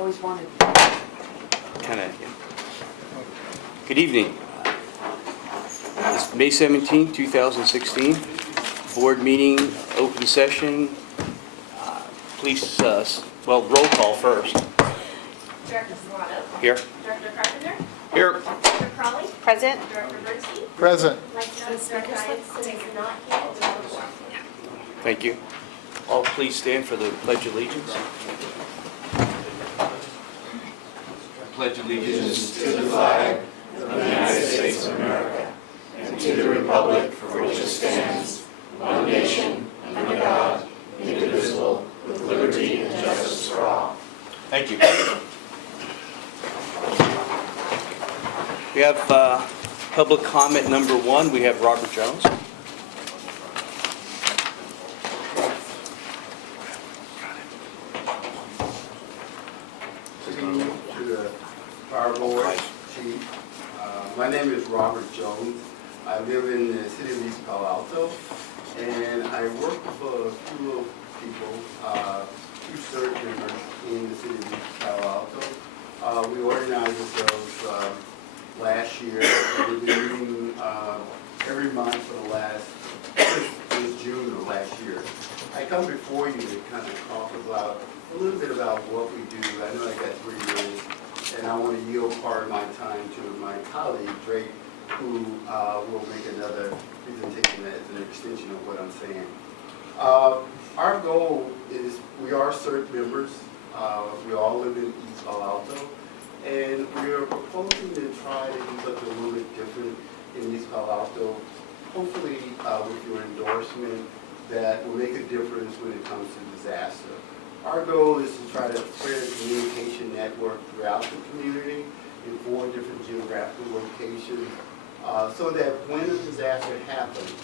Always wanted. Kind of. Good evening. It's May 17, 2016. Board meeting, open session. Please, roll call first. Director Serrato. Here. Director Carpenter. Here. Director Crawley. Present. Director Bernstein. Present. Director Hines is not here. Thank you. All please stand for the Pledge of Allegiance. Pledge allegiance To the flag of the United States of America, and to the republic for which it stands, one nation, under God, indivisible, with liberty and justice for all. Thank you. We have public comment number 1. We have Robert Jones. To the fire board, chief. My name is Robert Jones. I live in the city of East Palo Alto, and I work with a few people, two CERT members in the city of East Palo Alto. We organized ourselves last year. We've been meeting every month for the last, since June of last year. I come before you to kind of talk about a little bit about what we do. I know I got 3 minutes, and I want to yield part of my time to my colleague, Drake, who will make another presentation as an extension of what I'm saying. Our goal is, we are CERT members. We all live in East Palo Alto, and we are proposing to try to do something a little bit different in East Palo Alto, hopefully with your endorsement, that will make a difference when it comes to disaster. Our goal is to try to spread a communication network throughout the community in 4 different geographical locations, so that when a disaster happens,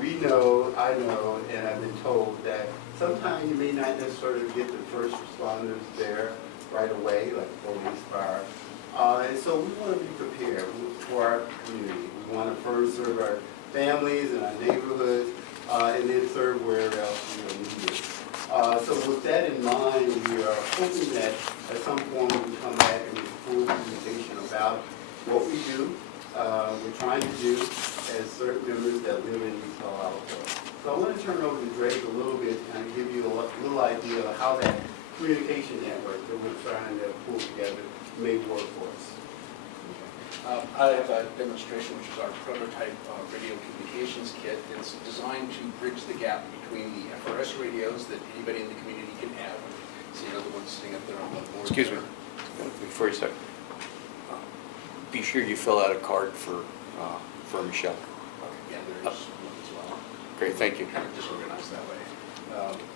we know, I know, and I've been told that sometimes you may not necessarily get the first responders there right away, like police, fire. And so we want to be prepared for our community. We want to first serve our families and our neighborhoods, and then serve wherever else we are needed. So with that in mind, we are hoping that at some point we can come back and make a full presentation about what we do, we're trying to do as CERT members that live in East Palo Alto. So I want to turn over to Drake a little bit and give you a little idea of how that communication network that we're trying to pull together may work for us. I have a demonstration, which is our prototype radio communications kit. It's designed to bridge the gap between the FRS radios that anybody in the community can have. See another one sitting up there on the board. Excuse me, before you start. Be sure you fill out a card for Michelle. Okay, yeah, there's one as well. Great, thank you. Kind of disorganized that way.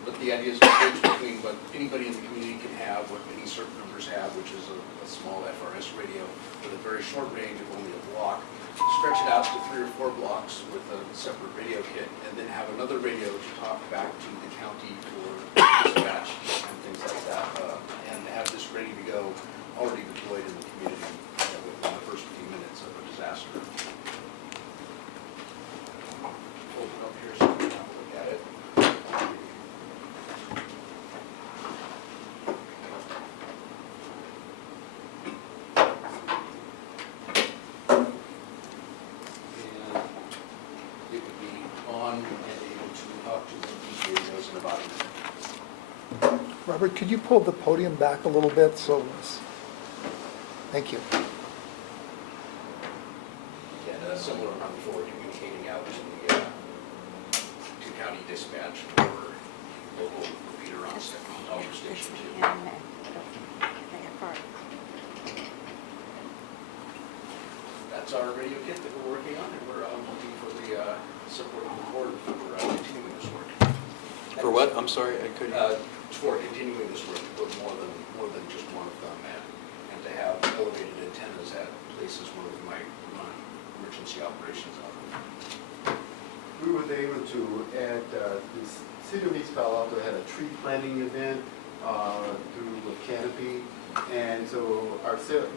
But the idea is to bridge between what anybody in the community can have, what many CERT members have, which is a small FRS radio with a very short range of only a block. Stretch it out to 3 or 4 blocks with a separate radio kit, and then have another radio to talk back to the county for dispatch and things like that, and have this ready to go, already deployed in the community within the first few minutes of a disaster. Hold it up here so you can have a look at it. Robert, could you pull the podium back a little bit? Thank you. And similar run for communicating out to the to county dispatch or local repeater on station 2. That's our radio kit that we're working on, and we're looking for the support of the board for continuing this work. For what? I'm sorry, I couldn't. For continuing this work, to put more than just one of them and to have elevated antennas at places where we might run emergency operations out of. We were able to, at the City of East Palo Alto had a tree planting event through a canopy, and so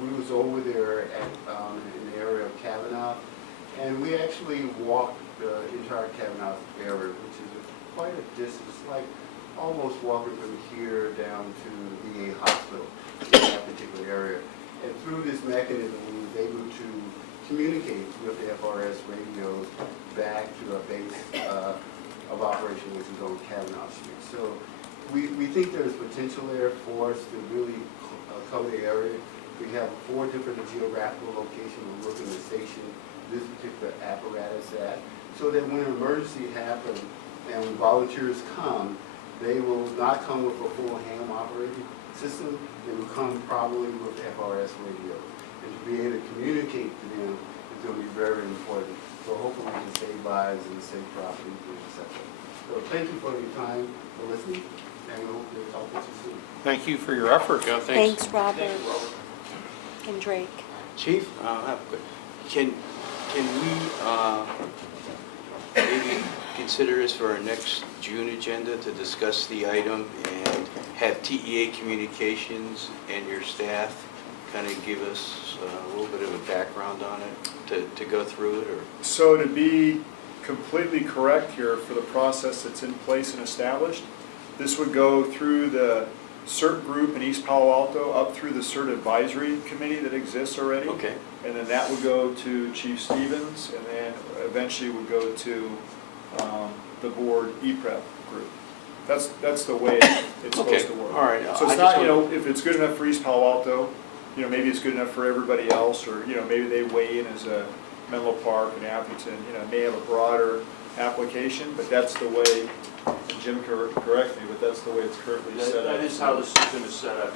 we was over there at in the area of Kavanaugh, and we actually walked the entire Kavanaugh area, which is quite a distance, like almost walking from here down to the VA hospital. communicate with the FRS radios back to a base of operation, which is on Kavanaugh Street. So we think there's potential there for us to really cover the area. We have 4 different geographical locations we're looking to station this particular apparatus at, so that when an emergency happens and when volunteers come, they will not come with a full ham operating system. They will come probably with FRS radio. And to be able to communicate to them is going to be very important. So hopefully we can save lives and save property, etc. So thank you for your time for listening, and we hope to talk with you soon. Thank you for your effort. Yeah, thanks. Thanks, Robert and Drake. Chief, can we maybe consider this for our next June agenda to discuss the item and have TEA Communications and your staff kind of give us a little bit of a background on it to go through it? Or So to be completely correct here for the process that's in place and established, this would go through the CERT group in East Palo Alto, up through the CERT advisory committee that exists already. Okay. And then that would go to Chief Stevens, and then eventually would go to the board EPREP group. That's the way it's Okay. supposed to work. All right. So I it's just not, want- if it's good enough for East Palo Alto, maybe it's good enough for everybody else, or, maybe they weigh in as a Menlo Park and Atherton, may have a broader application, but that's the way, and Jim correct me, but that's the way it's currently set up. That is how the system is set up.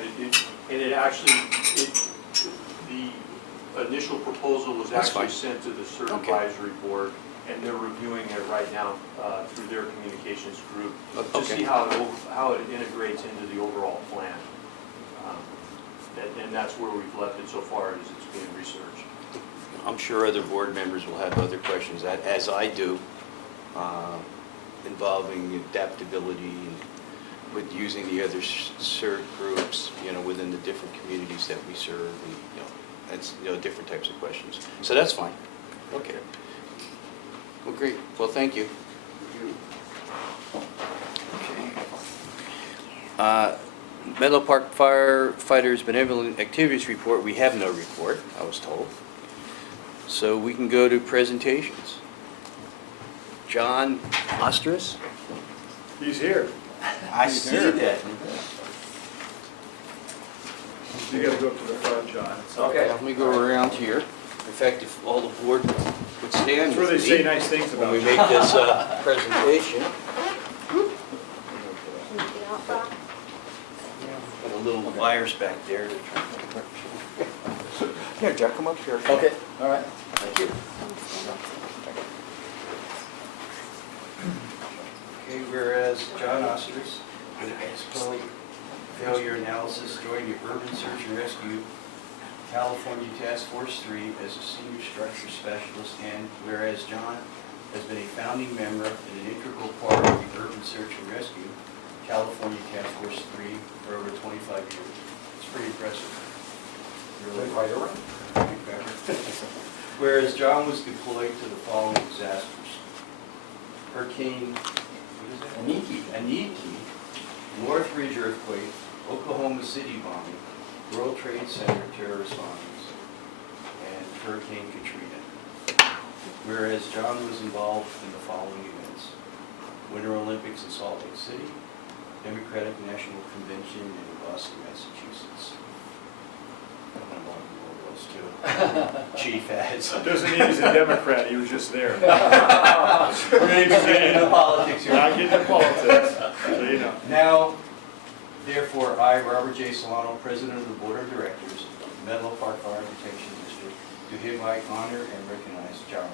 The initial proposal was That's actually fine. sent to the CERT Okay. advisory board, and they're reviewing it right now through their communications group to Okay. see how it integrates into the overall plan. And that's where we've left it so far, as it's being researched. I'm sure other board members will have other questions, as I do, involving adaptability and with using the other CERT groups, within the different communities that we serve, and, that's, different types of questions. So that's fine. Okay. Well, great. Well, thank you. Okay. Menlo Park Firefighters Benevolent Activities Report, we have no report, I was told. So we can go to presentations. John Ostrus? He's here. I He's see here. that. You gotta go up to the front, John. Okay. Let me go around here. In fact, if all the board would stand That's where with they say me nice things when about we you. make this presentation. Got a little wires back there. Here, Jack, come up here. Okay, all right. Thank you. Okay, whereas John Ostrus, with exploit failure analysis, joined the Urban Search and Rescue California Task Force 3 as a senior structure specialist, and whereas John has been a founding member and an integral part of the Urban Search and Rescue California Task Force 3 for over 25 years. It's pretty impressive. Really quite all right. Whereas John was deployed to the following disasters: Hurricane Aniki, Northridge earthquake, Oklahoma City bombing, World Trade Center terrorist bombings, and Hurricane Katrina. Whereas John was involved in the following events: Winter Olympics in Salt Lake City, Democratic National Convention in Boston, Massachusetts. I don't know all those too. Chief has. Doesn't mean he's a Democrat, he was just there. We're going to get into politics here. Not getting into politics, so you know. Now, therefore, I, Robert J. Solano, President of the Board of Directors of Menlo Park Fire Protection District, do hereby honor and recognize John,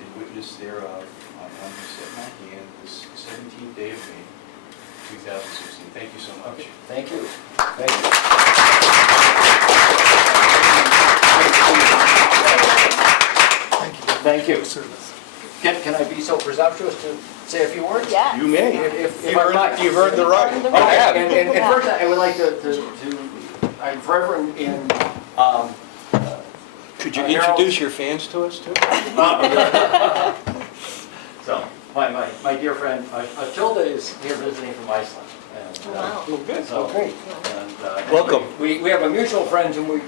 in witness thereof, I humbly set my hand this 17th day of May, 2016. Thank you so much. Thank you. Thank you. Thank you. Can I be so presumptuous to say a few words? Yeah. You may. If I might. You've earned the right. Okay, and first I would like to I'm forever in, Could you Harold- introduce your fans to us, too? so, my dear friend, Tilda is here visiting from Iceland. And Wow. Good, So- great. And, Welcome. We have a mutual friend whom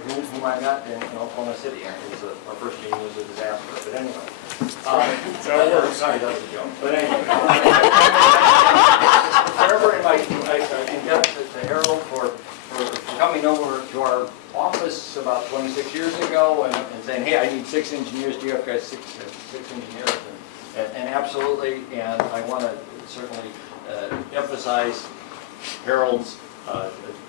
I met in Oklahoma City, and it was our first meeting was a disaster, but anyway. That's how it works. Sorry, that was a joke, but anyway. Forever, and I indebted to Harold for coming over to our office about 26 years ago and saying, hey, I need 6 engineers, do you have guys six engineers? And absolutely, and I want to certainly emphasize Harold's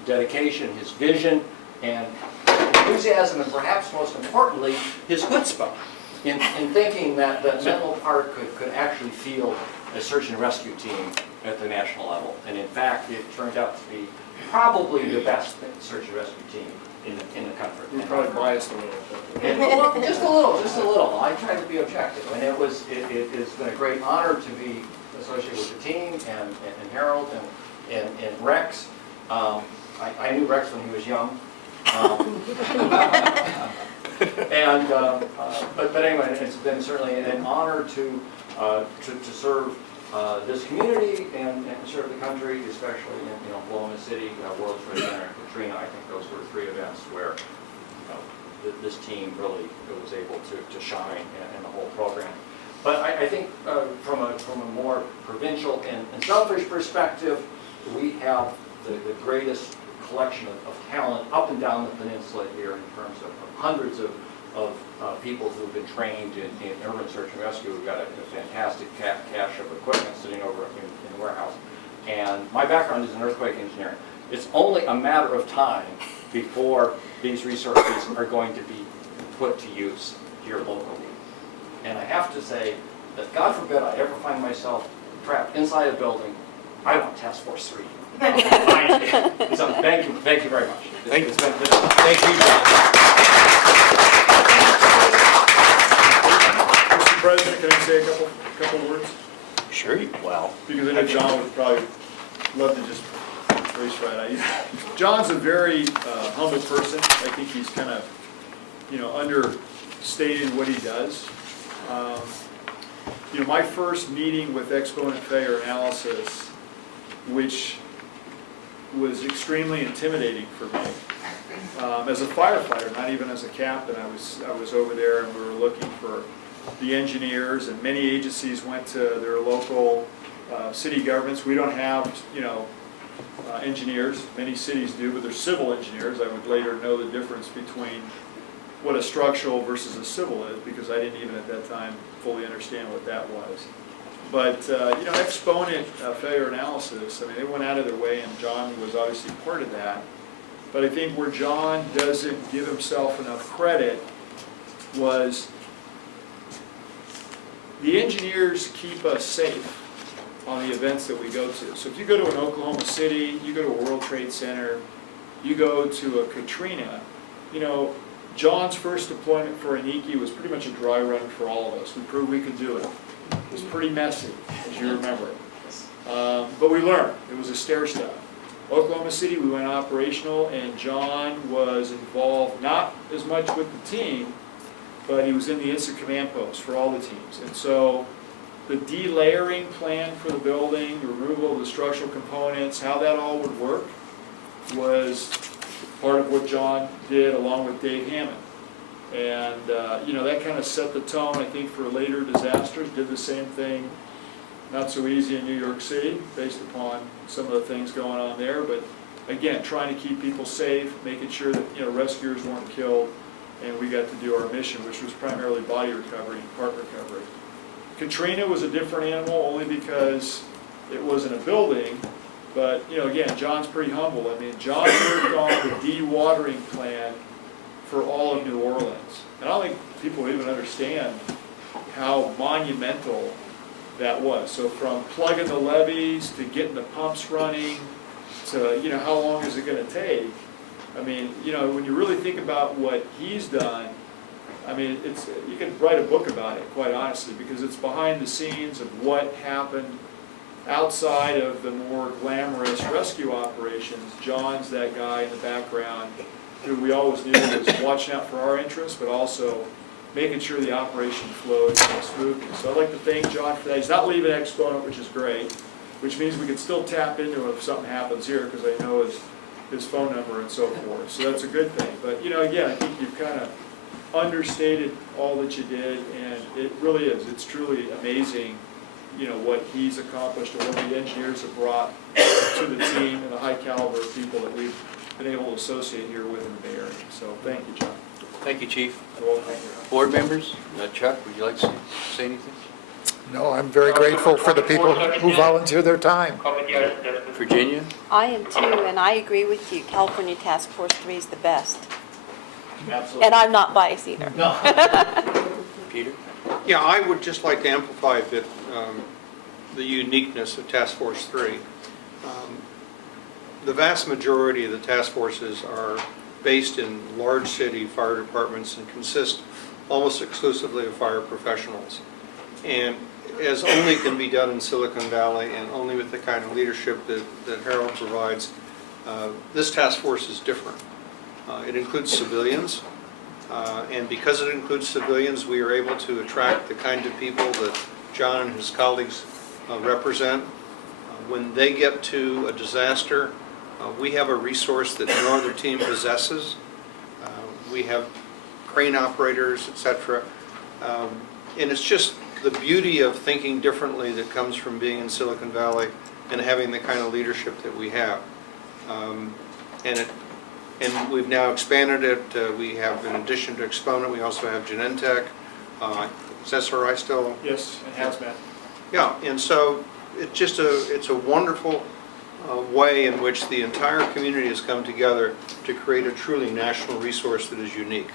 dedication, his vision, and enthusiasm, and perhaps most importantly, his chutzpah in thinking that Menlo Park could actually field a search and rescue team at the national level. And in fact, it turned out to be probably the best search and rescue team in the country. You're probably biased a little bit. And, well, just a little. I try to be objective, and it's been a great honor to be associated with the team and Harold and Rex. I knew Rex when he was young. But anyway, it's been certainly an honor to serve this community and serve the country, especially in Oklahoma City, World Trade Center, and Katrina. I think those were 3 events where this team really was able to shine in the whole program. But I think from a more provincial and selfish perspective, we have the greatest collection of talent up and down the peninsula here in terms of hundreds of people who have been trained in urban search and rescue. We've got a fantastic cache of equipment sitting over in the warehouse. And my background is in earthquake engineering. It's only a matter of time before these resources are going to be put to use here locally. And I have to say that God forbid I ever find myself trapped inside a building, I want Task Force 3. So thank you very much. Thank you. Thank you, John. Mr. President, can I say a couple words? Sure, well. Because I know John would probably love to just race right out. John's a very humble person. I think he's kind of, understated what he does. My first meeting with exponent failure analysis, which was extremely intimidating for me. As a firefighter, not even as a captain, I was over there and we were looking for the engineers, and many agencies went to their local city governments. We don't have, engineers. Many cities do, but they're civil engineers. I would later know the difference between what a structural versus a civil is, because I didn't even at that time fully understand what that was. But, exponent failure analysis, I mean, they went out of their way, and John was obviously part of that. But I think where John doesn't give himself enough credit was the engineers keep us safe on the events that we go to. So if you go to an Oklahoma City, you go to a World Trade Center, you go to a Katrina, John's first deployment for Aniki was pretty much a dry run for all of us. We proved we could do it. It was pretty messy, as you remember. But we learned. It was a stair step. Oklahoma City, we went operational, and John was involved not as much with the team, but he was in the instant command post for all the teams. And so the delayering plan for the building, the removal of the structural components, how that all would work was part of what John did along with Dave Hammond. And, that kind of set the tone, I think, for later disasters. Did the same thing, not so easy in New York City, based upon some of the things going on there. But, again, trying to keep people safe, making sure that, rescuers weren't killed, and we got to do our mission, which was primarily body recovery and part recovery. Katrina was a different animal, only because it wasn't a building. But, again, John's pretty humble. I mean, John worked on the dewatering plan for all of New Orleans. And I don't think people even understand how monumental that was. So from plugging the levees to getting the pumps running to, how long is it going to take? I mean, when you really think about what he's done, I mean, you can write a book about it, quite honestly, because it's behind the scenes of what happened outside of the more glamorous rescue operations. John's that guy in the background who we always knew was watching out for our interests, but also making sure the operation flowed smoothly. So I'd like to thank John for that. He's not leaving Exponent, which is great. which means we can still tap into him if something happens here, because I know his phone number and so forth, so that's a good thing. But, you know, again, I think you've kind of understated all that you did, and it really is, it's truly amazing, you know, what he's accomplished and what the engineers have brought to the team and the high caliber of people that we've been able to associate here with in the Bay Area. So thank you, John. Thank you, Chief. You're welcome. Board members, Chuck, would you like to say anything? No, I'm very grateful for the people who volunteer their time. Virginia? I am too, and I agree with you. California Task Force 3 is the best. Absolutely. And I'm not biased either. Peter? Yeah, I would just like to amplify the uniqueness of Task Force 3. The vast majority of the task forces are based in large city fire departments and consist almost exclusively of fire professionals. And as only can be done in Silicon Valley and only with the kind of leadership that Harold provides, this task force is different. It includes civilians, and because it includes civilians, we are able to attract the kind of people that John and his colleagues represent. When they get to a disaster, we have a resource that no other team possesses. We have crane operators, etc. And it's just the beauty of thinking differently that comes from being in Silicon Valley and having the kind of leadership that we have. And we've now expanded it. We have, in addition to Exponent, we also have Genentech. Is SRI still? Yes, and hazmat. Yeah, and so it's a wonderful way in which the entire community has come together to create a truly national resource that is unique.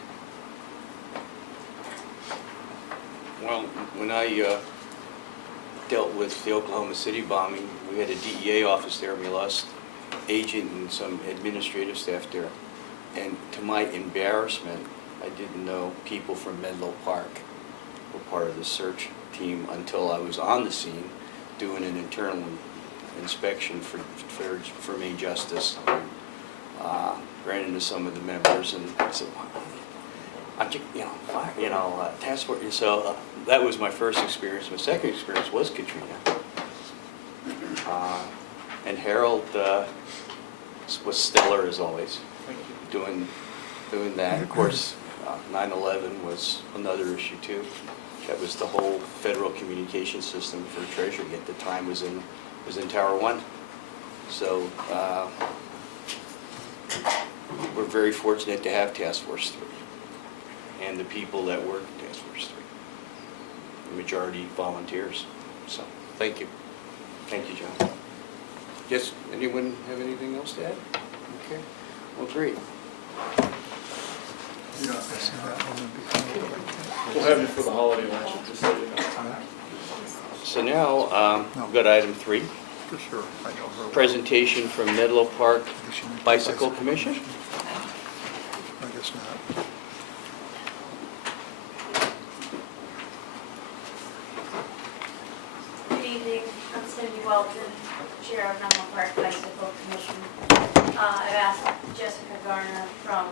Well, when I dealt with the Oklahoma City bombing, we had a DEA office there, we lost agent and some administrative staff there. And to my embarrassment, I didn't know people from Menlo Park were part of the search team until I was on the scene doing an internal inspection for May Justice. Ran into some of the members and said, task force. So that was my first experience. My second experience was Katrina. And Harold was stellar as always, doing that. Of course, 9/11 was another issue too. That was the whole federal communication system for Treasury at the time was in Tower 1. So we're very fortunate to have Task Force 3 and the people that work in Task Force 3. The majority volunteers. So thank you. Thank you, John. Yes, anyone have anything else to add? Okay. Well, great. We'll have you for the holiday luncheon, just so you know. So now, we've got item 3. For sure, I know her. Presentation from Menlo Park Bicycle Commission. I guess not. Good evening, I'm Cindy Welton, Chair of Menlo Park Bicycle Commission. I've asked Jessica Garner from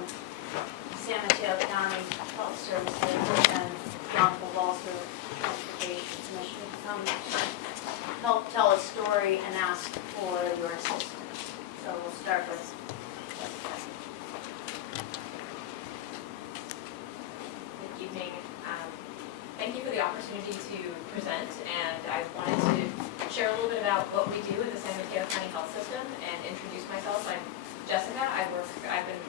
San Mateo County Health Services and John Walter, Transportation Commission, to come help tell a story and ask for your assistance. So we'll start with Jessica. Good evening. Thank you for the opportunity to present, and I wanted to share a little bit about what we do in the San Mateo County Health System and introduce myself. I'm Jessica. I've been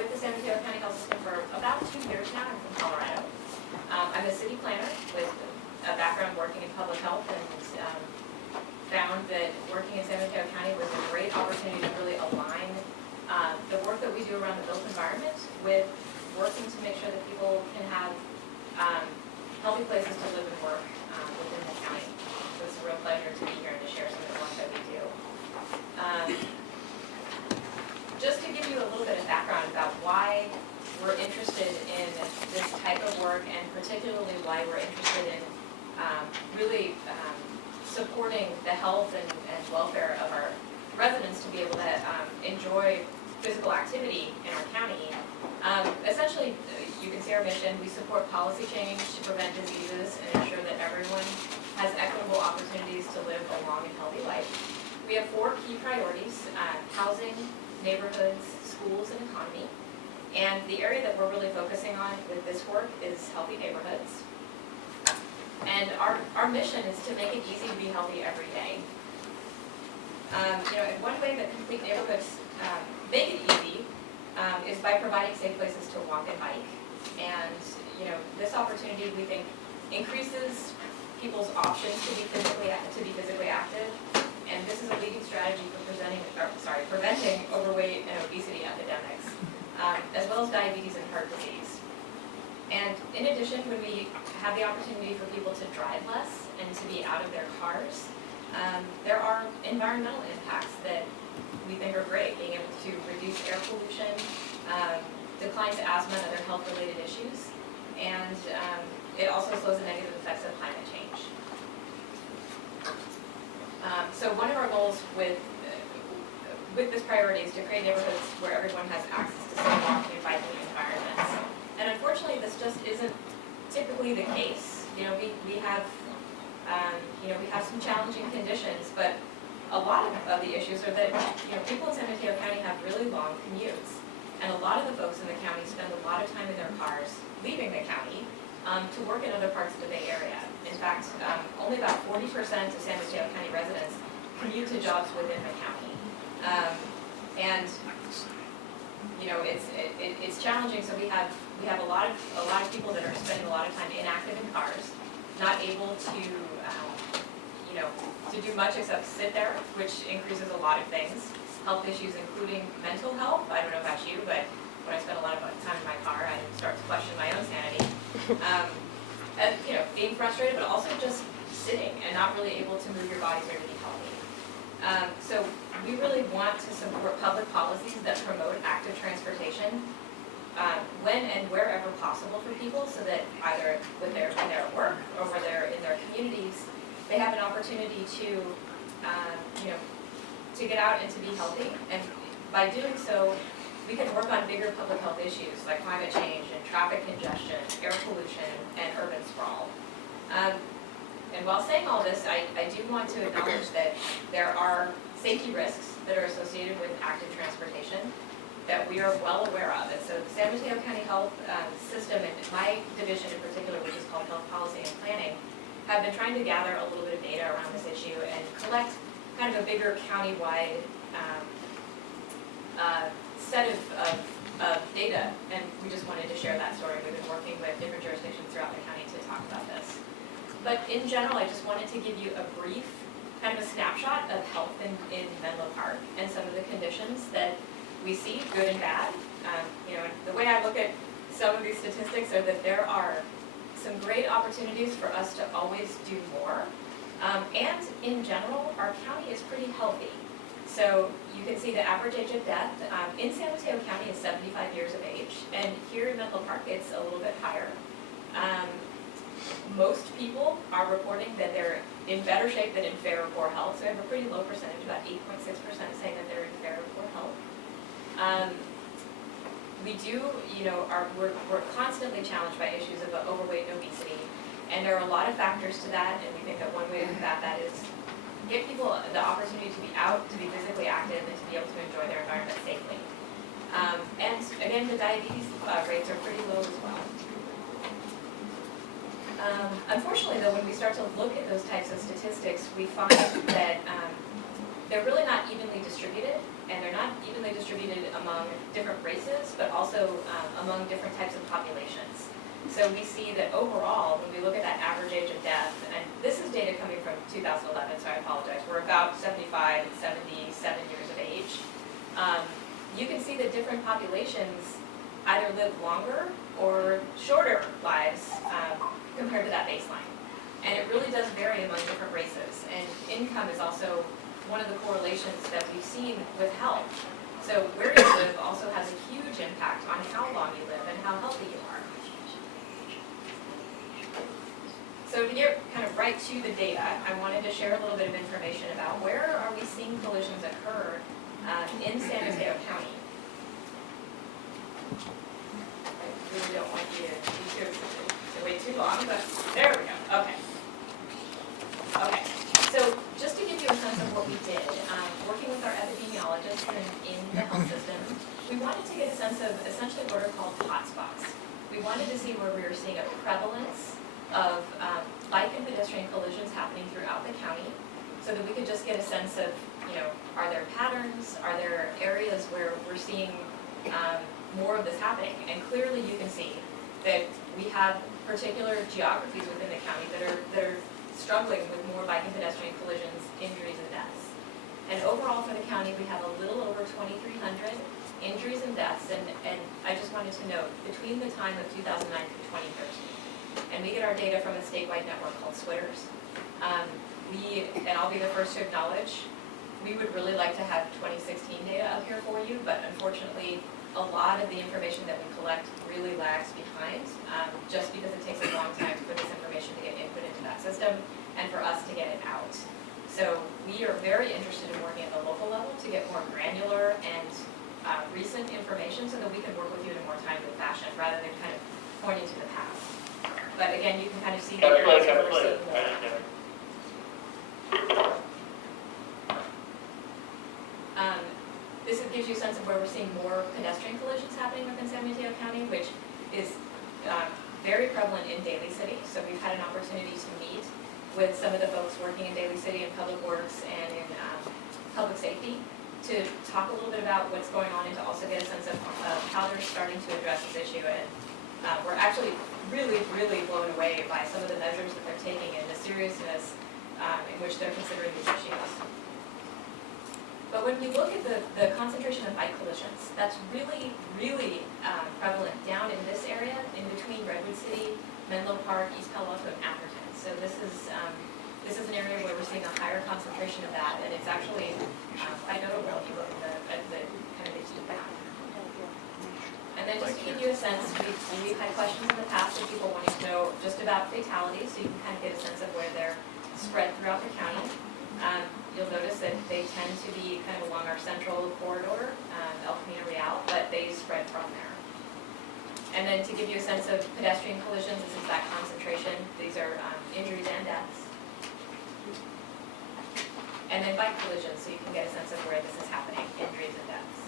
with the San Mateo County Health System for about 2 years now. I'm from Colorado. I'm a city planner with a background working in public health, and found that working in San Mateo County was a great opportunity to really align the work that we do around the built environment with working to make sure that people can have healthy places to live and work within the county. So it's a real pleasure to be here and to share some of the work that we do. Just to give you a little bit of background about why we're interested in this type of work, and particularly why we're interested in really supporting the health and welfare of our residents to be able to enjoy physical activity in our county. Essentially, you can see our mission. We support policy change to prevent diseases and ensure that everyone has equitable opportunities to live a long and healthy life. We have 4 key priorities: housing, neighborhoods, schools, and economy. And the area that we're really focusing on with this work is healthy neighborhoods. And our mission is to make it easy to be healthy every day. And one way that complete neighborhoods make it easy is by providing safe places to walk and hike. And this opportunity, we think, increases people's options to be physically active. And this is a leading strategy for preventing overweight and obesity epidemics, as well as diabetes and heart disease. And in addition, when we have the opportunity for people to drive less and to be out of their cars, there are environmental impacts that we think are great, being able to reduce air pollution, decline to asthma and other health-related issues, and it also slows the negative effects of climate change. So one of our goals with this priority is to create neighborhoods where everyone has access to safe walking and biking environments. And unfortunately, this just isn't typically the case. We have some challenging conditions, but a lot of the issues are that people in San Mateo County have really long commutes, and a lot of the folks in the county spend a lot of time in their cars leaving the county to work in other parts of the Bay Area. In fact, only about 40% of San Mateo County residents commute to jobs within the county, and it's challenging. So we have a lot of people that are spending a lot of time inactive in cars, not able to to do much except sit there, which increases a lot of things. Health issues, including mental health. I don't know about you, but when I spend a lot of time in my car, I start to question my own sanity. And being frustrated, but also just sitting and not really able to move your bodies or to be healthy. So we really want to support public policies that promote active transportation when and wherever possible for people, so that either when they're at work or when they're in their communities, they have an opportunity to get out and to be healthy. And by doing so, we can work on bigger public health issues like climate change and traffic congestion, air pollution, and urban sprawl. And while saying all this, I do want to acknowledge that there are safety risks that are associated with active transportation that we are well aware of. And so the San Mateo County Health System, and my division in particular, which is called Health Policy and Planning, have been trying to gather a little bit of data around this issue and collect kind of a bigger county-wide set of data, and we just wanted to share that story. We've been working with different jurisdictions throughout the county to talk about this. But in general, I just wanted to give you a brief, kind of a snapshot of health in Menlo Park and some of the conditions that we see, good and bad. The way I look at some of these statistics are that there are some great opportunities for us to always do more. And in general, our county is pretty healthy. So you can see the average age of death in San Mateo County is 75 years of age, and here in Menlo Park it's a little bit higher. Most people are reporting that they're in better shape than in fair or poor health, so we have a pretty low percentage, about 8.6% saying that they're in fair or poor health. We do, we're constantly challenged by issues of overweight and obesity, and there are a lot of factors to that, and we think that one way to combat that is give people the opportunity to be out, to be physically active, and to be able to enjoy their environment safely. And again, the diabetes rates are pretty low as well. Unfortunately, though, when we start to look at those types of statistics, we find that they're really not evenly distributed, and they're not evenly distributed among different races, but also among different types of populations. So we see that overall, when we look at that average age of death, and this is data coming from 2011, so I apologize, we're about 75 and 77 years of age. You can see that different populations either live longer or shorter lives compared to that baseline. And it really does vary among different races. And income is also one of the correlations that we've seen with health. So where you live also has a huge impact on how long you live and how healthy you are. So to get kind of right to the data, I wanted to share a little bit of information about where are we seeing collisions occur in San Mateo County. I really don't want you to wait too long, but there we go. Okay. wanted to get a sense of essentially what are called hotspots. We wanted to see where we were seeing a prevalence of bike and pedestrian collisions happening throughout the county, so that we could just get a sense of, are there patterns, are there areas where we're seeing more of this happening? And clearly you can see that we have particular geographies within the county that are struggling with more bike and pedestrian collisions, injuries, and deaths. And overall for the county, we have a little over 2,300 injuries and deaths, and I just wanted to note, between the time of 2009 through 2013, and we get our data from a statewide network called SWITTERS, and I'll be the first to acknowledge, we would really like to have 2016 data up here for you, but unfortunately, a lot of the information that we collect really lags behind, just because it takes a long time for this information to get input into that system and for us to get it out. So we are very interested in working at the local level to get more granular and recent information so that we can work with you in a more timely fashion rather than kind of pointing to the past. But again, you can kind of see the areas where we're seeing more. This gives you a sense of where we're seeing more pedestrian collisions happening within San Mateo County, which is very prevalent in Daly City. So we've had an opportunity to meet with some of the folks working in Daly City in Public Works and in Public Safety to talk a little bit about what's going on and to also get a sense of how they're starting to address this issue. And we're actually really, really blown away by some of the measures that they're taking and the seriousness in which they're considering these issues. But when we look at the concentration of bike collisions, that's really, really prevalent down in this area, in between Redwood City, Menlo Park, East Palo Alto, and Atherton. So this is an area where we're seeing a higher concentration of that, and it's actually quite notable if you look at the kind of the back. And then just to give you a sense, we've had questions in the past of people wanting to know just about fatalities, so you can kind of get a sense of where they're spread throughout the county. You'll notice that they tend to be kind of along our central corridor, El Camino Real, but they spread from there. And then to give you a sense of pedestrian collisions, this is that concentration. These are injuries and deaths. And then bike collisions, so you can get a sense of where this is happening, injuries and deaths.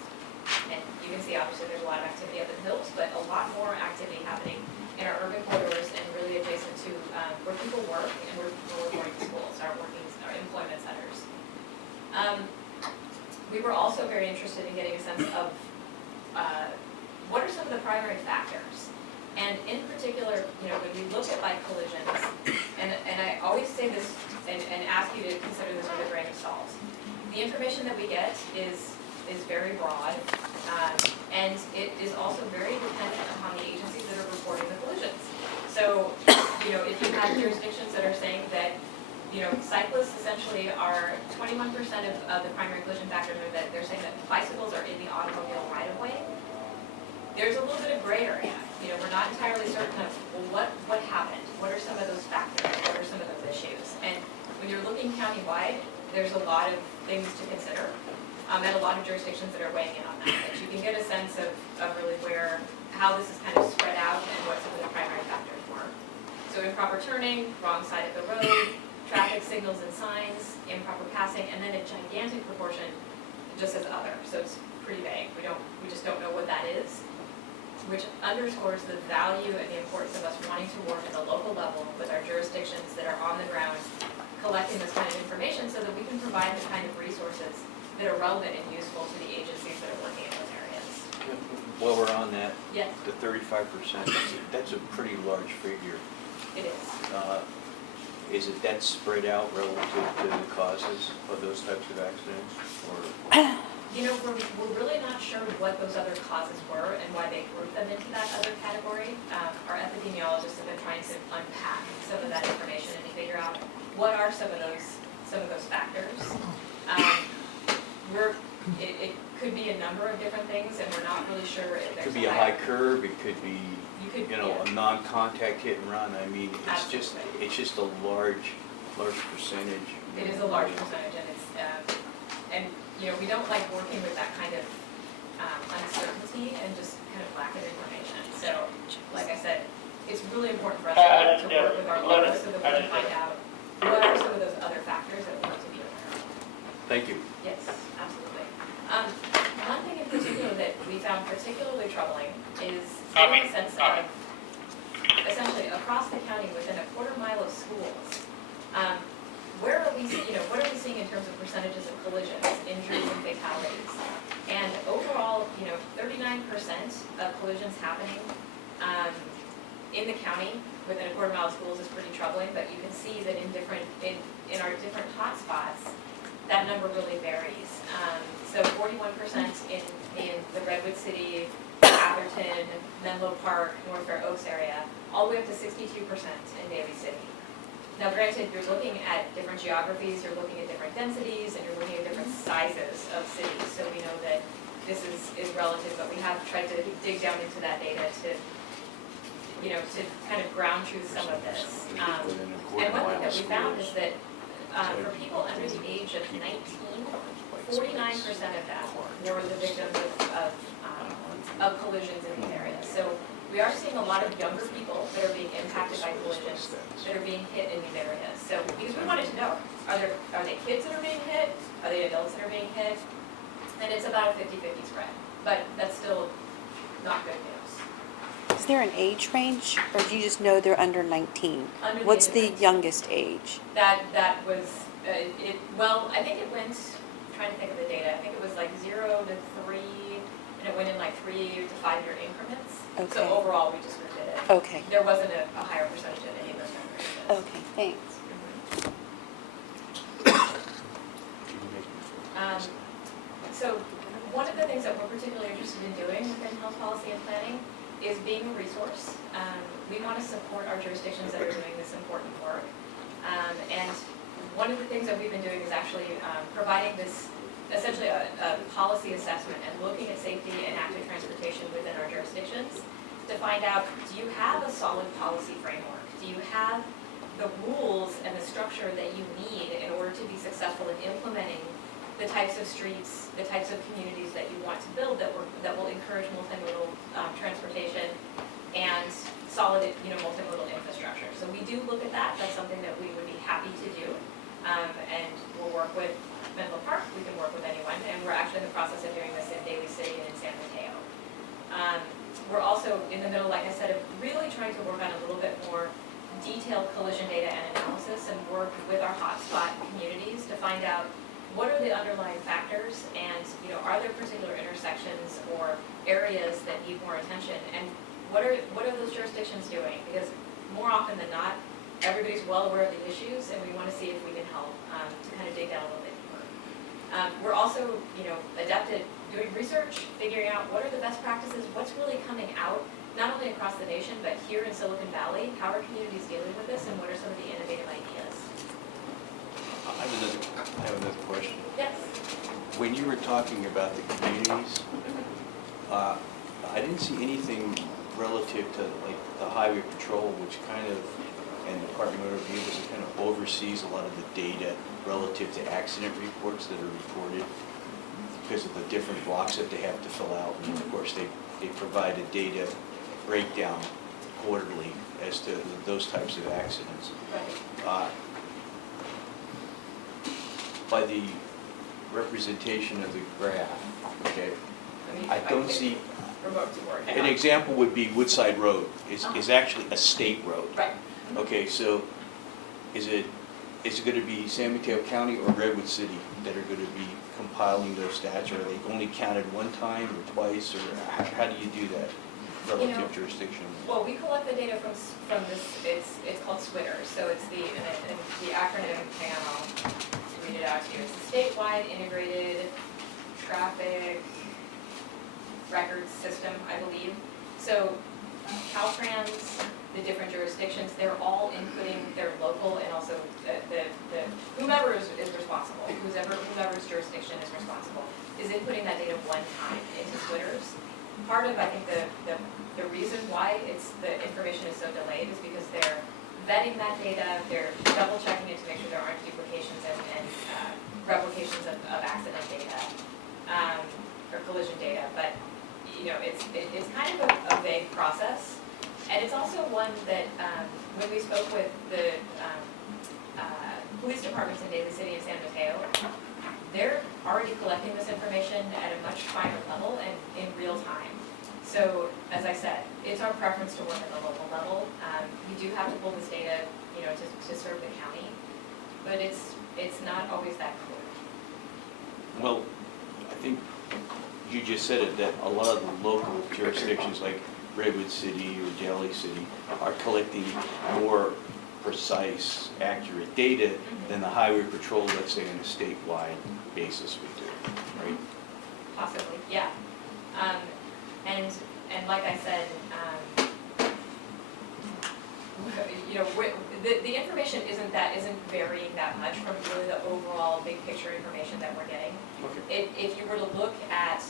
And you can see obviously there's a lot of activity up in the hills, but a lot more activity happening in our urban corridors and really adjacent to where people work and where we're going to schools, our employment centers. We were also very interested in getting a sense of what are some of the primary factors. And in particular, when we look at bike collisions, and I always say this and ask you to consider this with a grain of salt. The information that we get is very broad, and it is also very dependent upon the agencies that are reporting the collisions. So, if you have jurisdictions that are saying that cyclists essentially are 21% of the primary collision factors, or that they're saying that bicycles are in the automobile right-of-way, there's a little bit of gray area. We're not entirely certain of, well, what happened? What are some of those factors? What are some of those issues? And when you're looking countywide, there's a lot of things to consider, and a lot of jurisdictions that are weighing in on that. But you can get a sense of really how this is kind of spread out and what some of the primary factors were. So improper turning, wrong side of the road, traffic signals and signs, improper passing, and then a gigantic proportion just says other. So it's pretty vague. We just don't know what that is, which underscores the value and the importance of us wanting to work at the local level with our jurisdictions that are on the ground collecting this kind of information so that we can provide the kind of resources that are relevant and useful to the agencies that are working in those areas. While we're on that, Yes, the 35%, that's a pretty large figure. it is. Is it that spread out relative to the causes of those types of accidents? Or We're really not sure what those other causes were and why they grouped them into that other category. Our epidemiologists have been trying to unpack some of that information and to figure out what are some of those factors. It could be a number of different things, and we're not really sure if it there's could be a high curve, it could be, yeah. a non-contact hit and run. I mean, it's just a large percentage. It is a large percentage, and it's we don't like working with that kind of uncertainty and just kind of lack of information. So, like I said, it's really important for us to work with our locals so that we can find out what are some of those other factors that we need to be aware of. Thank you. Yes, absolutely. One thing in particular that we found getting a sense of, essentially, across the county, within a quarter mile of schools, where are we, what are we seeing in terms of percentages of collisions, injuries, and fatalities? And overall, 39% of collisions happening in the county within a quarter mile of schools is pretty troubling, but you can see that in our different hotspots, that number really varies. So 41% in the Redwood City, Atherton, Menlo Park, North Fair Oaks area, all the way up to 62% in Daly City. Now granted, you're looking at different geographies, you're looking at different densities, and you're looking at different sizes of cities, so we know that this is relative, but we have tried to dig down into that data to kind of ground truth some of this. And one thing that we found is that for people under the age of 19, 49% of them were the victims of collisions in these areas. So we are seeing a lot of younger people that are being impacted by collisions, that are being hit in these areas. So because we wanted to know, are they kids that are being hit? Are they adults that are being hit? And it's about a 50-50 spread, but that's still not good news. Is there an age range, or do you just know they're under 19? Under the What's age of the 19. youngest age? That was, well, I think it went, I'm trying to think of the data, I think it was like 0 to 3, and it went in like 3 to 5 year increments. Okay. So overall, we just looked at it. Okay. There wasn't a higher percentage of any of those numbers. Okay, thanks. So one of the things that we're particularly interested in doing within health policy and planning is being a resource. We want to support our jurisdictions that are doing this important work. And one of the things that we've been doing is actually providing this, essentially a policy assessment and looking at safety and active transportation within our jurisdictions to find out, do you have a solid policy framework? Do you have the rules and the structure that you need in order to be successful in implementing the types of streets, the types of communities that you want to build that will encourage multimodal transportation and solid, multimodal infrastructure. So we do look at that. That's something that we would be happy to do, and we'll work with Menlo Park. We can work with anyone, and we're actually in the process of doing this in Daly City and in San Mateo. We're also in the middle, like I said, of really trying to work on a little bit more detailed collision data and analysis, and work with our hotspot communities to find out what are the underlying factors, and are there particular intersections or areas that need more attention, and what are those jurisdictions doing? Because more often than not, everybody's well aware of the issues, and we want to see if we can help to kind of dig down a little bit deeper. We're also, adept at doing research, figuring out what are the best practices, what's really coming out, not only across the nation, but here in Silicon Valley. How are communities dealing with this, and what are some of the innovative ideas? I have another question. Yes. When you were talking about the communities, I didn't see anything relative to like the highway patrol, which kind of, and the Department of Motor Vehicles, kind of oversees a lot of the data relative to accident reports that are reported because of the different blocks that they have to fill out. And of course, they provide a data breakdown quarterly as to those types of accidents. Right. By the representation of the graph, okay, I don't see, Remote to work. an example would be Woodside Road is actually a state road. Right. Okay, so is it going to be San Mateo County or Redwood City that are going to be compiling those stats? Or are they only counted one time or twice, or how do you do that relative jurisdiction? Well, we collect the data from this, it's called SWITR, so it's the acronym, hang on, I'll read it out to you. It's the Statewide Integrated Traffic Records System, I believe. So Caltrans, the different jurisdictions, they're all inputting their local and also the whomever is responsible, whoever's jurisdiction is responsible, is inputting that data one time into SWITRs. Part of, I think, the reason why the information is so delayed is because they're vetting that data, they're double checking it to make sure there aren't duplications and replications of accident data or collision data. But it's kind of a vague process, and it's also one that when we spoke with the police departments in Daly City and San Mateo, they're already collecting this information at a much finer level and in real time. So, as I said, it's our preference to work at the local level. We do have to pull this data, to serve the county, but it's not always that clear. Well, I think you just said it, that a lot of the local jurisdictions like Redwood City or Delhi City are collecting more precise, accurate data than the highway patrol, let's say, on a statewide basis would do, right? Possibly, yeah. And like I said, the information isn't varying that much from really the overall big picture information that we're getting. Okay. If you were to look at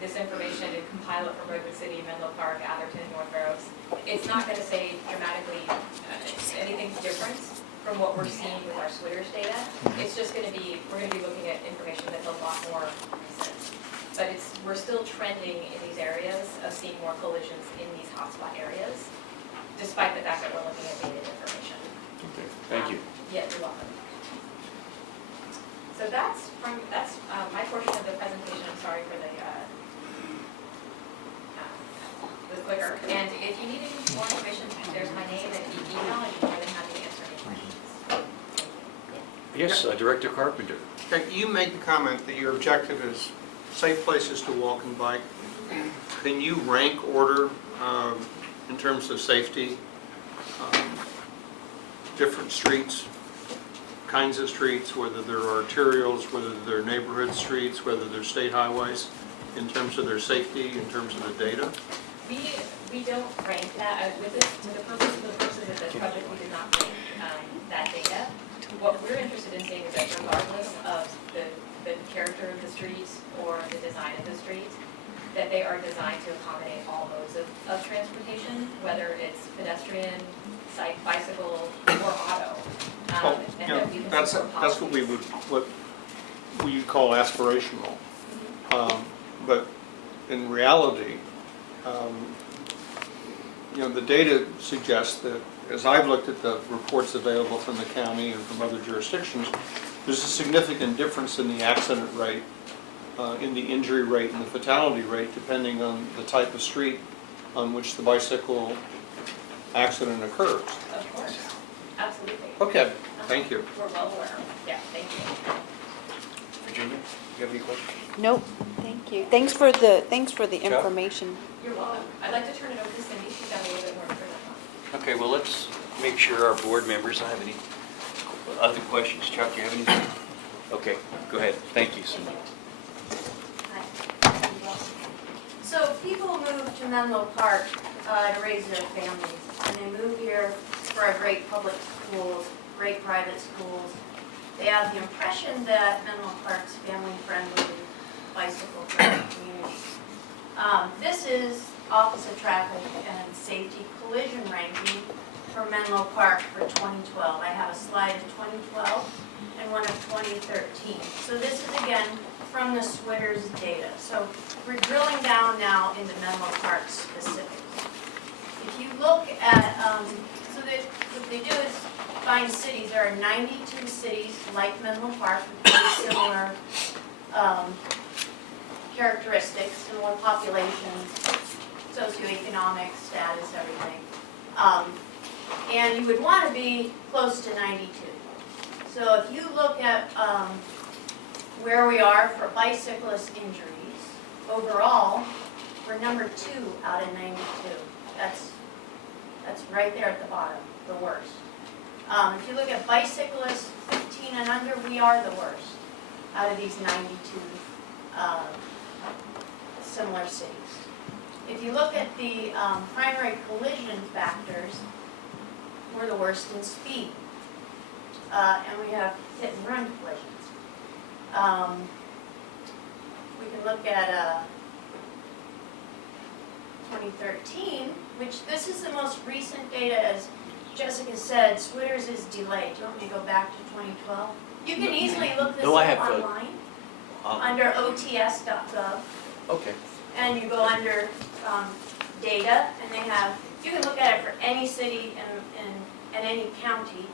this information and compile it from Redwood City, Menlo Park, Atherton, North Barrows, it's not going to say dramatically anything different from what we're seeing with our Switters data. It's just going to be, we're going to be looking at information that's a lot more recent. But we're still trending in these areas of seeing more collisions in these hotspot areas, despite the fact that we're looking at dated information. Okay, thank you. Yeah, you're welcome. So that's my portion of the presentation. I'm sorry for the clicker. And if you need any more information, there's my name and email, and I'm more than happy to answer any questions. Yes, Director Carpenter. Okay, you made the comment that your objective is safe places to walk and bike. Can you rank order in terms of safety, different streets, kinds of streets, whether they're arterials, whether they're neighborhood streets, whether they're state highways, in terms of their safety, in terms of the data? We don't rank that. For the purposes of this project, we did not rank that data. What we're interested in seeing is that regardless of the character of the streets or the design of the streets, that they are designed to accommodate all modes of transportation, whether it's pedestrian, bicycle, or auto. And that we can That's support what we would call aspirational. But in reality, the data suggests that, as I've looked at the reports available from the county and from other jurisdictions, there's a significant difference in the accident rate, in the injury rate and the fatality rate, depending on the type of street on which the bicycle accident occurs. Of course, absolutely. Okay, thank you. We're well aware. Yeah, thank you. Virginia, you have any questions? Nope, thank you. Thanks for the information. You're welcome. I'd like to turn it over to Cindy. She's got a little bit more to present on. Okay, well, let's make sure our board members don't have any other questions. Chuck, you have anything? Okay, go ahead. Thank you, Cindy. So people move to Menlo Park to raise their families, and they move here for our great public schools, great private schools. They have the impression that Menlo Park's family-friendly, bicycle-friendly community. This is Office of Traffic and Safety collision ranking for Menlo Park for 2012. I have a slide of 2012 and one of 2013. So this is again from the Switters data. So we're drilling down now into Menlo Park specifics. If you look at, what they do is find cities. There are 92 cities like Menlo Park with very similar characteristics, similar populations, socioeconomic status, everything. And you would want to be close to 92. So if you look at where we are for bicyclist injuries, overall, we're number 2 out of 92. That's right there at the bottom, the worst. If you look at bicyclists 15 and under, we are the worst out of these 92 similar cities. If you look at the primary collision factors, we're the worst in speed. And we have hit and run collisions. We can look at 2013, which this is the most recent data. As Jessica said, Switters is delayed. Do you want me to go back to 2012? You can easily look this up online under ots.gov. Okay. And you go under data, and they have, you can look at it for any city and any county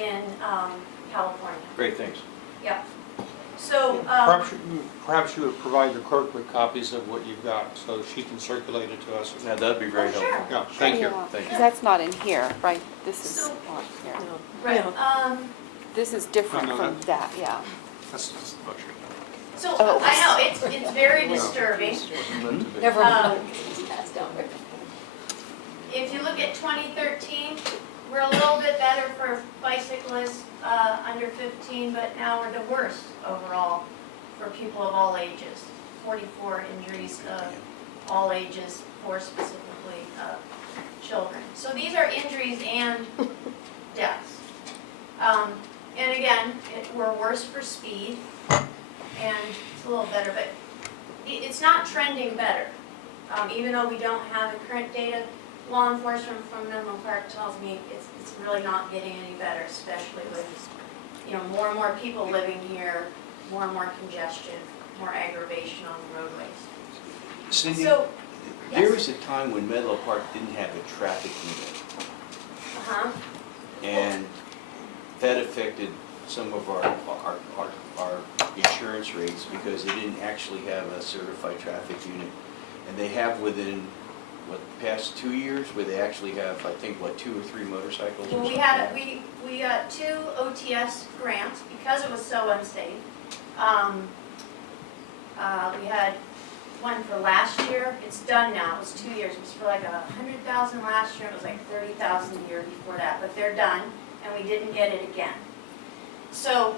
in California. Great, thanks. Yep. So, Perhaps you would provide the clerk with copies of what you've got, so she can circulate it to us. Yeah, that'd be very Oh, helpful. sure. Yeah, thank you. Yeah, Thank you. 'cause that's not in here, right? This is So- on here. right, This is different No, from that, yeah. That's just what you're so Oh. I know, it's very disturbing. Never Um, If you look at 2013, we're a little bit better for bicyclists under 15, but now we're the worst overall for people of all ages. 44 injuries of all ages, 4 specifically children. So these are injuries and deaths. And again, we're worse for speed, and it's a little better, but it's not trending better. Even though we don't have the current data, law enforcement from Menlo Park tells me it's really not getting any better, especially with, more and more people living here, more and more congestion, more aggravation on the roadways. Cindy, So, there yes. was a time when Menlo Park didn't have a traffic unit, Uh-huh. and that affected some of our insurance rates because they didn't actually have a certified traffic unit. And they have within, the past 2 years, where they actually have, I think, 2 or 3 motorcycles or Well, something? we got 2 OTS grants because it was so unsafe. We had one for last year. It's done now. It was 2 years. It was for like 100,000 last year. It was like 30,000 the year before that. But they're done, and we didn't get it again. So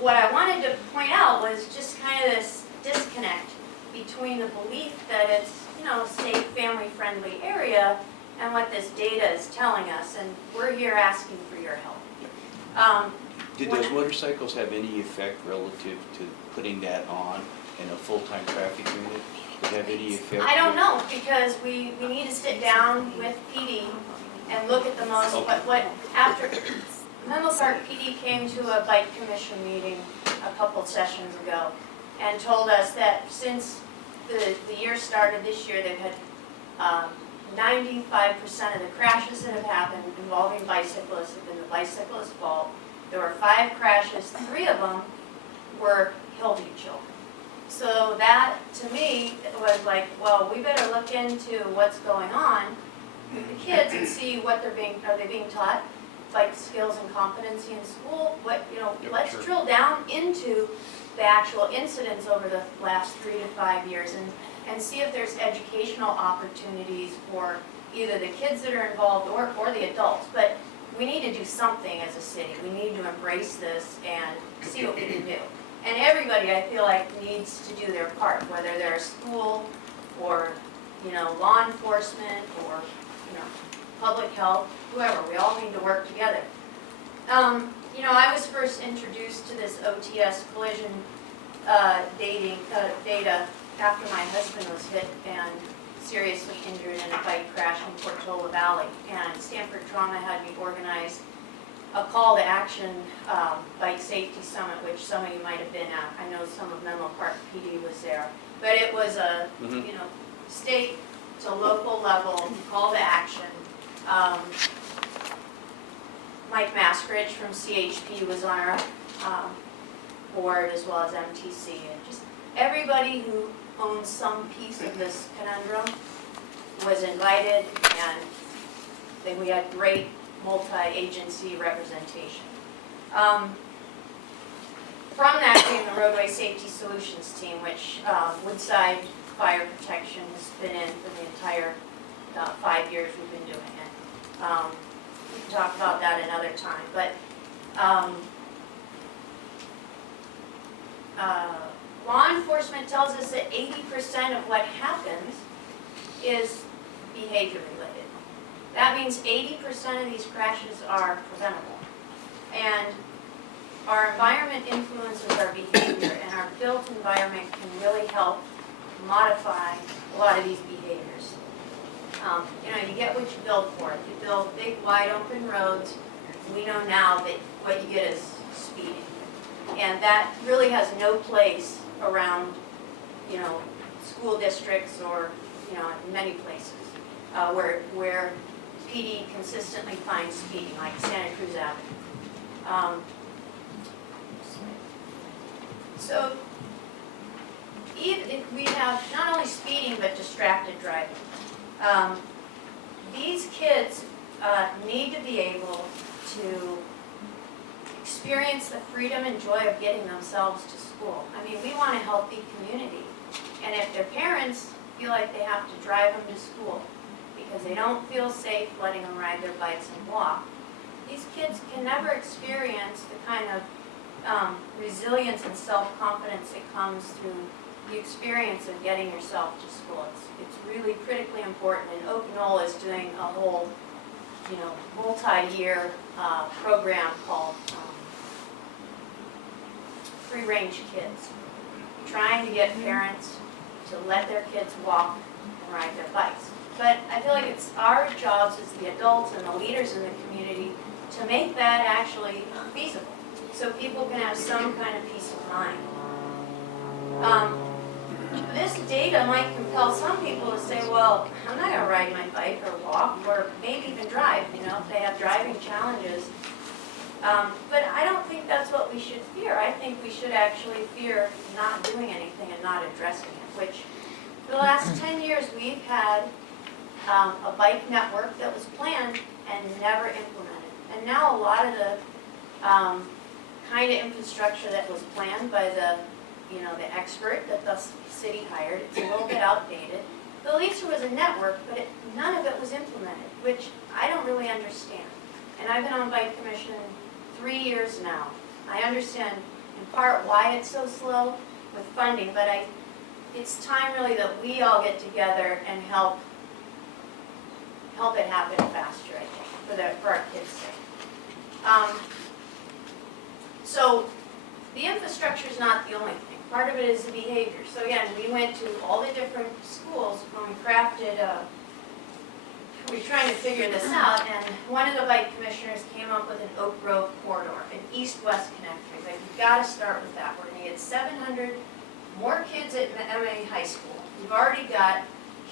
what I wanted to point out was just kind of this disconnect between the belief that it's, a safe, family-friendly area and what this data is telling us, and we're here asking for your help. Did those motorcycles have any effect relative to putting that on in a full-time traffic unit? Did it have any effect? I don't know, because we need to sit down with PD and look at the most, after, Menlo Park PD came to a bike commission meeting a couple sessions ago and told us that since the year started this year, they've had 95% of the crashes that have happened involving bicyclists have been the bicyclist's fault. There were 5 crashes, 3 of them were Hillview children. So that, to me, was like, well, we better look into what's going on with the kids and see what are they being taught bike skills and competency in school? Let's drill down into the actual incidents over the last 3 to 5 years and see if there's educational opportunities for either the kids that are involved or the adults. But we need to do something as a city. We need to embrace this and see what we can do. And everybody, I feel like, needs to do their part, whether they're a school or, law enforcement or, public health, whoever. We all need to work together. I was first introduced to this OTS collision data after my husband was hit and seriously injured in a bike crash in Portola Valley. And Stanford Trauma had me organize a call to action bike safety summit, which some of you might have been at. I know some of Menlo Park PD was there. But it was a, state to local level call to action. Mike Maskridge from CHP was on our board, as well as MTC, and just everybody who owns some piece of this conundrum was invited, and then we had great multi-agency representation. From that came the Roadway Safety Solutions team, which Woodside Fire Protection has been in for the entire 5 years we've been doing it. We can talk about that another time, but law enforcement tells us that 80% of what happens is behavior related. That means 80% of these crashes are preventable. And our environment influences our behavior, and our built environment can really help modify a lot of these behaviors. You get what you build for. If you build big, wide open roads, we know now that what you get is speeding. And that really has no place around, school districts or, in many places where PD consistently finds speeding, like Santa Cruz Avenue. So even if we have not only speeding but distracted driving, these kids need to be able to experience the freedom and joy of getting themselves to school. I mean, we want a healthy community. And if their parents feel like they have to drive them to school because they don't feel safe letting them ride their bikes and walk, these kids can never experience the kind of resilience and self-confidence that comes through the experience of getting yourself to school. It's really critically important, and Oak Knoll is doing a whole, multi-year program called Free Range Kids, trying to get parents to let their kids walk and ride their bikes. But I feel like it's our jobs as the adults and the leaders in the community to make that actually feasible, so people can have some kind of peace of mind. This data might compel some people to say, well, I'm not going to ride my bike or walk or maybe even drive, if they have driving challenges. But I don't think that's what we should fear. I think we should actually fear not doing anything and not addressing it, which for the last 10 years we've had a bike network that was planned and never implemented. And now a lot of the kind of infrastructure that was planned by the expert that the city hired, it's a little bit outdated. But at least there was a network, but none of it was implemented, which I don't really understand. And I've been on Bike Commission 3 years now. I understand in part why it's so slow with funding, but it's time really that we all get together and help it happen faster, I think, for our kids' sake. So the infrastructure is not the only thing. Part of it is the behavior. So again, we went to all the different schools when we crafted, we were trying to figure this out, and one of the bike commissioners came up with an Oak Grove corridor, an east-west connector. But you've got to start with that. We're going to get 700 more kids at MA High School. We've already got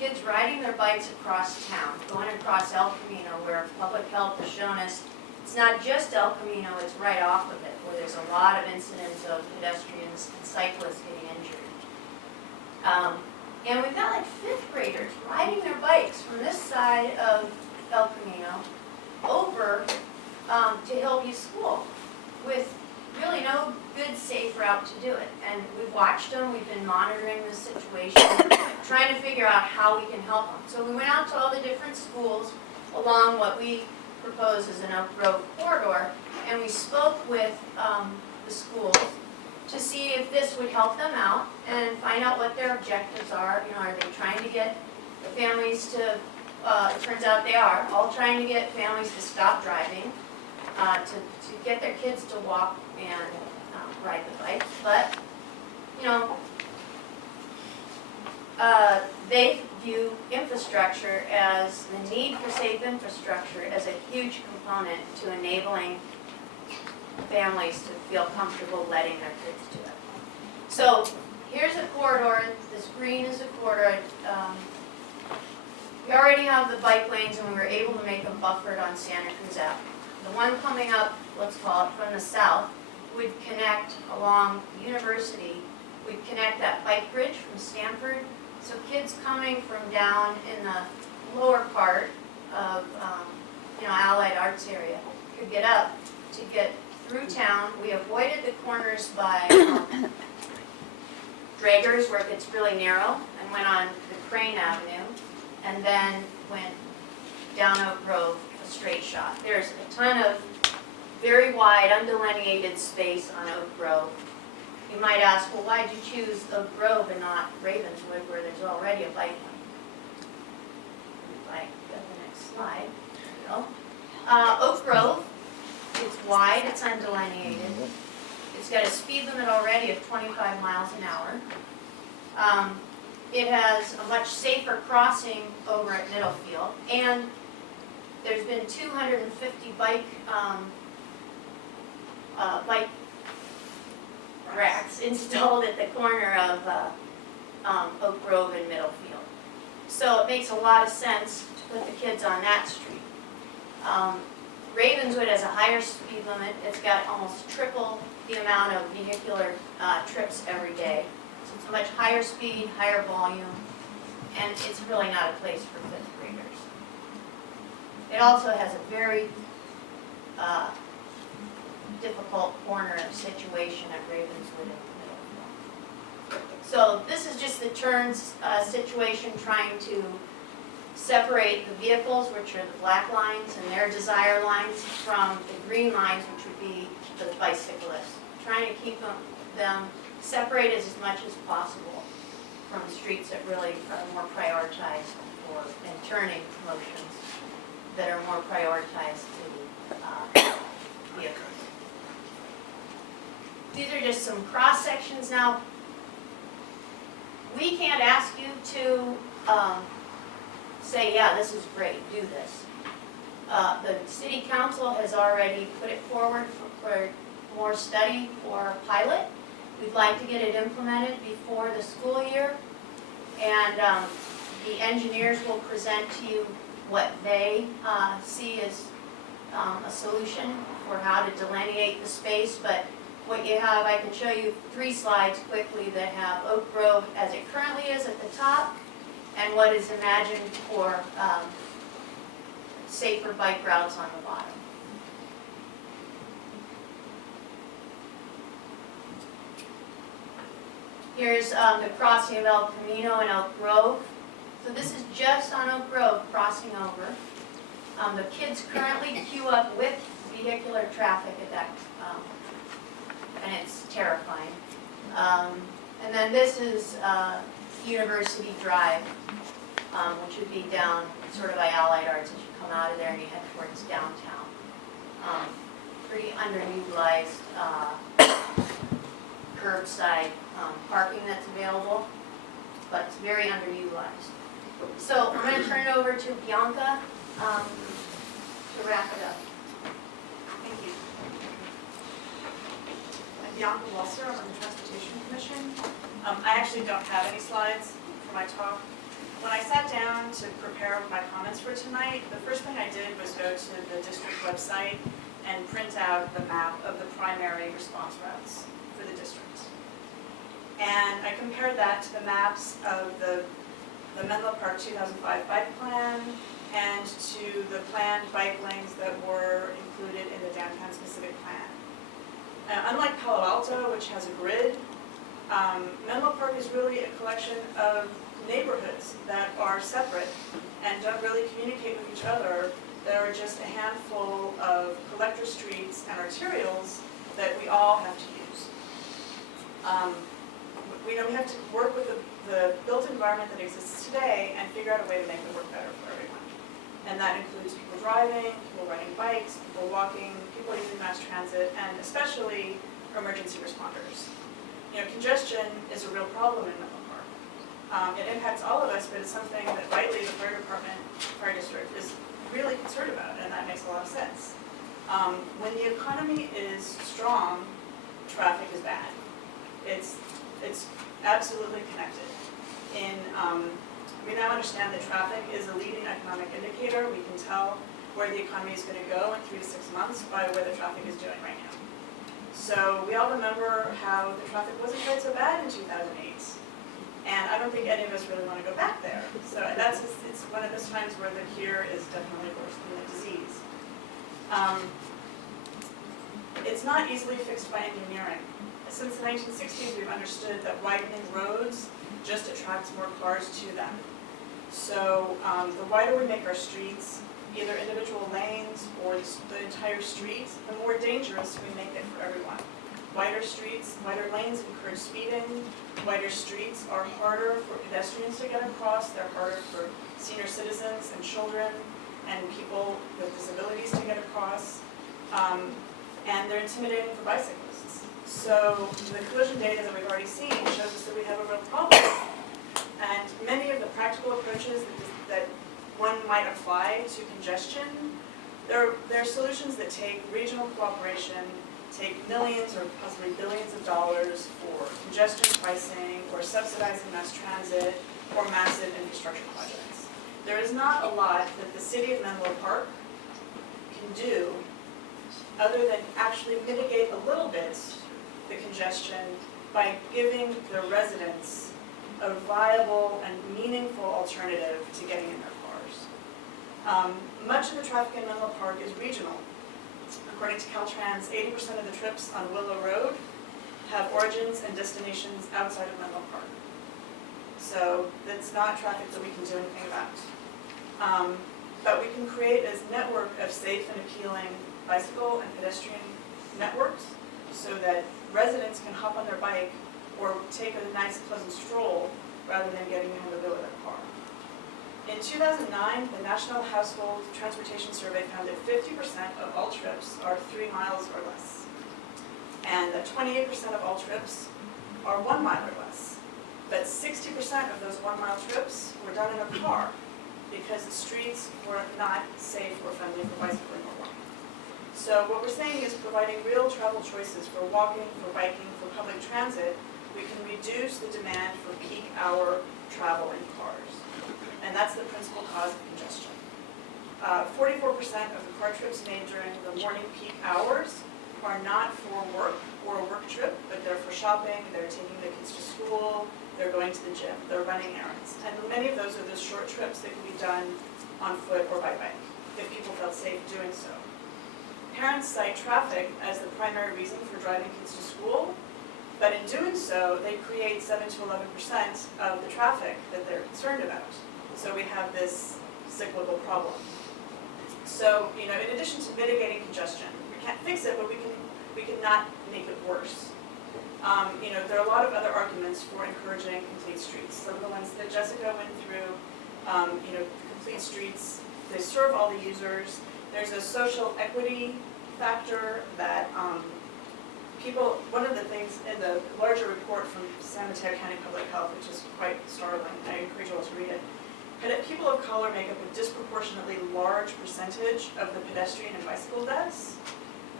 kids riding their bikes across town, going across El Camino, where public health has shown us it's not just El Camino, it's right off of it, where there's a lot of incidents of pedestrians and cyclists getting injured. And we've got like 5th graders riding their bikes from this side of El Camino over to Hillview School with really no good, safe route to do it. And we've watched them, we've been monitoring the situation, trying to figure out how we can help them. So we went out to all the different schools along what we propose as an Oak Grove corridor, and we spoke with the schools to see if this would help them out and find out what their objectives are. Are they trying to get the families to, it turns out they are, all trying to get families to stop driving, to get their kids to walk and ride the bike. But, they view infrastructure as the need for safe infrastructure as a huge component to enabling families to feel comfortable letting their kids do it. So here's a corridor. This green is a corridor. We already have the bike lanes, and we were able to make them buffered on Santa Cruz Avenue. The one coming up, let's call it from the south, would connect along University. We'd connect that bike bridge from Stanford. So kids coming from down in the lower part of, Allied Arts area could get up to get through town. We avoided the corners by Drager's, where it gets really narrow, and went on the Crane Avenue, and then went down Oak Grove, a straight shot. There's a ton of very wide, undelineated space on Oak Grove. You might ask, well, why did you choose Oak Grove and not Ravenswood, where there's already a bike lane? If I go to the next slide. There we go. Oak Grove, it's wide, it's undelineated. It's got a speed limit already of 25 miles an hour. It has a much safer crossing over at Middlefield, and there's been 250 bike racks installed at the corner of Oak Grove and Middlefield. So it makes a lot of sense to put the kids on that street. Ravenswood has a higher speed limit. It's got almost triple the amount of vehicular trips every day. So it's a much higher speed, higher volume, and it's really not a place for fifth graders. It also has a very difficult corner situation at Ravenswood and Middleville. So this is just the turns situation, trying to separate the vehicles, which are the black lines, and their desire lines, from the green lines, which would be the bicyclists. Trying to keep them separated as much as possible from streets that really are more prioritized for, and turning motions that are more prioritized to vehicles. These are just some cross sections. Now, we can't ask you to say, yeah, this is great, do this. The city council has already put it forward for more study for a pilot. We'd like to get it implemented before the school year. And the engineers will present to you what they see as a solution for how to delineate the space. But what you have, I can show you 3 slides quickly that have Oak Grove as it currently is at the top, and what is imagined for safer bike routes on the bottom. Here's the crossing of El Camino and Oak Grove. So this is just on Oak Grove crossing over. The kids currently queue up with vehicular traffic at that, and it's terrifying. And then this is University Drive, which would be down sort of by Allied Arts as you come out of there and you head towards downtown. Pretty underutilized curbside parking that's available, but it's very underutilized. So I'm going to turn it over to Bianca to wrap it up. Thank you. I'm Bianca Walser, I'm on the Transportation Commission. I actually don't have any slides for my talk. When I sat down to prepare my comments for tonight, the first thing I did was go to the district website and print out the map of the primary response routes for the district. And I compared that to the maps of the Menlo Park 2005 bike plan and to the planned bike lanes that were included in the downtown specific plan. Unlike Palo Alto, which has a grid, Menlo Park is really a collection of neighborhoods that are separate and don't really communicate with each other. There are just a handful of collector streets and arterials that we all have to use. We have to work with the built environment that exists today and figure out a way to make it work better for everyone. And that includes people driving, people riding bikes, people walking, people using mass transit, and especially emergency responders. Congestion is a real problem in Menlo Park. It impacts all of us, but it's something that rightly the fire department, fire district is really concerned about, and that makes a lot of sense. When the economy is strong, traffic is bad. It's absolutely connected. We now understand that traffic is a leading economic indicator. We can tell where the economy is going to go in 3 to 6 months by where the traffic is doing right now. So we all remember how the traffic wasn't quite so bad in 2008. And I don't think any of us really want to go back there. So it's one of those times where the cure is definitely worse than the disease. It's not easily fixed by engineering. Since the 1960s, we've understood that widening roads just attracts more cars to them. So the wider we make our streets, either individual lanes or the entire street, the more dangerous we make it for everyone. Wider streets, wider lanes encourage speeding. Wider streets are harder for pedestrians to get across. They're harder for senior citizens and children and people with disabilities to get across. And they're intimidating for bicyclists. So the collision data that we've already seen shows us that we have a real problem. And many of the practical approaches that one might apply to congestion, there are solutions that take regional cooperation, take millions or possibly billions of dollars for congestion pricing or subsidizing mass transit or massive infrastructure projects. There is not a lot that the city of Menlo Park can do other than actually mitigate a little bit the congestion by giving the residents a viable and meaningful alternative to getting in their cars. Much of the traffic in Menlo Park is regional. According to Caltrans, 80% of the trips on Willow Road have origins and destinations outside of Menlo Park. So that's not traffic that we can do anything about. But we can create a network of safe and appealing bicycle and pedestrian networks so that residents can hop on their bike or take a nice pleasant stroll rather than getting behind the wheel of their car. In 2009, the National Household Transportation Survey found that 50% of all trips are 3 miles or less, and that 28% of all trips are 1 mile or less. But 60% of those 1 mile trips were done in a car because the streets were not safe or friendly for bicycling or walking. So what we're saying is providing real travel choices for walking, for biking, for public transit, we can reduce the demand for peak hour travel in cars. And that's the principal cause of congestion. 44% of the car trips made during the morning peak hours are not for work or a work trip, but they're for shopping, they're taking the kids to school, they're going to the gym, they're running errands. And many of those are those short trips that can be done on foot or by bike, if people felt safe doing so. Parents cite traffic as the primary reason for driving kids to school, but in doing so, they create 7 to 11% of the traffic that they're concerned about. So we have this cyclical problem. So, in addition to mitigating congestion, we can't fix it, but we can not make it worse. There are a lot of other arguments for encouraging complete streets. Some of the ones that Jessica went through, complete streets, they serve all the users. There's a social equity factor that one of the things in the larger report from San Mateo County Public Health, which is quite startling, I encourage you all to read it, that people of color make up a disproportionately large percentage of the pedestrian and bicycle deaths.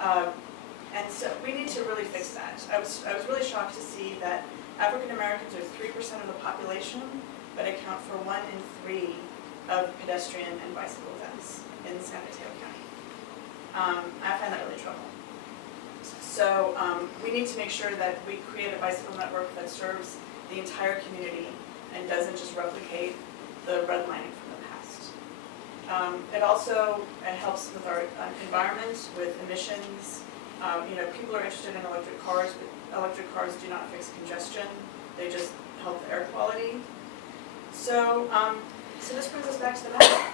And so we need to really fix that. I was really shocked to see that African Americans are 3% of the population, but account for 1 in 3 of pedestrian and bicycle deaths in San Mateo County. I find that really troubling. So we need to make sure that we create a bicycle network that serves the entire community and doesn't just replicate the redlining from the past. It also helps with our environment, with emissions. People are interested in electric cars, but electric cars do not fix congestion. They just help the air quality. So, so this brings us back to the matter.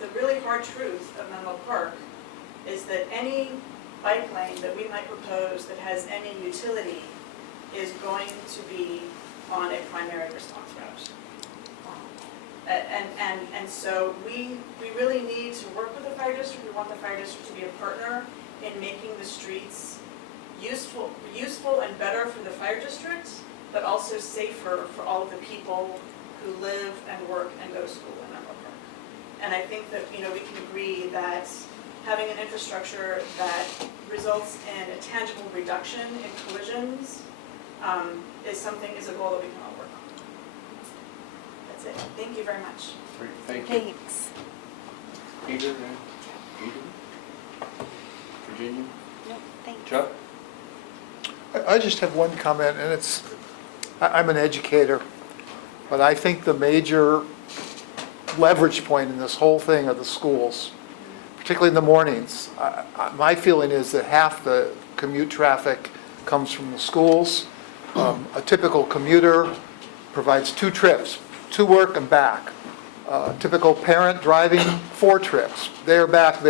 The really hard truth of Menlo Park is that any bike lane that we might propose that has any utility is going to be on a primary response route. And so we really need to work with the fire district. We want the fire district to be a partner in making the streets useful and better for the fire district, but also safer for all of the people who live and work and go to school in Menlo Park. And I think that we can agree that having an infrastructure that results in a tangible reduction in collisions is a goal that we can all work on. That's it. Thank you very much. Great, thank you. Thanks. Peter? Virginia? No, thanks. Chuck? I just have one comment, and I'm an educator, but I think the major leverage point in this whole thing are the schools, particularly in the mornings. My feeling is that half the commute traffic comes from the schools. A typical commuter provides 2 trips, to work and back. Typical parent driving 4 trips, there, back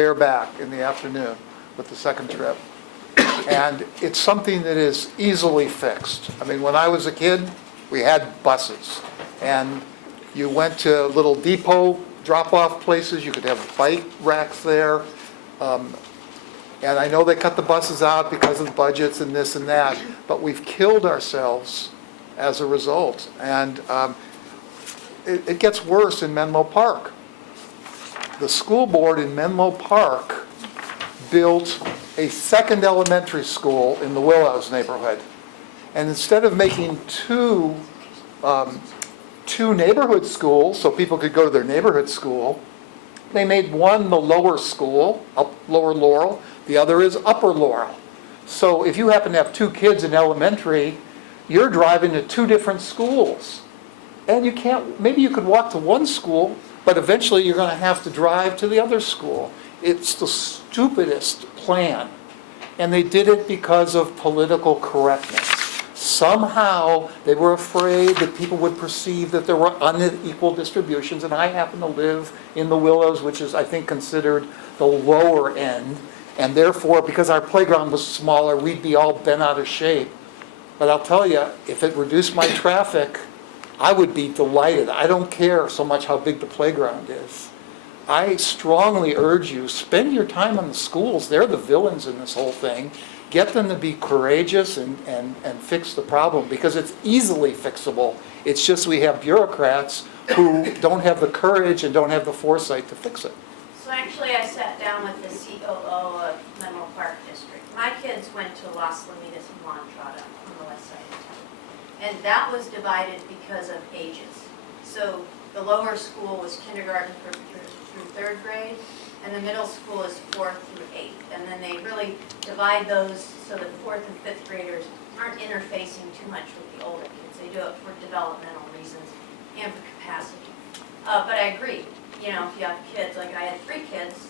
in the afternoon with the second trip. And it's something that is easily fixed. I mean, when I was a kid, we had buses. And you went to little depot drop-off places, you could have bike racks there. And I know they cut the buses out because of budgets and this and that, but we've killed ourselves as a result. And it gets worse in Menlo Park. The school board in Menlo Park built a second elementary school in the Willows neighborhood. And instead of making two neighborhood schools so people could go to their neighborhood school, They made one the lower school, up Lower Laurel, the other is Upper Laurel. So if you happen to have two kids in elementary, you're driving to two different schools. And you can't, maybe you could walk to one school, but eventually you're going to have to drive to the other school. It's the stupidest plan. And they did it because of political correctness. Somehow, they were afraid that people would perceive that there were unequal distributions, and I happen to live in the Willows, which is, I think, considered the lower end, and therefore, because our playground was smaller, we'd be all bent out of shape. But I'll tell you, if it reduced my traffic, I would be delighted. I don't care so much how big the playground is. I strongly urge you, spend your time on the schools. They're the villains in this whole thing. Get them to be courageous and fix the problem, because it's easily fixable. It's just we have bureaucrats who don't have the courage and don't have the foresight to fix it. So actually, I sat down with the COO of Menlo Park District. My kids went to Las Lomitas and La Entrada on the west side of town. And that was divided because of ages. So the lower school was kindergarten through third grade, and the middle school is 4th through 8th. And then they really divide those so that 4th and 5th graders aren't interfacing too much with the older kids. They do it for developmental reasons and for capacity. But I agree, you know, if you have kids, like I had 3 kids,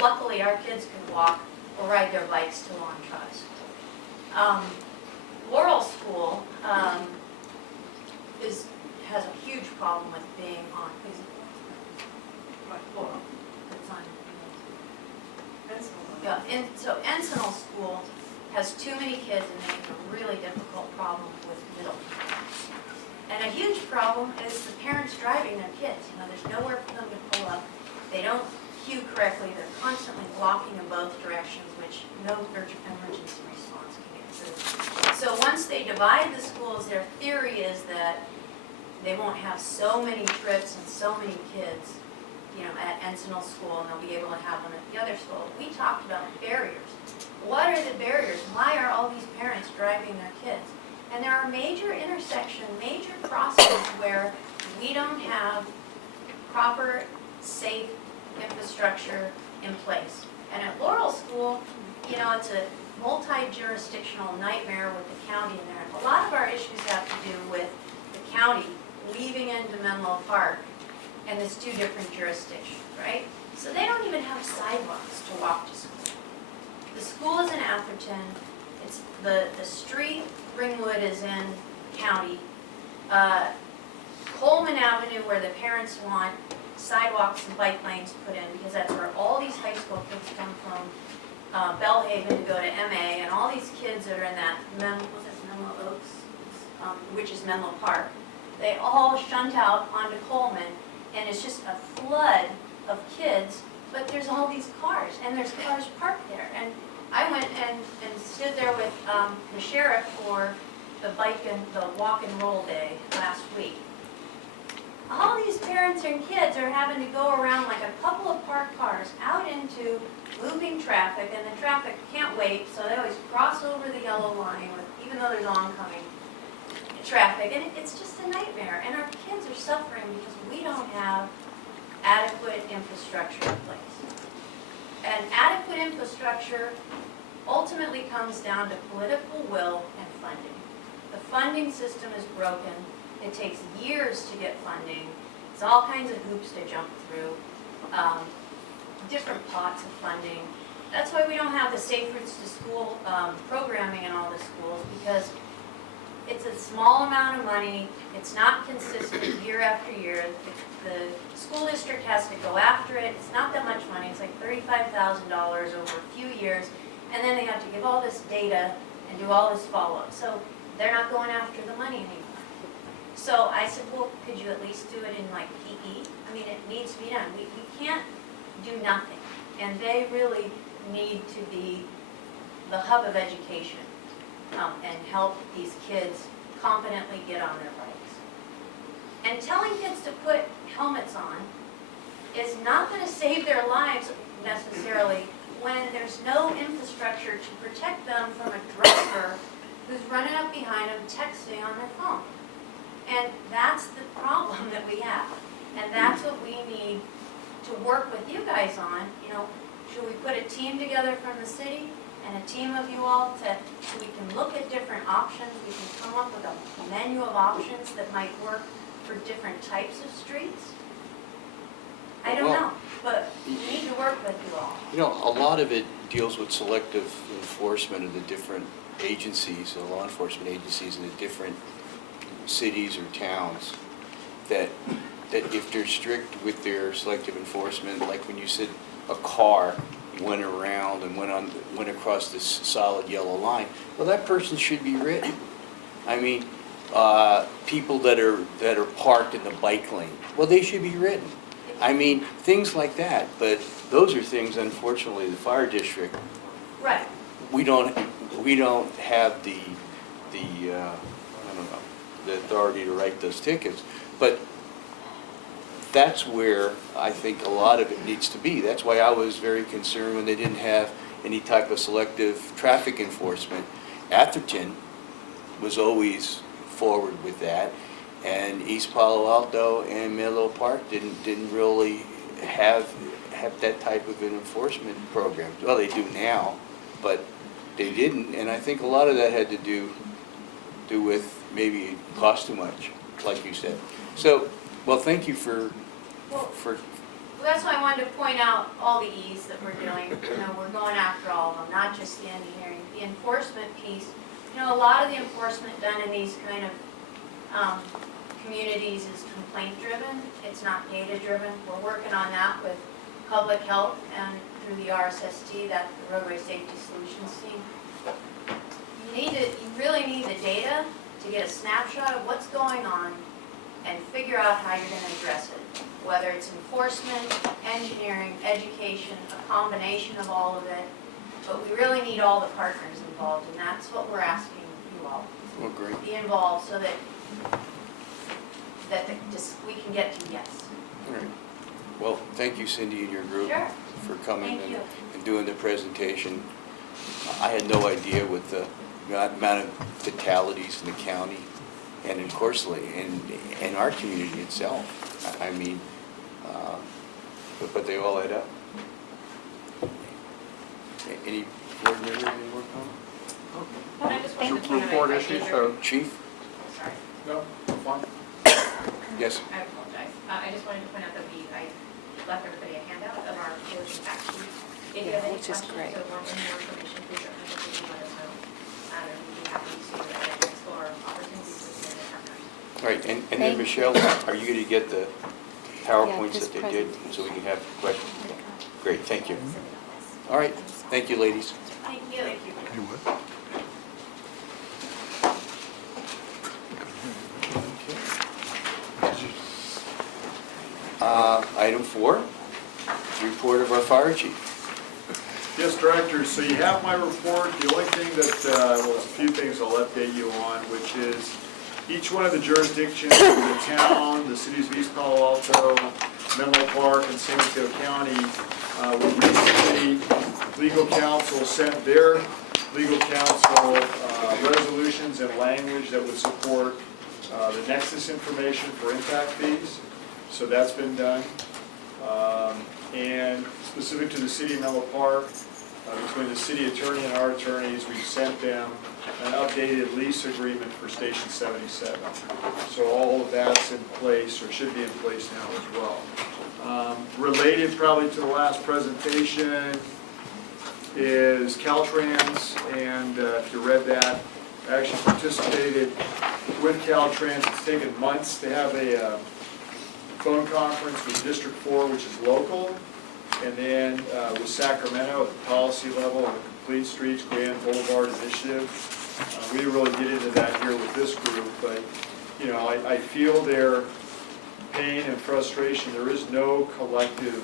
luckily our kids can walk or ride their bikes to La Entrada School. Laurel School has a huge problem with being on, Laurel, it's on. Yeah, and so Encinal School has too many kids, and they have a really difficult problem with middle. And a huge problem is the parents driving their kids. You know, there's nowhere for them to pull up. They don't cue correctly. They're constantly blocking in both directions, which no emergency response can get through. So once they divide the schools, their theory is that they won't have so many trips and so many kids, you know, at Encinal School, and they'll be able to have them at the other school. We talked about barriers. What are the barriers? Why are all these parents driving their kids? And there are major intersections, major crossings where we don't have proper, safe infrastructure in place. And at Laurel School, you know, it's a multi-jurisdictional nightmare with the county in there. A lot of our issues have to do with the county weaving into Menlo Park, and there's 2 different jurisdictions, right? So they don't even have sidewalks to walk to school. The school is in Atherton. It's the street, Ringwood, is in county. Coleman Avenue, where the parents want sidewalks and bike lanes put in, because that's where all these high school kids come from, Bellhaven to go to MA, and all these kids that are in that Menlo Oaks, which is Menlo Park, they all shunt out onto Coleman, and it's just a flood of kids, but there's all these cars, and there's cars parked there. And I went and stood there with the sheriff for the bike and the walk and roll day last week. All these parents and kids are having to go around like a couple of parked cars out into moving traffic, and the traffic can't wait, so they always cross over the yellow line, even though there's oncoming traffic, and it's just a nightmare. And our kids are suffering because we don't have adequate infrastructure in place. And adequate infrastructure ultimately comes down to political will and funding. The funding system is broken. It takes years to get funding. It's all kinds of hoops to jump through, different pots of funding. That's why we don't have the Safe Routes to School programming in all the schools, because it's a small amount of money. It's not consistent year after year. The school district has to go after it. It's not that much money. It's like $35,000 over a few years. And then they have to give all this data and do all this follow-up. So they're not going after the money anymore. So I said, well, could you at least do it in like PE? I mean, it needs to be done. We can't do nothing. And they really need to be the hub of education and help these kids competently get on their bikes. And telling kids to put helmets on is not going to save their lives necessarily when there's no infrastructure to protect them from a driver who's running up behind them texting on their phone. And that's the problem that we have. And that's what we need to work with you guys on, should we put a team together from the city and a team of you all so we can look at different options, we can come up with a menu of options that might work for different types of streets? I don't Well- know, but we need to work with you all. A lot of it deals with selective enforcement of the different agencies, the law enforcement agencies in the different cities or towns, that if they're strict with their selective enforcement, like when you said a car went around and went across this solid yellow line, well, that person should be written. I mean, people that are parked in the bike lane, well, they should be written. I mean, things like that, but those are things, unfortunately, the fire district, Right. we don't have the I don't know, the authority to write those tickets, but that's where I think a lot of it needs to be. That's why I was very concerned when they didn't have any type of selective traffic enforcement. Atherton was always forward with that, and East Palo Alto and Menlo Park didn't really have that type of an enforcement program. Well, they do now, but they didn't, and I think a lot of that had to do with maybe it cost too much, like you said. So, well, thank you for Well, that's why I wanted to point out all the E's that we're doing. We're going after all of them, not just the engineering. The enforcement piece, a lot of the enforcement done in these kind of communities is complaint-driven. It's not data-driven. We're working on that with public health and through the RSST, that's the Roadway Safety Solutions team. You really need the data to get a snapshot of what's going on and figure out how you're going to address it. Whether it's enforcement, engineering, education, a combination of all of it. But we really need all the partners involved, and that's what we're asking you all. Well, great. Be involved so that we can get to yes. All right. Well, thank you, Cindy, and your group Sure. for coming Thank you. and doing the presentation. I had no idea with the amount of fatalities in the county and in Course Lake and our community itself. I mean, but they all add up. Any board member, any more comment? And I just wanted to point out, Report I issues, did- so Chief? Sorry, No, fine. Yes. I apologize. I just wanted to point out that I left everybody a handout of our village fact sheet. If you have Yeah, any which is questions great. or want any more information, please don't hesitate to let us know. And we'd be happy to explore opportunities with you and your partners. All right, and then Thank you. Michelle, are you going to get the PowerPoints this that they did so we can have questions? Great, thank you. Mm-hmm. All right, thank you, ladies. Thank you. Thank you. Item 4, report of our fire chief. Yes, Director, so you have my report. The only thing that, well, there's a few things I'll update you on, which is each one of the jurisdictions, the town, the cities of East Palo Alto, Menlo Park, and San Mateo County, recently, legal counsel sent their legal counsel resolutions and language that would support the nexus information for impact fees. So that's been done. And specific to the city of Menlo Park, between the city attorney and our attorneys, we've sent them an updated lease agreement for Station 77. So all of that's in place, or should be in place now as well. Related probably to the last presentation is Caltrans, and if you read that, I actually participated with Caltrans. It's taken months to have a phone conference with District 4, which is local, and then with Sacramento at the policy level on the Complete Streets Grand Boulevard Initiative. We didn't really get into that here with this group, but I feel their pain and frustration. There is no collective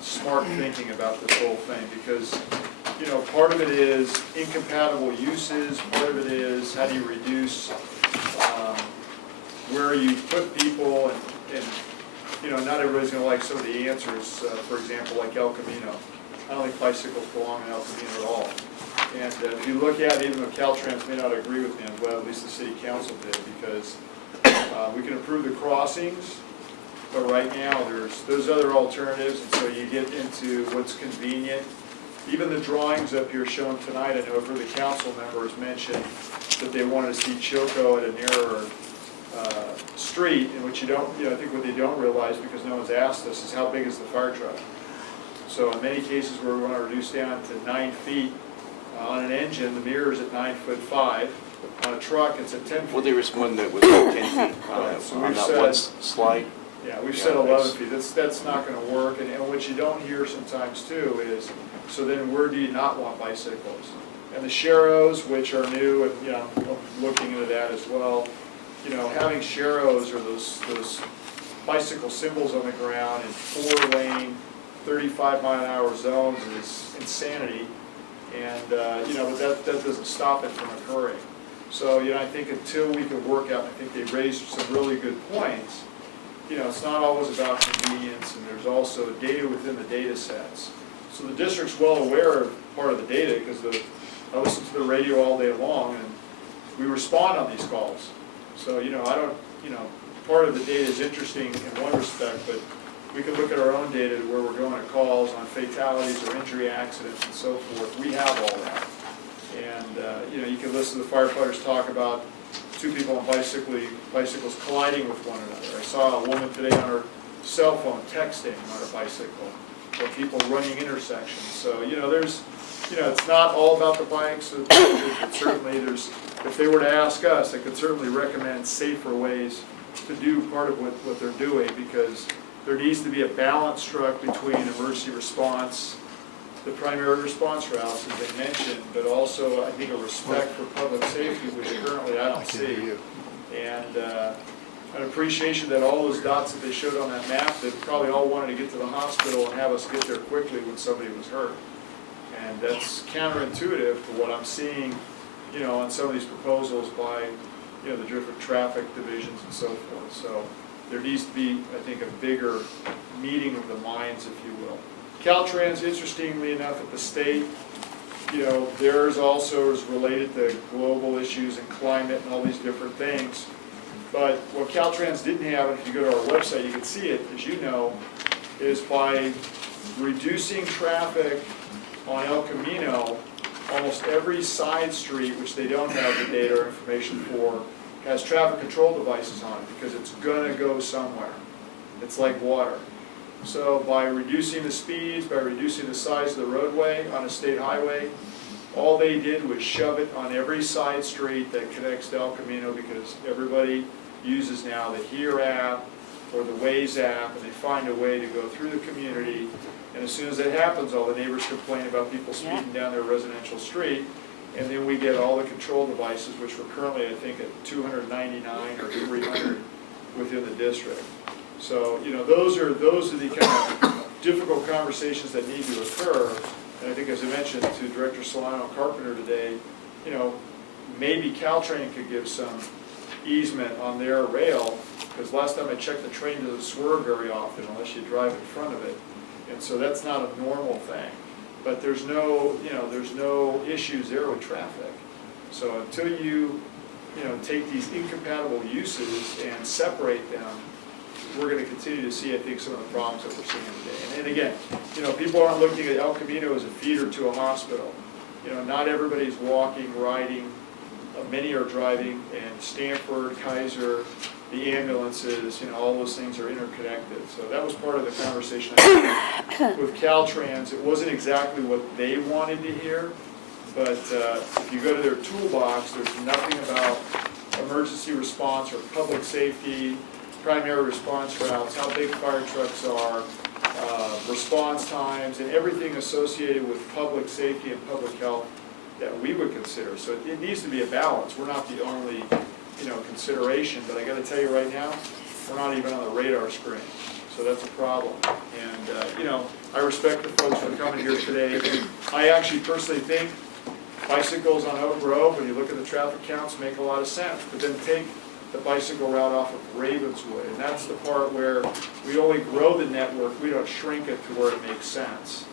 smart thinking about this whole thing because part of it is incompatible uses, part of it is how do you reduce where you put people, and not everybody's going to like some of the answers. For example, like El Camino. I don't think bicycles belong in El Camino at all. And if you look at it, even though Caltrans may not agree with me, well, at least the city council did, because we can improve the crossings, But right now, there's other alternatives, and so you get into what's convenient. Even the drawings up here shown tonight, I know for the council members mentioned that they wanted to see Choco at a narrower street, in which I think what they don't realize, because no one's asked us, is how big is the fire truck? So in many cases where we want to reduce down to 9 feet on an engine, the mirror is at 9'5". On a truck, it's at 10 feet. Well, there was one that was 10 feet So on we've that said- one slide. Yeah, we've Yeah, said 11 that's- feet. That's not going to work. And what you don't hear sometimes too is, so then where do you not want bicycles? And the sharrows, which are new, and I'm looking into that as well. Having sharrows or those bicycle symbols on the ground in 4-lane, 35-mile-an-hour zones is insanity. And but that doesn't stop it from occurring. So I think until we can work out, I think they raised some really good points. It's not always about convenience, and there's also data within the data sets. So the district's well aware of part of the data, because I listen to the radio all day long, and we respond on these calls. So, part of the data is interesting in one respect, but we can look at our own data where we're going to calls on fatalities or injury accidents and so forth. We have all that. And, you can listen to the firefighters talk about 2 people on bicycles colliding with one another. I saw a woman today on her cell phone texting on her bicycle, or people running intersections. So, it's not all about the bikes, but certainly if they were to ask us, I could certainly recommend safer ways to do part of what they're doing, because there needs to be a balance struck between emergency response, the primary response routes, as they mentioned, but also, I think, a respect for public safety, which currently I don't see. And an appreciation that all those dots that they showed on that map, that probably all wanted to get to the hospital and have us get there quickly when somebody was hurt. And that's counterintuitive to what I'm seeing, on some of these proposals by, the different traffic divisions and so forth. So there needs to be, I think, a bigger meeting of the minds, if you will. Caltrans, interestingly enough, at the state, theirs also is related to global issues and climate and all these different things. But what Caltrans didn't have, and if you go to our website, you can see it, as you know, is by reducing traffic on El Camino, almost every side street, which they don't have the data or information for, has traffic control devices on it, because it's going to go somewhere. It's like water. So by reducing the speeds, by reducing the size of the roadway on a state highway, all they did was shove it on every side street that connects to El Camino, because everybody uses now the HERE app or the Waze app, and they find a way to go through the community. And as soon as that happens, all the neighbors complain about people speeding down their residential street. And then we get all the control devices, which we're currently, I think, at 299 or 300 within the district. So, those are the kind of difficult conversations that need to occur. And I think, as I mentioned to Director Solano Carpenter today, maybe Caltrain could give some easement on their rail, because last time I checked, the train doesn't swerve very often unless you drive in front of it. And so that's not a normal thing. But there's no issues there with traffic. So until you take these incompatible uses and separate them, we're going to continue to see, I think, some of the problems that we're seeing today. And again, people aren't looking at El Camino as a feeder to a hospital. Not everybody's walking, riding. Many are driving, and Stanford, Kaiser, the ambulances, all those things are interconnected. So that was part of the conversation I had with Caltrans. It wasn't exactly what they wanted to hear, but if you go to their toolbox, there's nothing about emergency response or public safety, primary response routes, how big fire trucks are, response times, and everything associated with public safety and public health that we would consider. So it needs to be a balance. We're not the only consideration, but I got to tell you right now, we're not even on the radar screen. So that's a problem. And I respect the folks for coming here today. I actually personally think bicycles on Oak Grove, when you look at the traffic counts, make a lot of sense. But then take the bicycle route off of Ravenswood, and that's the part where we only grow the network, we don't shrink it to where it makes sense.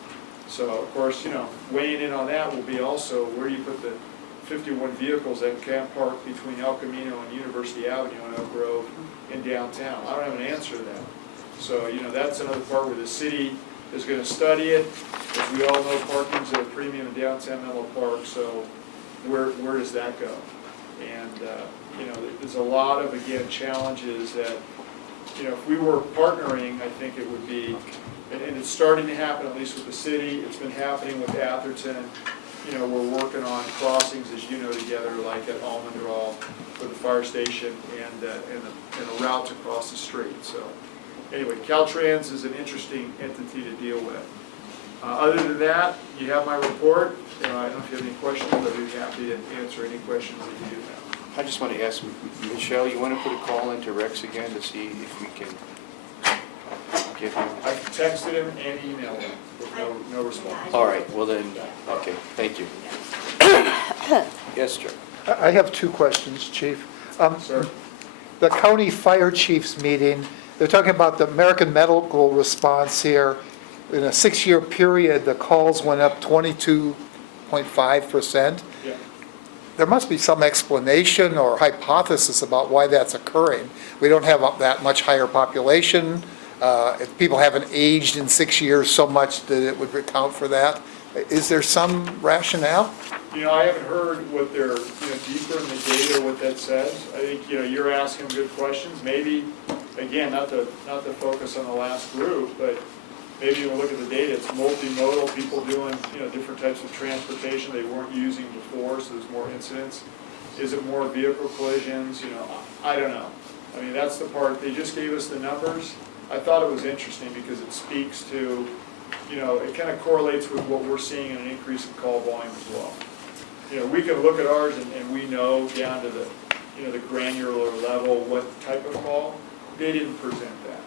So of course, weighing in on that will be also where you put the 51 vehicles that can park between El Camino and University Avenue on Oak Grove in downtown. I don't have an answer to that. So, that's another part where the city is gonna study it. As we all know, parking's at a premium in downtown Menlo Park, so where does that go? And, there's a lot of, again, challenges that, if we were partnering, I think it would be, and it's starting to happen, at least with the city, it's been happening with Atherton. We're working on crossings, as you know, together, like at Almondral for the fire station and a route across the street. So anyway, Caltrans is an interesting entity to deal with. Other than that, you have my report. I don't know if you have any questions, I'd be happy to answer any questions that you do have. I just want to ask, Michelle, you want to put a call into Rex again to see if we can get him? I texted him and emailed him with no response. All right, well then, okay, thank you. Yes, Joe? I have two questions, Chief. Sir? The county fire chiefs meeting, they're talking about the American medical response here. In a 6-year period, the calls went up 22.5%. Yeah. There must be some explanation or hypothesis about why that's occurring. We don't have that much higher population. If people haven't aged in 6 years so much that it would account for that. Is there some rationale? I haven't heard what they're, deeper in the data, what that says. I think, you're asking good questions. Maybe, again, not to focus on the last group, but maybe when we look at the data, it's multimodal, people doing, different types of transportation they weren't using before, so there's more incidents. Is it more vehicle collisions? I don't know. I mean, that's the part, they just gave us the numbers. I thought it was interesting because it speaks to, it kind of correlates with what we're seeing in an increase in call volume as well. We can look at ours and we know down to the, the granular level what type of call. They didn't present that.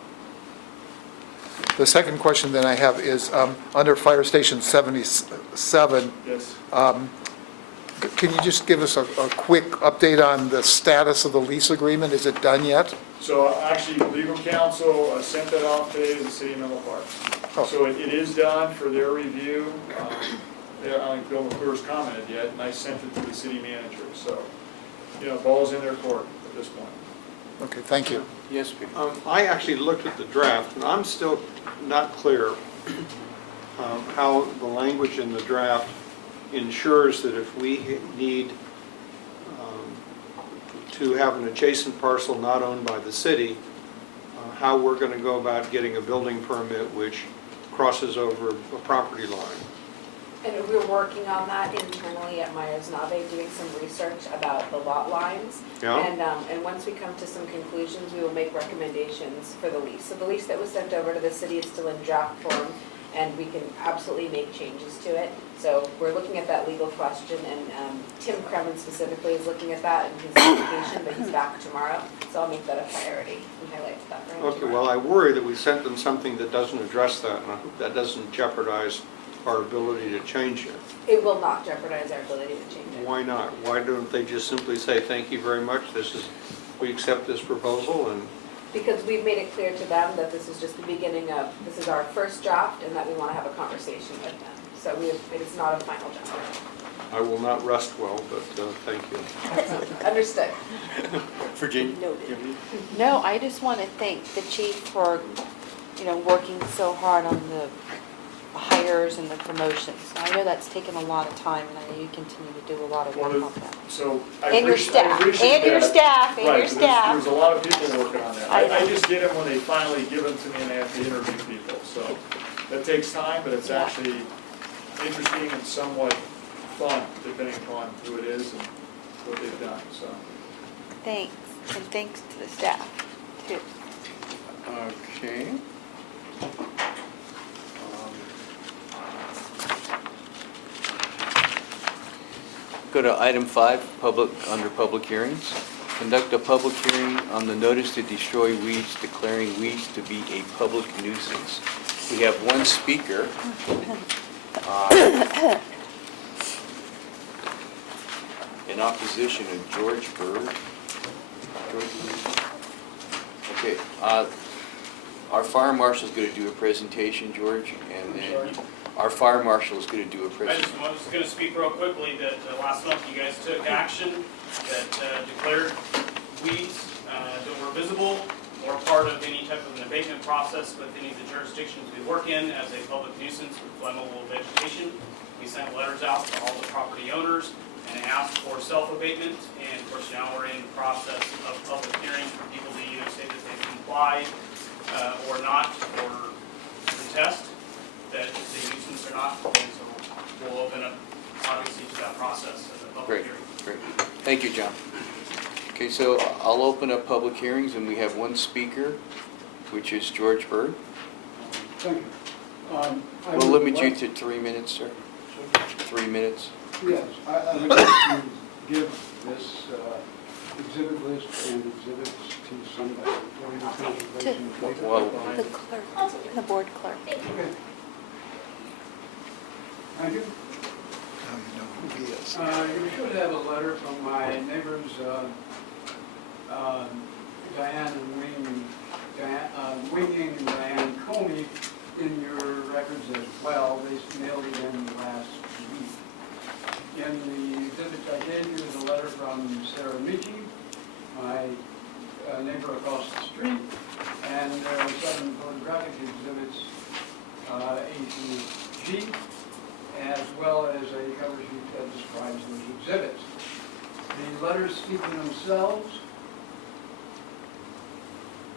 The second question that I have is, under Fire Station 77, Yes. can you just give us a quick update on the status of the lease agreement? Is it done yet? So actually, legal counsel sent that off today to the city of Menlo Park. Oh. So it is done for their review. I don't think Bill McClure's commented yet, and I sent it to the city manager. So, ball's in their court at this point. Okay, thank you. Yes, Peter? I actually looked at the draft, and I'm still not clear how the language in the draft ensures that if we need to have an adjacent parcel not owned by the city, how we're going to go about getting a building permit which crosses over a property line. And we're working on that internally at Myers-Nave, doing some research about the lot lines. Yeah. And once we come to some conclusions, we will make recommendations for the lease. So the lease that was sent over to the city is still in draft form, and we can absolutely make changes to it. So we're looking at that legal question, and Tim Kremen specifically is looking at that in his application, but he's back tomorrow. So I'll make that a priority and highlight that for him Okay, tomorrow. well, I worry that we sent them something that doesn't address that, and I hope that doesn't jeopardize our ability to change it. It will not jeopardize our ability to change it. Why not? Why don't they just simply say, thank you very much, we accept this proposal, and Because we've made it clear to them that this is just the beginning of, this is our first draft, and that we want to have a conversation with them. So it's not a final draft. I will not rest well, but thank you. Understood. Virginia? Noted. No, I just want to thank the chief for, working so hard on the hires and the promotions. I know that's taken a lot of time, and I know you continue to do a lot of work on that. So I And your appreciate staff, that. and your staff, and Right, your so staff. there's a lot of people working on that. I I know. just get them when they finally give them to me and I have to interview people. So that takes time, but it's Yeah. actually interesting and somewhat fun, depending upon who it is and what they've done, so. Thanks, and thanks to the staff, too. Okay. Go to item 5, under public hearings. Conduct a public hearing on the notice to destroy weeds, declaring weeds to be a public nuisance. We have one speaker. In opposition of George Bird. Okay, our fire marshal's going to do a presentation, George, and then our fire marshal is going to do a I presentation. just was going to speak real quickly that last month you guys took action that declared weeds that were visible or part of any type of an abatement process with any of the jurisdictions we work in as a public nuisance with flammable vegetation. We sent letters out to all the property owners and asked for self-abatement, and of course now we're in the process of public hearing for people to either say that they comply or not, or contest that the nuisance or not, and so we'll open up obviously to that process as a public Great, hearing. great. Thank you, John. Okay, so I'll open up public hearings, and we have one speaker, which is George Bird. Thank you. We'll limit you to 3 minutes, sir. 3 minutes. Yes, I would like to give this exhibit list and exhibits to somebody for your consideration. Well, The clerk, the board clerk. Okay. Thank you. You should have a letter from my neighbors, Diane and Winging and Diane Comey in your records as well. They mailed it in last week. In the exhibits I gave you is a letter from Sarah Michi, my neighbor across the street, and there are 7 photographic exhibits, A through G, as well as a cover sheet that describes those exhibits. The letters speak for themselves.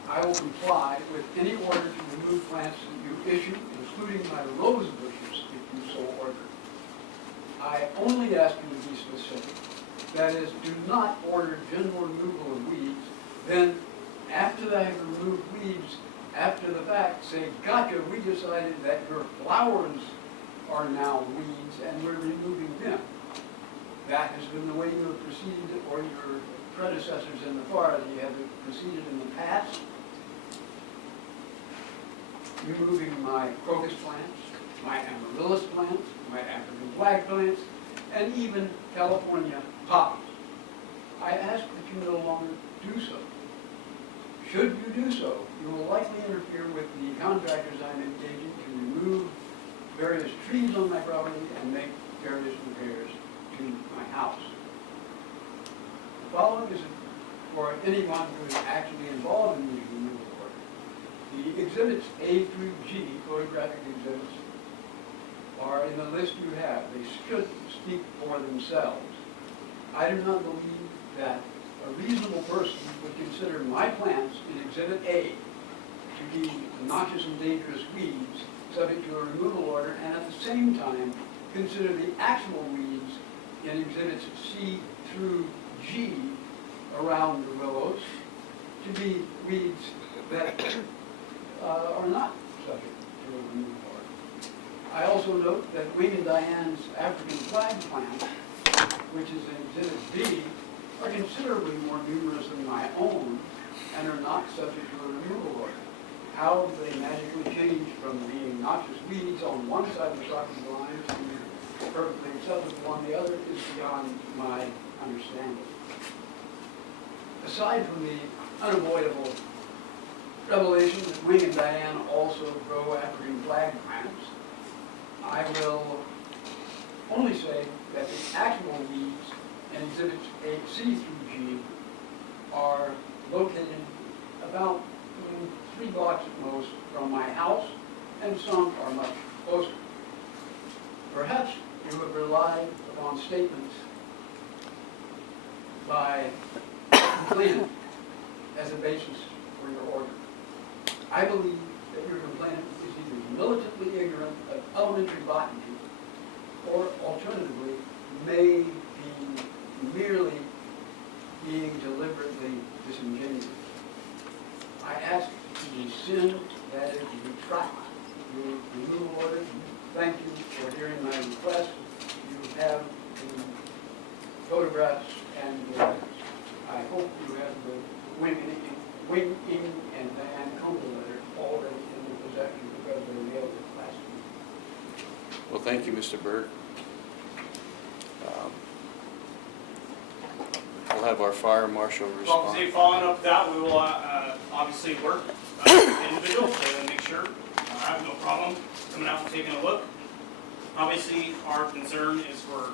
I will comply with any order to remove plants that you issue, including my rose bushes, if you so order. I only ask you to be specific. That is, do not order general removal of weeds, then after I have removed weeds, after the fact, say, gotcha, we decided that your flowers are now weeds and we're removing them. That has been the way you have proceeded, or your predecessors in the forest, you have proceeded in the past. Removing my crocus plants, my amaryllis plants, my African flag plants, and even California poppies. I ask that you no longer do so. Should you do so, you will likely interfere with the contractors I'm engaging to remove various trees on my property and make various repairs to my house. The following is for anyone who is actually involved in these removal orders. The exhibits A through G, photographic exhibits, are in the list you have. They should speak for themselves. I do not believe that a reasonable person would consider my plants in Exhibit A to be noxious and dangerous weeds subject to a removal order, and at the same time consider the actual weeds in Exhibits C through G around the willows to be weeds that are not subject to a removal order. I also note that Wing and Diane's African flag plant, which is in Exhibit B, are considerably more numerous than my own and are not subject to a removal order. How they magically change from being noxious weeds on one side of the property line to perfectly acceptable on the other is beyond my understanding. Aside from the unavoidable revelation that Wing and Diane also grow African flag plants, I will only say that the actual weeds in Exhibits C through G are located about 3 blocks at most from my house, and some are much closer. Perhaps you have relied upon statements by the complainant as a basis for your order. I believe that your complainant is either militantly ignorant of elementary botany or alternatively may be merely being deliberately disingenuous. I ask to rescind, that is, to retract your removal order. Thank you for hearing my request. You have the photographs, and I hope you have the Wing and Diane Comey letter already in your possession because they were mailed it last week. Well, thank you, Mr. Bird. We'll have our fire marshal Well, respond. following up that, we will obviously work with the individual to make sure. I have no problem coming out and taking a look. Obviously, our concern is for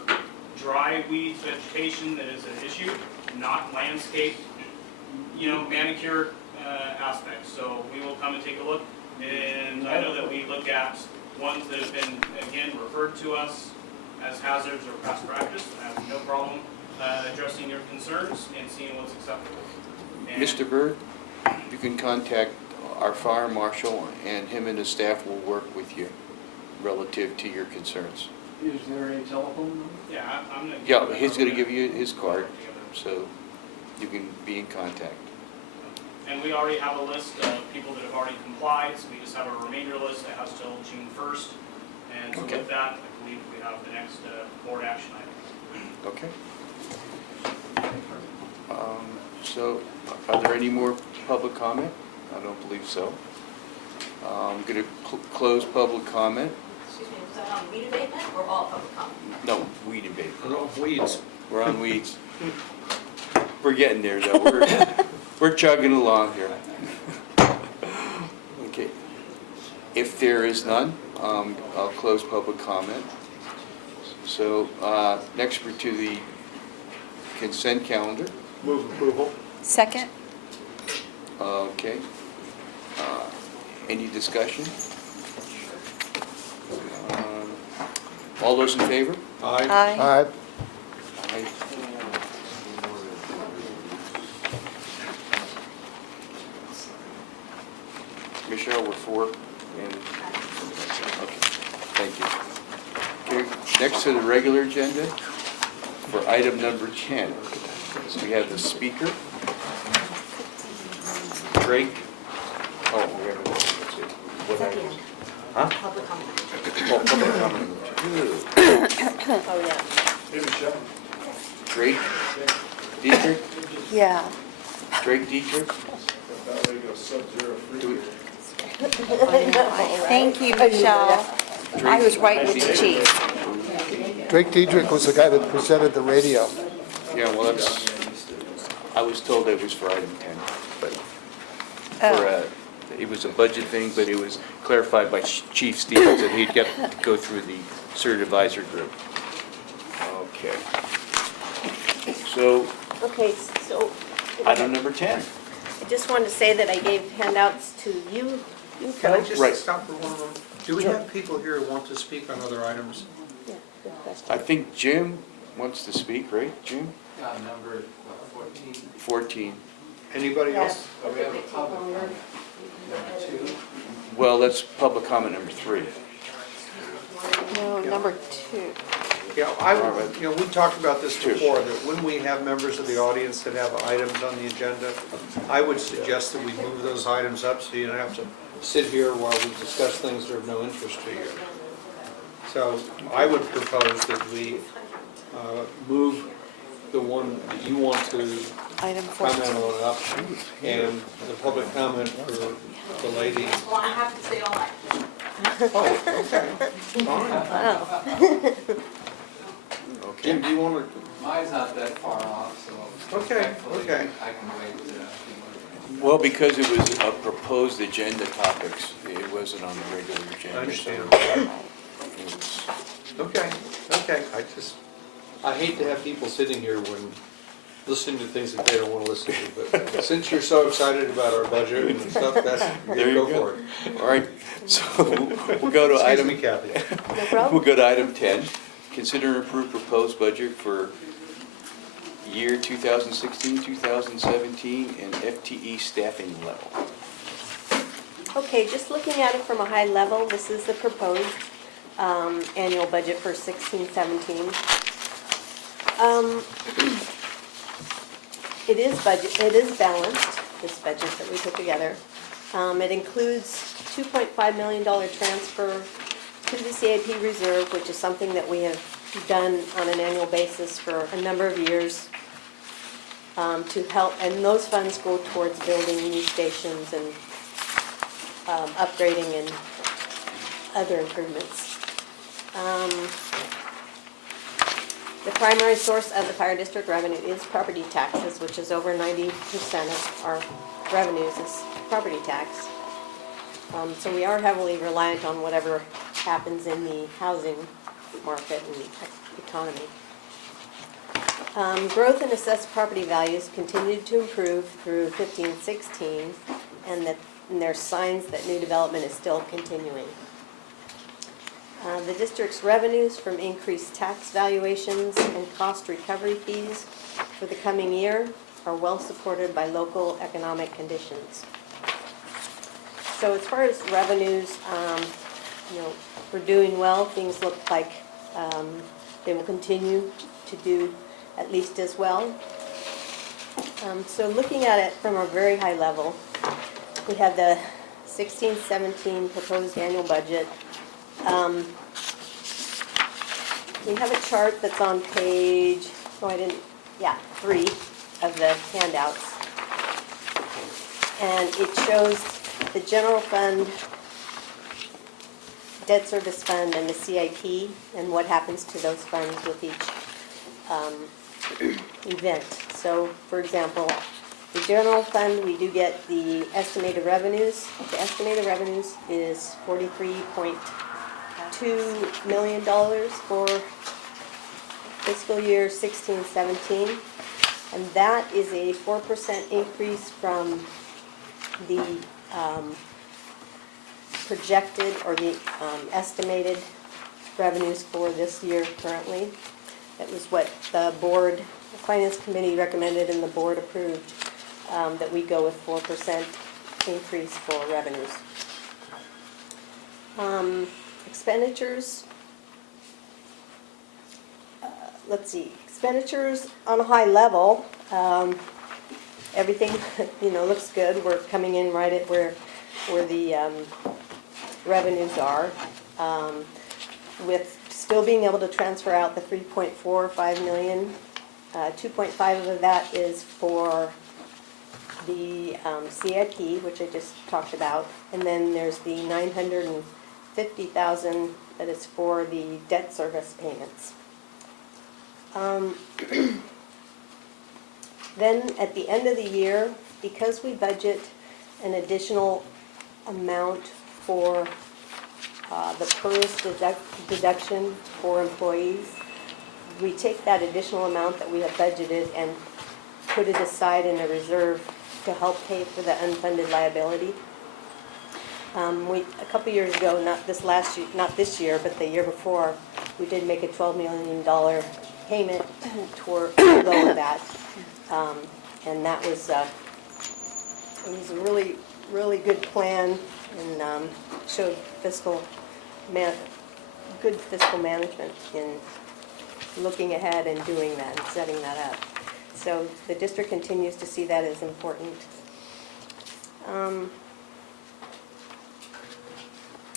dry weeds vegetation that is an issue, not landscape, manicured aspects. So we will come and take a look, and I know that we look at ones that have been, again, referred to us as hazards or past practice. I have no problem addressing your concerns and seeing what's acceptable. And Mr. Bird, you can contact our fire marshal, and him and his staff will work with you relative to your concerns. Is there a telephone number? Yeah, I'm gonna. Yeah, he's gonna give you his card, so you can be in contact. And we already have a list of people that have already complied, so we just have a remainder list that has till June 1st. And so Okay. with that, I believe we have the next board action item. Okay. So, are there any more public comment? I don't believe so. I'm going to close public comment. Excuse me, was that on weed abatement or all public comment? No, weed abatement. No, weeds. We're on weeds. We're getting there, though. We're chugging along here. Okay. If there is none, I'll close public comment. So, next we're to the consent calendar. Move approval. Second? Okay. Any discussion? All those in favor? Aye. Aye. Aye. Michelle, we're four, and, okay, thank you. Okay, next to the regular agenda, for item number 10, we have the speaker. Drake. Oh, we have let's see. What item? Huh? Public comment. Oh, public comment. Oh, yeah. Hey, Michelle. Drake, Dietrich, Yeah. Drake, Dietrich. That way you go sub-zero free. Do we- Thank you, Michelle. I was right with the chief. Drake Diedrich was the guy that presented the radio. Yeah, well, that's, I was told it was for item 10, but Oh. it was a budget thing, but it was clarified by Chief Stevens that he'd get to go through the CERT advisor group. Okay. So, Okay, so item number 10. I just wanted to say that I gave handouts to you Can I folks. just Right. stop for one moment? Do we have people here who want to speak on other items? Yeah, good question. I think Jim wants to speak, right, Jim? Number 14. 14. Anybody else? We have a public comment. Number 2. Well, that's public comment number 3. No, number 2. Yeah, we talked about this Two. before, that when we have members of the audience that have items on the agenda, I would suggest that we move those items up so you don't have to sit here while we discuss things that are of no interest to you. So I would propose that we move the one that you want to Item comment 14. on up, and the public comment for the lady. Well, I have to stay all night. Oh, okay, fine. Wow. Okay. Jim, do you want to? Mine's not that far off, so. Okay, thankfully, okay. I can wait. Well, because it was a proposed agenda topics, it wasn't on the regular agenda. I understand. It was- Okay, I hate to have people sitting here when, listening to things that they don't want to listen to, but since you're so excited about our budget and stuff, There you go go. for it. All right, so we'll go to Excuse item, me, Kathy. No problem. we'll go to item 10. Consider and approve proposed budget for year 2016, 2017, and FTE staffing level. Okay, just looking at it from a high level, this is the proposed annual budget for 16-17. It is balanced, this budget that we put together. It includes $2.5 million transfer to the CIP reserve, which is something that we have done on an annual basis for a number of years to help, and those funds go towards building new stations and upgrading and other improvements. The primary source of the fire district revenue is property taxes, which is over 90% of our revenues is property tax. So we are heavily reliant on whatever happens in the housing market and the economy. Growth in assessed property values continued to improve through 15-16, and there's signs that new development is still continuing. The district's revenues from increased tax valuations and cost recovery fees for the coming year are well supported by local economic conditions. So as far as revenues, we're doing well. Things look like they will continue to do at least as well. So looking at it from a very high level, we have the 16-17 proposed annual budget. We have a chart that's on page, 3 of the handouts. And it shows the general fund, debt service fund, and the CIP, and what happens to those funds with each event. So, for example, the general fund, we do get the estimated revenues. The estimated revenues is $43.2 million for fiscal year 16-17, and that is a 4% increase from the projected or the estimated revenues for this year currently. That was what the board, the finance committee recommended and the board approved, that we go with 4% increase for revenues. Expenditures, let's see, expenditures on a high level, everything looks good. We're coming in right at where the revenues are, with still being able to transfer out the $3.45 million. 2.5 of that is for the CIP, which I just talked about, and then there's the $950,000 that is for the debt service payments. Then at the end of the year, because we budget an additional amount for the PERS deduction for employees, we take that additional amount that we have budgeted and put it aside in a reserve to help pay for the unfunded liability. A couple years ago, not this year, but the year before, we did make a $12 million payment toward lower that, and that was it was a really, really good plan, and showed good fiscal management in looking ahead and doing that and setting that up. So the district continues to see that as important.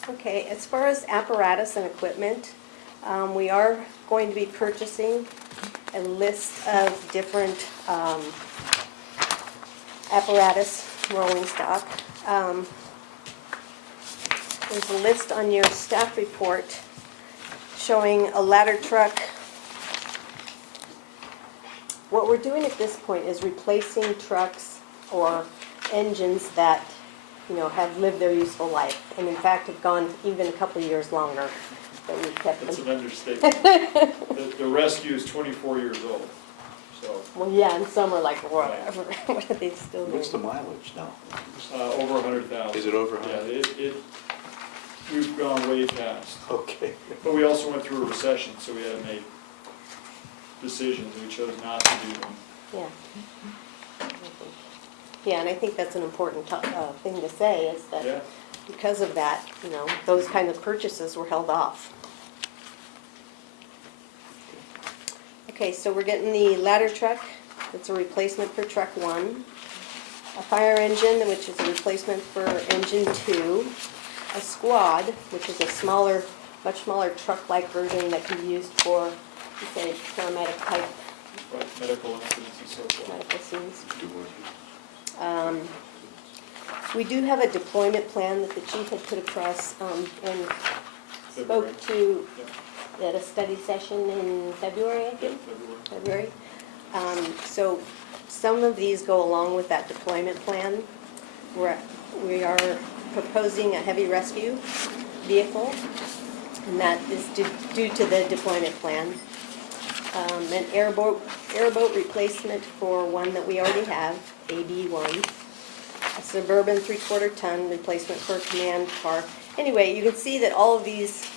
Okay, as far as apparatus and equipment, we are going to be purchasing a list of different apparatus, rolling stock. There's a list on your staff report showing a ladder truck. What we're doing at this point is replacing trucks or engines that have lived their useful life, and in fact have gone even a couple of years longer that we've kept them. That's an understatement. The rescue is 24 years old, so. Well, yeah, and some are like, whatever, what are they still doing? What's the mileage now? Over 100,000. Is it over 100? Yeah, we've gone way past. Okay. But we also went through a recession, so we had to make decisions, and we chose not to do them. Yeah. Yeah, and I think that's an important thing to say, is that Yeah. because of that, those kind of purchases were held off. Okay, so we're getting the ladder truck. It's a replacement for truck 1. A fire engine, which is a replacement for engine 2. A squad, which is a smaller, much smaller truck-like version that can be used for, say, paramedic type Right, medical incidents and so forth. medical scenes. We do have a deployment plan that the chief had put across and February. spoke to at a study session in February, I think. February. So some of these go along with that deployment plan. We are proposing a heavy rescue vehicle, and that is due to the deployment plan. An airboat airboat replacement for one that we already have, AB1. A Suburban 3/4 ton replacement for a command car. Anyway, you can see that all of these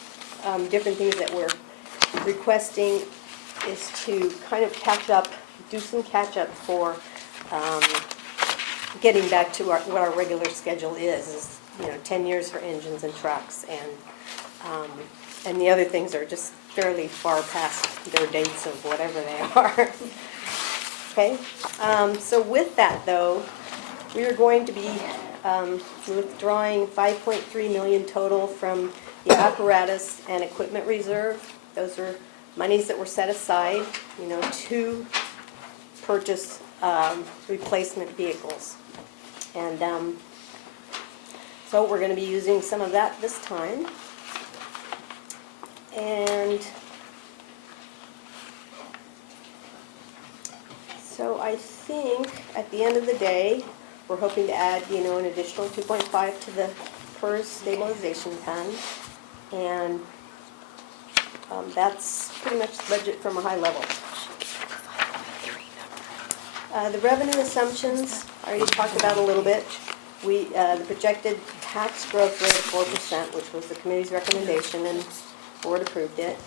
different things that we're requesting is to kind of catch up, do some catch up for getting back to what our regular schedule is, 10 years for engines and trucks, and the other things are just fairly far past their dates of whatever they are. Okay, so with that though, we are going to be withdrawing 5.3 million total from the apparatus and equipment reserve. Those are monies that were set aside, to purchase replacement vehicles. And so we're going to be using some of that this time. And so I think at the end of the day, we're hoping to add, an additional 2.5 to the PERS stabilization fund. And that's pretty much the budget from a high level. The revenue assumptions, I already talked about a little bit. The projected tax growth rate of 4%, which was the committee's recommendation, and the board approved it.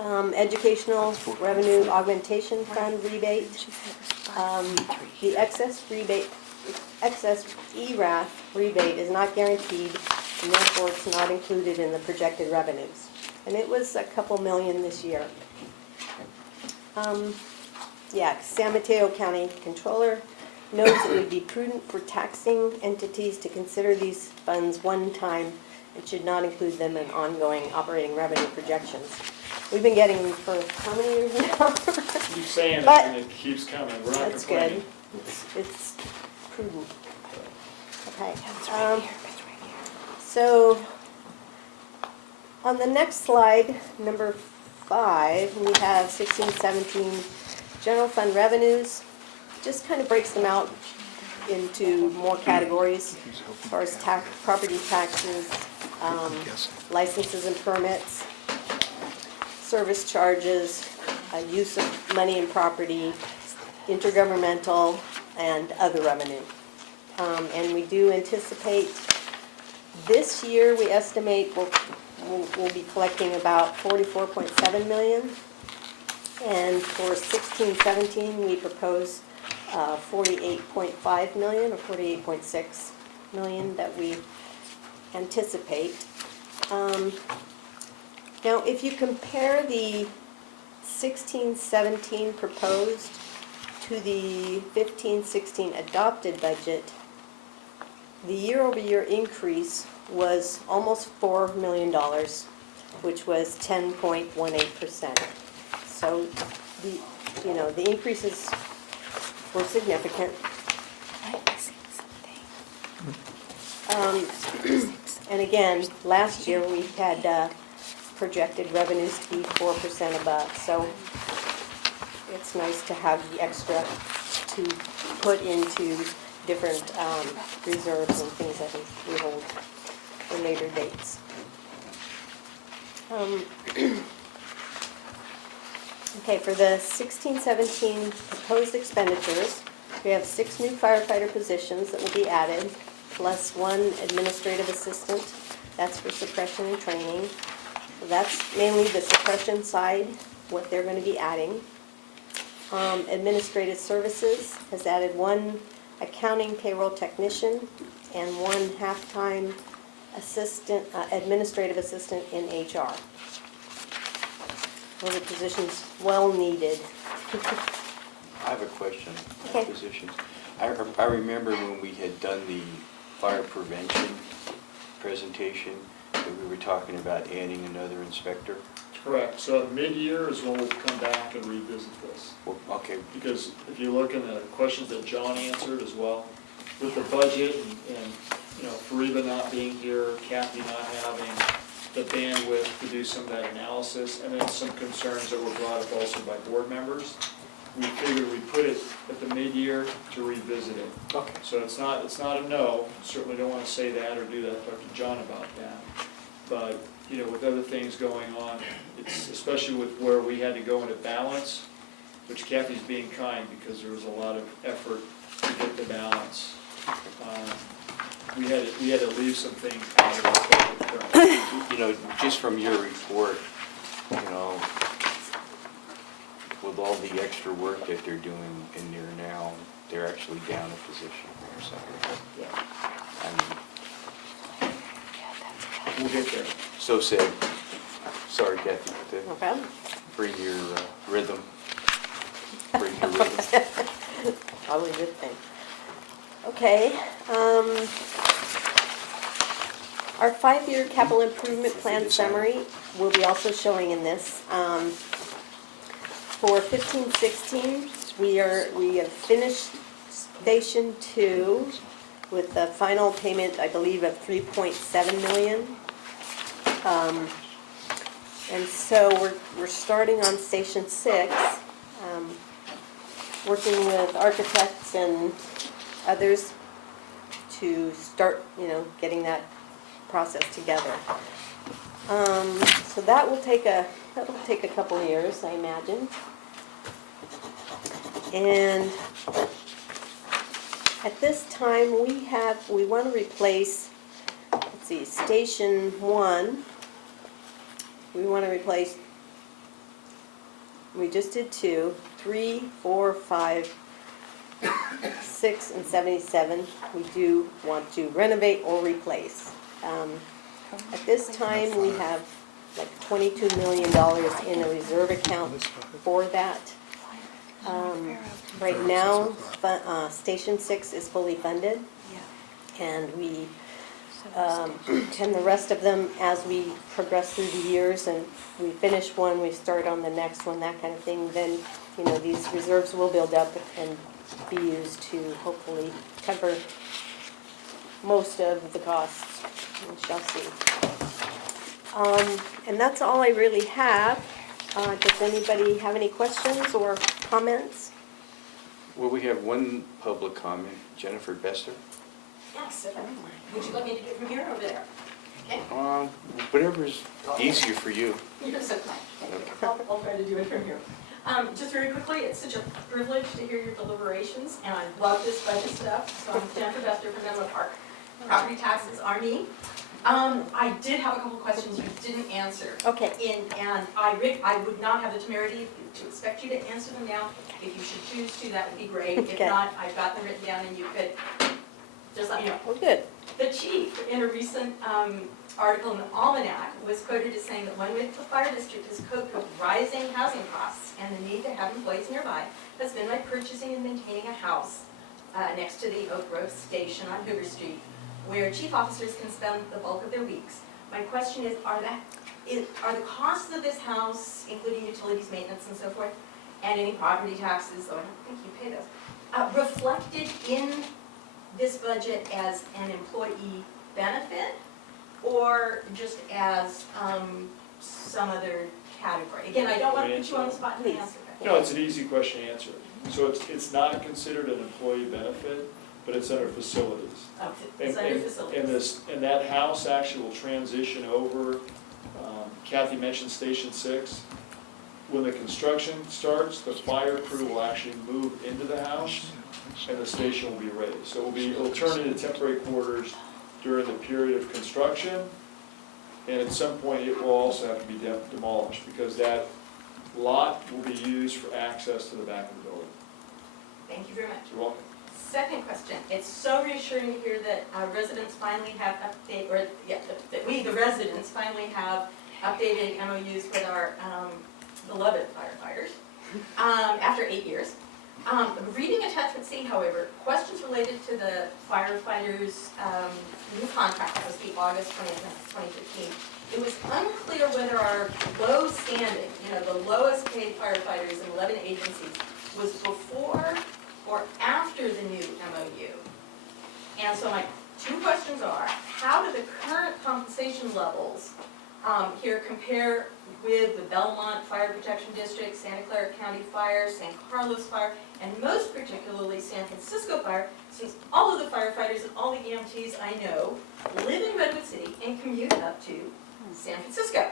Educational revenue augmentation fund rebate. The excess ERAF rebate is not guaranteed, and therefore it's not included in the projected revenues. And it was a couple million this year. San Mateo County Controller notes it would be prudent for taxing entities to consider these funds one time and should not include them in ongoing operating revenue projections. We've been getting them for how many years now? Keep saying it, But and it keeps coming, we're not that's complaining. good. It's prudent. Okay. So on the next slide, number 5, we have 16-17 general fund revenues. Just kind of breaks them out into more categories as far as property taxes, licenses and permits, service charges, use of money and property, intergovernmental, and other revenue. And we do anticipate this year, we estimate we'll be collecting about 44.7 million. And for 16-17, we propose 48.5 million or 48.6 million that we anticipate. Now, if you compare the 16-17 proposed to the 15-16 adopted budget, the year-over-year increase was almost $4 million, which was 10.18%. So the increases were significant. And again, last year we had projected revenues to be 4% above. So it's nice to have the extra to put into different reserves and things that we hold for later dates. Okay, for the 16-17 proposed expenditures, we have 6 new firefighter positions that will be added, plus 1 administrative assistant. That's for suppression and training. So that's mainly the suppression side, what they're going to be adding. Administrative services has added 1 accounting payroll technician and 1 half-time assistant, administrative assistant in HR. Those are positions well needed. I have a question Okay. on positions. I remember when we had done the fire prevention presentation, that we were talking about adding another inspector. Correct, so at mid-year is when we'll come back and revisit this. Well, okay, Because if you look in the questions that John answered as well, with the budget and Fariba not being here, Kathy not having the bandwidth to do some of that analysis, and then some concerns that were brought up also by board members, we figured we'd put it at the mid-year to revisit it. okay. So it's not a no, certainly don't want to say that or do that, talk to John about that. But, with other things going on, it's especially with where we had to go into balance, which Kathy's being kind because there was a lot of effort to get the balance. We had to leave some things out of the budget currently. You know, just from your report, you know, with all the extra work that they're doing in there now, they're actually down a position or something. Yeah, I mean, we'll get there. so said, sorry Kathy, to No problem. bring your rhythm. Bring your rhythm. Probably a good thing. Okay, our 5-year capital improvement plan summary will be also showing in this. For 15-16, we have finished Station 2 with the final payment, I believe, of $3.7 million. And so we're starting on Station 6, working with architects and others to start, getting that process together. So that'll take a couple years, I imagine. And at this time, we want to replace, let's see, Station 1. We want to replace, we just did 2, 3, 4, 5, 6, and 77. We do want to renovate or replace. At this time, we have like $22 million in a reserve account for that. Right now, Station 6 is fully funded, and and the rest of them, as we progress through the years and we finish one, we start on the next one, that kind of thing, then, these reserves will build up and be used to hopefully cover most of the costs. We shall see. And that's all I really have. Does anybody have any questions or comments? Well, we have one public comment, Jennifer Bester. Yes, would you like me to do it from here or over there? Okay. Whatever's easier for you. You're so kind. I'll try to do it from here. Just very quickly, it's such a privilege to hear your deliberations, and I love this budget stuff. So I'm Jennifer Bester from Menlo Park. Property taxes are me. I did have a couple questions you didn't answer. Okay. And I would not have the temerity to expect you to answer them now. If you should choose to, that would be great. If Okay. not, I've got them written down and you could just let me know. Well, good. The chief, in a recent article in the Almanac, was quoted as saying that one way the fire district has coped with rising housing costs and the need to have employees nearby has been by purchasing and maintaining a house next to the Oak Grove station on Hoover Street, where chief officers can spend the bulk of their weeks. My question is, are the costs of this house, including utilities, maintenance, and so forth, and any property taxes, though I don't think you pay those, reflected in this budget as an employee benefit, or just as some other category? Again, I don't want to put you on the spot and answer that. No, it's an easy question to answer. So it's not considered an employee benefit, but it's under facilities. Oh, it's under facilities. And that house actually will transition over, Kathy mentioned Station 6. When the construction starts, the fire crew will actually move into the house and the station will be raised. So it'll turn into temporary quarters during the period of construction, and at some point it will also have to be demolished because that lot will be used for access to the back of the building. Thank you very much. You're welcome. Second question, it's so reassuring to hear that residents finally have that we, the residents, finally have updated MOUs with our beloved firefighters after 8 years. Reading Attachment C, however, questions related to the firefighters' new contract, that was the August 20th, 2015. It was unclear whether our low standing, the lowest paid firefighters in 11 agencies, was before or after the new MOU. And so my two questions are, how do the current compensation levels here compare with the Belmont Fire Protection District, Santa Clara County Fire, San Carlos Fire, and most particularly San Francisco Fire, since all of the firefighters and all the EMTs I know live in Redwood City and commute up to San Francisco.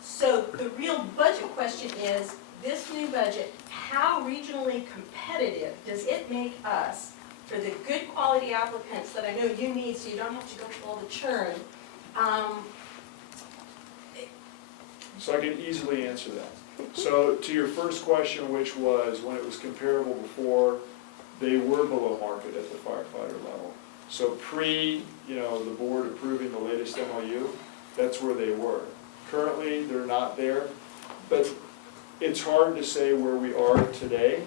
So the real budget question is, this new budget, how regionally competitive does it make us for the good quality applicants that I know you need so you don't have to go through all the churn? So I can easily answer that. So to your first question, which was when it was comparable before, they were below market at the firefighter level. So the board approving the latest MOU, that's where they were. Currently, they're not there, but it's hard to say where we are today,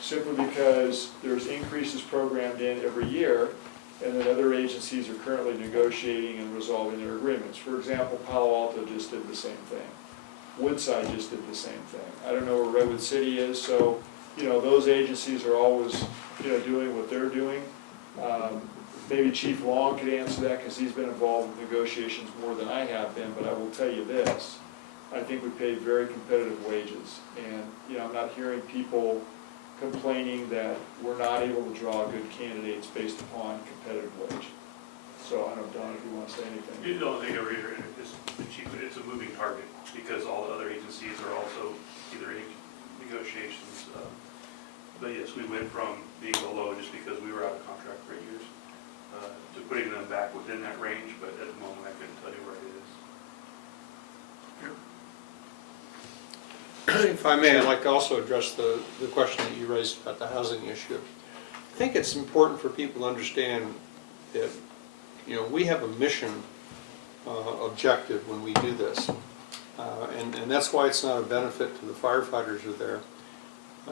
simply because there's increases programmed in every year, and then other agencies are currently negotiating and resolving their agreements. For example, Palo Alto just did the same thing. Woodside just did the same thing. I don't know where Redwood City is, so, those agencies are always, doing what they're doing. Maybe Chief Long could answer that, because he's been involved with negotiations more than I have been, but I will tell you this. I think we pay very competitive wages, and, I'm not hearing people complaining that we're not able to draw good candidates based upon competitive wage. So I don't know, Don, if you want to say anything. The only thing I reiterate is it's a moving target because all the other agencies are also either in negotiations. But yes, we went from being below just because we were out of contract for 8 years to putting them back within that range, but at the moment I couldn't tell you where it is. If I may, I'd like to also address the question that you raised about the housing issue. I think it's important for people to understand that, we have a mission objective when we do this. And that's why it's not a benefit to the firefighters who are there.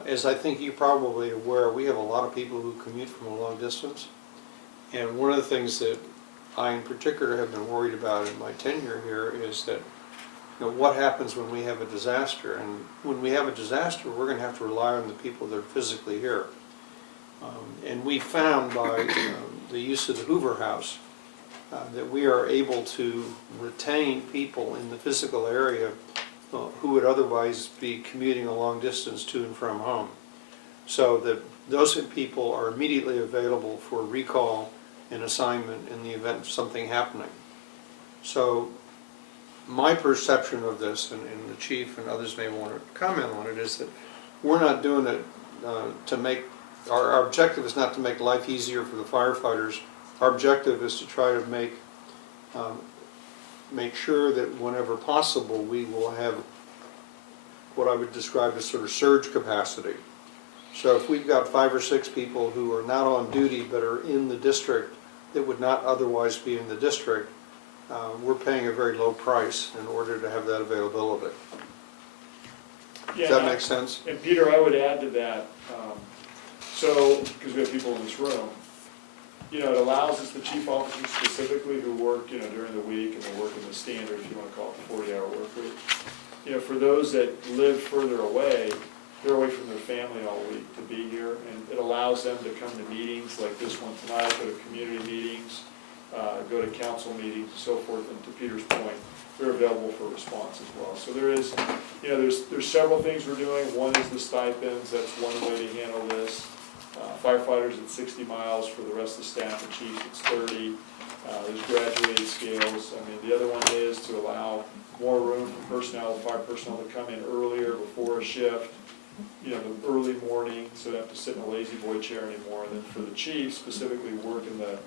As I think you're probably aware, we have a lot of people who commute from a long distance. And one of the things that I in particular have been worried about in my tenure here is that, what happens when we have a disaster? And when we have a disaster, we're going to have to rely on the people that are physically here. And we found by the use of the Hoover House that we are able to retain people in the physical area who would otherwise be commuting a long distance to and from home. So that those people are immediately available for recall and assignment in the event of something happening. So my perception of this, and the chief and others may want to comment on it, is that we're not doing it to make, our objective is not to make life easier for the firefighters. Our objective is to try to make sure that whenever possible, we will have what I would describe as sort of surge capacity. So if we've got 5 or 6 people who are not on duty but are in the district that would not otherwise be in the district, we're paying a very low price in order to have that availability. Does that make sense? And Peter, I would add to that, because we have people in this room, it allows us, the chief officers specifically, who work, during the week, and they work in the standard, if you want to call it the 40-hour work week. For those that live further away, they're away from their family all week to be here, and it allows them to come to meetings like this one tonight, go to community meetings, go to council meetings, and so forth. And to Peter's point, they're available for response as well. So there is, there's several things we're doing. One is the stipends. That's one way to handle this. Firefighters at 60 miles, for the rest of the staff and chiefs it's 30. There's graduated scales. The other one is to allow more room for personnel, fire personnel to come in earlier before a shift, the early morning, so they don't have to sit in a lazy boy chair anymore. And then for the chiefs, specifically working the,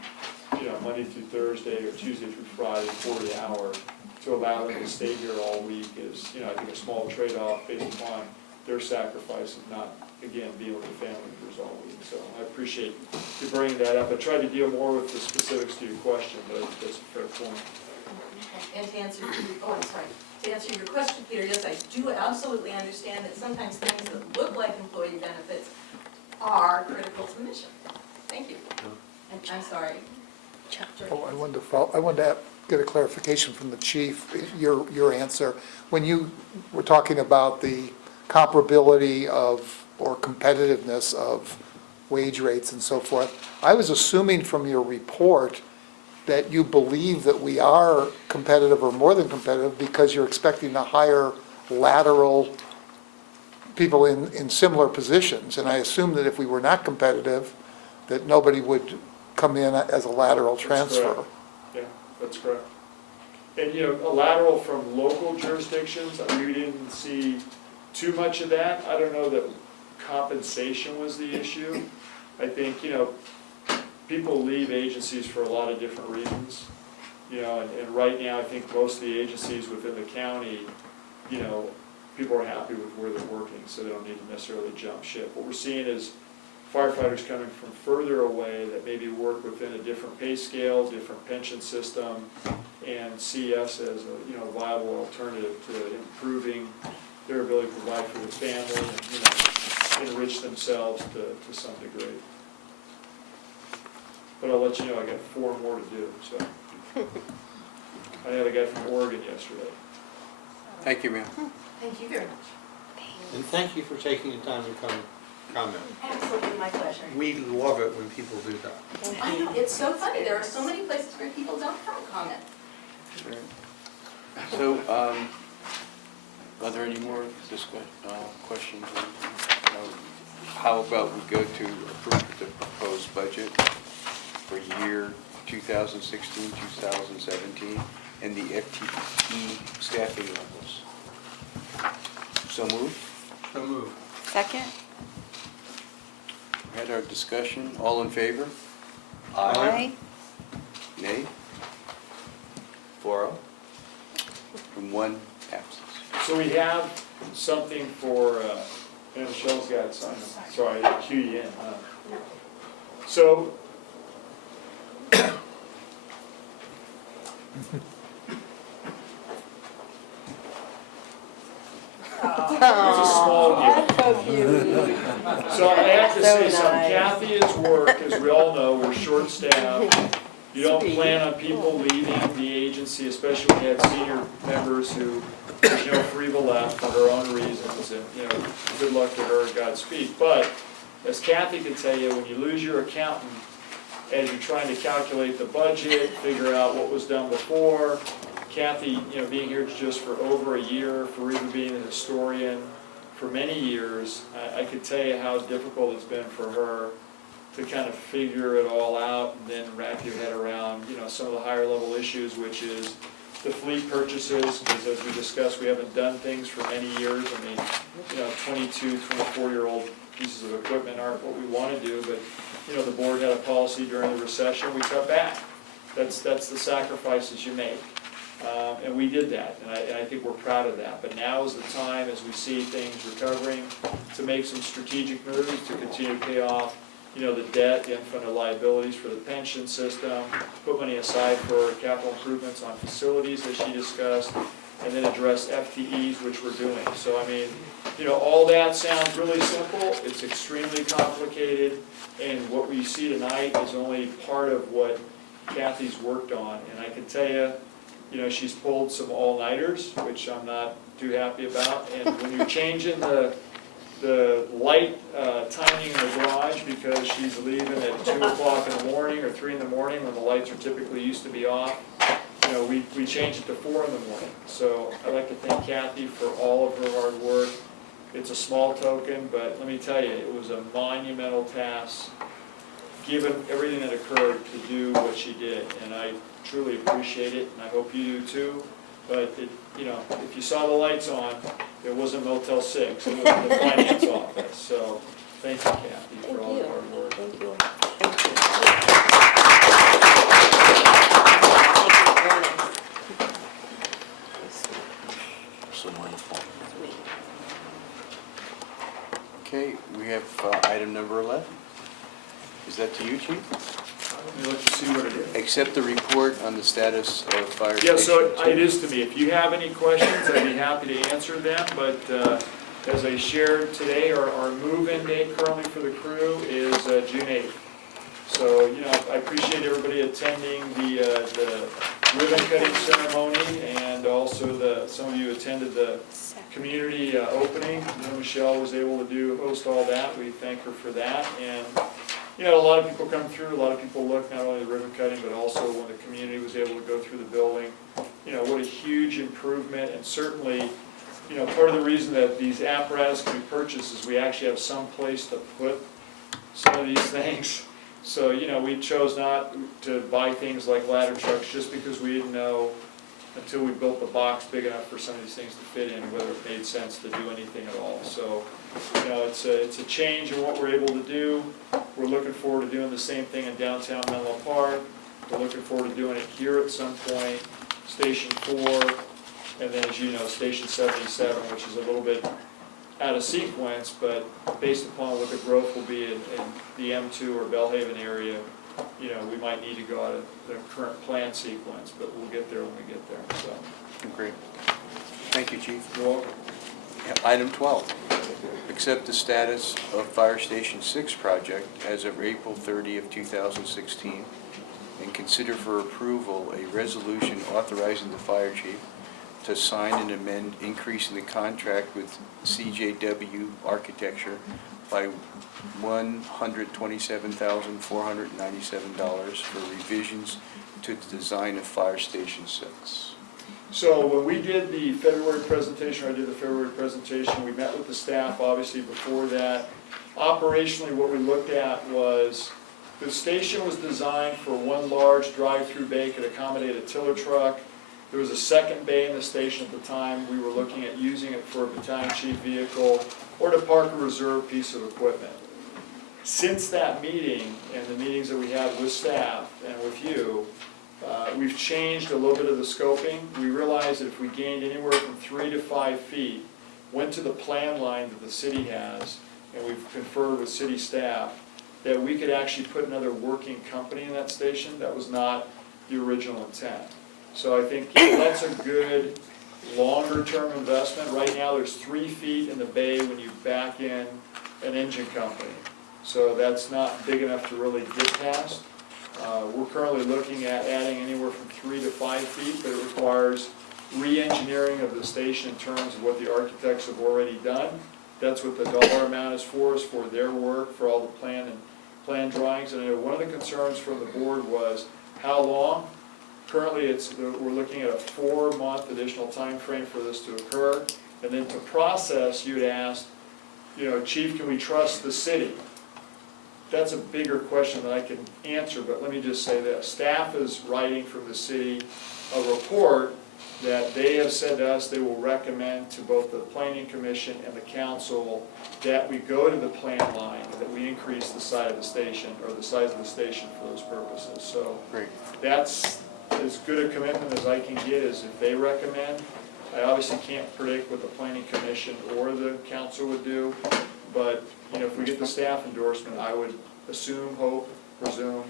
Monday through Thursday or Tuesday through Friday, 40 hour, to allow them to stay here all week is, I think a small trade-off based upon their sacrifice of not, again, being with the family members all week. So I appreciate you bringing that up. I tried to deal more with the specifics to your question, but I think that's a fair point. And to answer your question, Peter, yes, I do absolutely understand that sometimes things that look like employee benefits are critical to the mission. Thank you. And I'm sorry. Oh, I wanted to get a clarification from the chief, your answer. When you were talking about the comparability of, or competitiveness of wage rates and so forth, I was assuming from your report that you believe that we are competitive or more than competitive because you're expecting to hire lateral people in similar positions. And I assume that if we were not competitive, that nobody would come in as a lateral transfer. Yeah, that's correct. And, a lateral from local jurisdictions, we didn't see too much of that. I don't know that compensation was the issue. I think, people leave agencies for a lot of different reasons. And right now, I think most of the agencies within the county, people are happy with where they're working, so they don't need to necessarily jump ship. What we're seeing is firefighters coming from further away that maybe work within a different pay scale, different pension system, and see us as a viable alternative to improving their ability to provide for their family and enrich themselves to some degree. But I'll let you know, I got 4 more to do, so. I had a guy from Oregon yesterday. Thank you, ma'am. Thank you very much. And thank you for taking the time to come comment. Absolutely my pleasure. We love it when people do that. I know, it's so funny, there are so many places where people don't have a comment. So, are there any more questions? How about we go to approve the proposed budget for year 2016, 2017, and the FTE staffing levels? So moved? So move. Second? We had our discussion. All in favor? Aye. Nay? 4-0? And 1 absence. So we have something for, and Michelle's got it signed. Sorry, I cue you in. So, it's a small gift. So cute. So I have to So say something, nice. Kathy is work, as we all know, we're short-staffed. You don't plan on people leaving the agency, especially when you have senior members who, for evil left for her own reasons, and, good luck to her, Godspeed. But, as Kathy can tell you, when you lose your accountant, as you're trying to calculate the budget, figure out what was done before, Kathy, being here just for over a year, for even being a historian for many years, I could tell you how difficult it's been for her to kind of figure it all out and then wrap your head around, some of the higher level issues, which is the fleet purchases, because as we discussed, we haven't done things for many years. I mean, 22, 24-year-old pieces of equipment aren't what we want to do, but, the board had a policy during the recession, we cut back. That's the sacrifices you make. And we did that, and I think we're proud of that. But now is the time, as we see things recovering, to make some strategic moves to continue to pay off, the debt, the unfunded liabilities for the pension system, put money aside for capital improvements on facilities, as she discussed, and then address FTEs, which we're doing. So, I mean, all that sounds really simple. It's extremely complicated, and what we see tonight is only part of what Kathy's worked on. And I can tell you, she's pulled some all-nighters, which I'm not too happy about. And when you're changing the light timing in the garage because she's leaving at 2 o'clock in the morning or 3 in the morning when the lights are typically used to be off, we changed it to 4 in the morning. So I'd like to thank Kathy for all of her hard work. It's a small token, but let me tell you, it was a monumental task, given everything that occurred, to do what she did. And I truly appreciate it, and I hope you do too. But if you saw the lights on, it wasn't Motel 6, it was the finance office. So thank you, Kathy, for all your hard work. Thank you. So wonderful. Okay, we have item number 11. Is that to you, Chief? Let me let you see what it is. Accept the report on the status of fire station. Yeah, so it is to me. If you have any questions, I'd be happy to answer them, but as I shared today, our move-in date currently for the crew is June 8th. So, I appreciate everybody attending the ribbon cutting ceremony, and also some of you attended the community opening. Michelle was able to host all that. We thank her for that. And a lot of people come through, a lot of people look, not only the ribbon cutting, but also when the community was able to go through the building. What a huge improvement, and certainly, part of the reason that these apparatus can be purchased is we actually have some place to put some of these things. So, we chose not to buy things like ladder trucks just because we didn't know until we built the box big enough for some of these things to fit in, whether it made sense to do anything at all. So, you know, it's a change in what we're able to do. We're looking forward to doing the same thing in downtown Menlo Park. We're looking forward to doing it here at some point, Station 4, and then, as you know, Station 77, which is a little bit out of sequence, but based upon what the growth will be in the M2 or Bellhaven area, you know, we might need to go out of the current plan sequence, but we'll get there when we get there, so. Great. Thank you, Chief. You're welcome. Item 12, accept the status of Fire Station 6 project as of April 30th, 2016, and consider for approval a resolution authorizing the fire chief to sign and amend increasing the contract with CJW Architecture by $127,497 for revisions to the design of Fire Station 6. So when we did the February presentation, we met with the staff, obviously, before that. Operationally, what we looked at was the station was designed for one large drive-through bay, could accommodate a tiller truck. There was a second bay in the station at the time. We were looking at using it for a battalion chief vehicle or to park a reserve piece of equipment. Since that meeting and the meetings that we had with staff and with you, we've changed a little bit of the scoping. We realized that if we gained anywhere from 3 to 5 feet, went to the plan line that the city has, and we've conferred with city staff, that we could actually put another working company in that station. That was not the original intent. So I think that's a good longer-term investment. Right now, there's 3 feet in the bay when you back in an engine company. So that's not big enough to really get past. We're currently looking at adding anywhere from 3 to 5 feet, but it requires re-engineering of the station in terms of what the architects have already done. That's what the dollar amount is for their work, for all the plan drawings. And I know one of the concerns from the board was how long. Currently, we're looking at a 4-month additional time frame for this to occur. And then to process, you'd asked, you know, Chief, can we trust the city? That's a bigger question that I can answer, but let me just say this. Staff is writing from the city a report that they have said to us they will recommend to both the Planning Commission and the Council that we go to the plan line and that we increase the size of the station, or the size of the station for those purposes. So Great. That's as good a commitment as I can get, is if they recommend. I obviously can't predict what the Planning Commission or the Council would do, but you know, if we get the staff endorsement, I would assume, hope, presume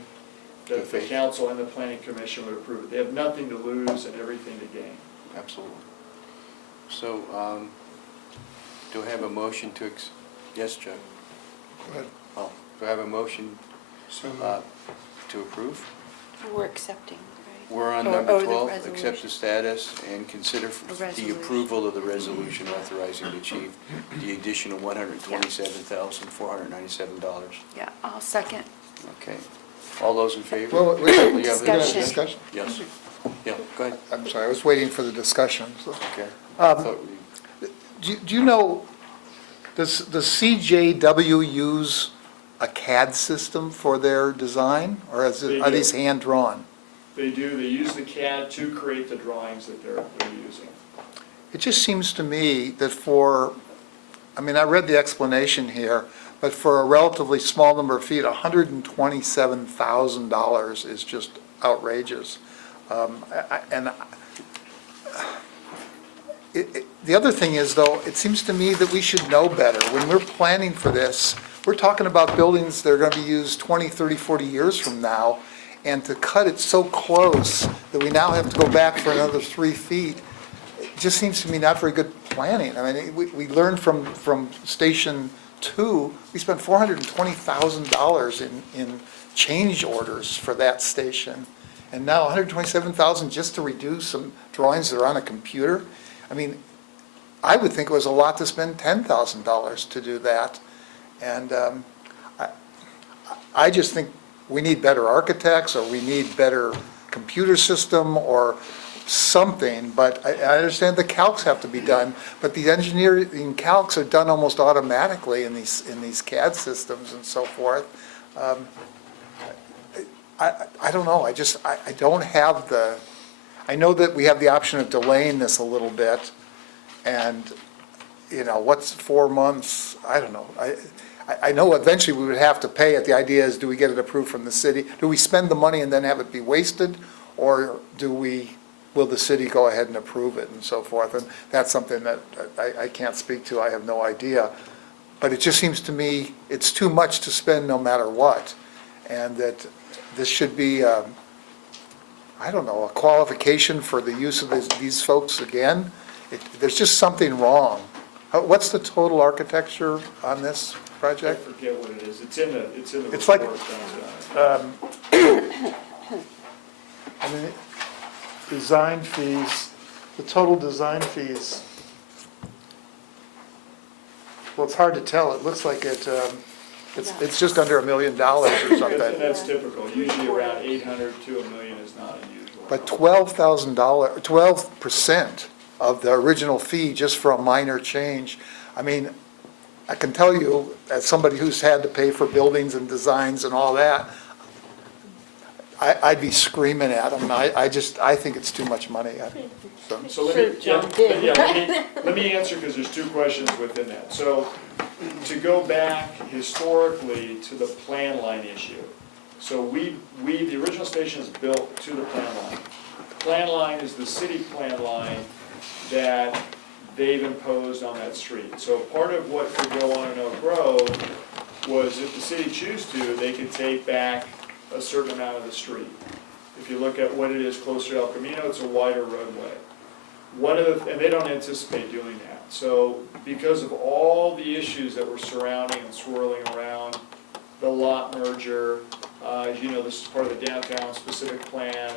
that the Council and the Planning Commission would approve it. They have nothing to lose and everything to gain. Absolutely. So, do I have a motion to, yes, Chuck? Go ahead. Oh, do I have a motion to approve? We're accepting, right? We're on Or- number or the 12, resolution. accept the status and consider A the resolution. approval of the resolution authorizing the chief the additional $127,497. Yeah, I'll second. Okay. All those in favor? Well, You have a Discussion. Discussion? Yes. Yeah, go ahead. I'm sorry, I was waiting for the discussion. So, Okay. Do you know, does CJW use a CAD system for their design, or are these hand-drawn? They do. They use the CAD to create the drawings that they're using. It just seems to me that I read the explanation here, but for a relatively small number of feet, $127,000 is just outrageous. The other thing is, though, it seems to me that we should know better. When we're planning for this, we're talking about buildings that are going to be used 20, 30, 40 years from now, and to cut it so close that we now have to go back for another 3 feet, it just seems to me not very good planning. I mean, we learned from Station 2, we spent $420,000 in change orders for that station, and now $127,000 just to redo some drawings that are on a computer. I mean, I would think it was a lot to spend $10,000 to do that, and I just think we need better architects, or we need better computer system or something, but I understand the calcs have to be done, but the engineering calcs are done almost automatically in these CAD systems and so forth. I don't know, I don't have I know that we have the option of delaying this a little bit, and, you know, what's 4 months? I don't know. I know eventually we would have to pay it. The idea is, do we get it approved from the city? Do we spend the money and then have it be wasted? Or will the city go ahead and approve it and so forth? And that's something that I can't speak to. I have no idea. But it just seems to me it's too much to spend no matter what. And that this should be, I don't know, a qualification for the use of these folks again. There's just something wrong. What's the total architecture on this I project? forget what it is. It's in the It's like, report. I mean, design fees, the total design fees, well, it's hard to tell. It looks like it's just under $1 million or And something. that's typical. Usually around 800 to $1 million is not unusual. But $12,000, 12% of the original fee just for a minor change. I mean, I can tell you, as somebody who's had to pay for buildings and designs and all that, I'd be screaming at them. I think it's too much money. So let me answer, because there's two questions within that. So to go back historically to the plan line issue. So the original station is built to the plan line. The plan line is the city plan line that they've imposed on that street. So part of what could go on in Oak Grove was, if the city choose to, they could take back a certain amount of the street. If you look at what it is closer to El Camino, it's a wider roadway. And they don't anticipate doing that. So because of all the issues that were surrounding and swirling around the lot merger, as you know, this is part of the downtown specific plan.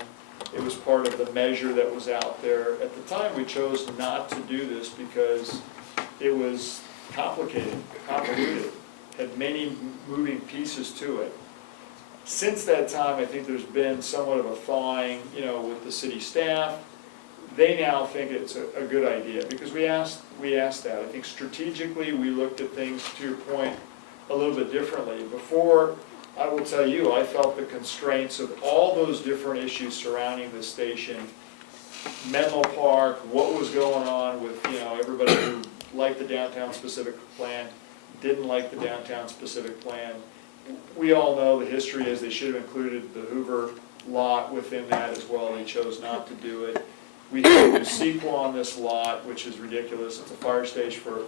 It was part of the measure that was out there. At the time, we chose not to do this because it was complicated, convoluted, had many moving pieces to it. Since that time, I think there's been somewhat of a thawing, with the city staff. They now think it's a good idea, because we asked that. I think strategically, we looked at things, to your point, a little bit differently. Before, I will tell you, I felt the constraints of all those different issues surrounding the station. Menlo Park, what was going on with, everybody who liked the downtown specific plan, didn't like the downtown specific plan. We all know the history is they should have included the Hoover lot within that as well. They chose not to do it. We have a sequel on this lot, which is ridiculous. It's a fire station for a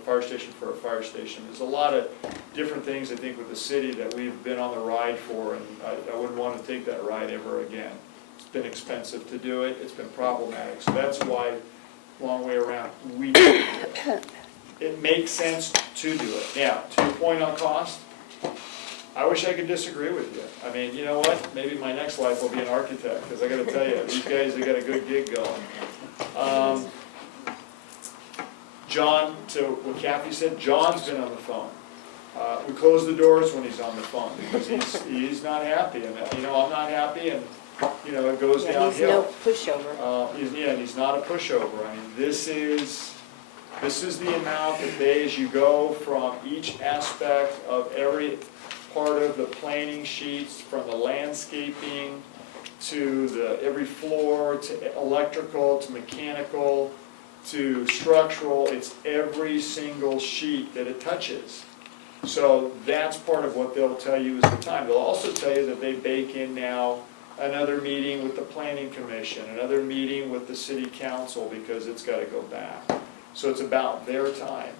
fire station. There's a lot of different things, I think, with the city that we've been on the ride for, and I wouldn't want to take that ride ever again. It's been expensive to do it. It's been problematic. So that's why, long way around, we do it. It makes sense to do it. Now, to your point on cost, I wish I could disagree with you. I mean, you know what? Maybe my next life will be an architect, because I got to tell you, these guys, they got a good gig going. John, to what Kathy said, John's been on the phone. We close the doors when he's on the phone, because he's not happy, and I'm not happy, and it goes downhill. He's no pushover. And he's not a pushover. I mean, this is the amount that as you go from each aspect of every part of the planning sheets, from the landscaping to every floor, to electrical, to mechanical, to structural, it's every single sheet that it touches. So that's part of what they'll tell you is the time. They'll also tell you that they bake in now another meeting with the planning commission, another meeting with the city council, because it's got to go back. So it's about their time.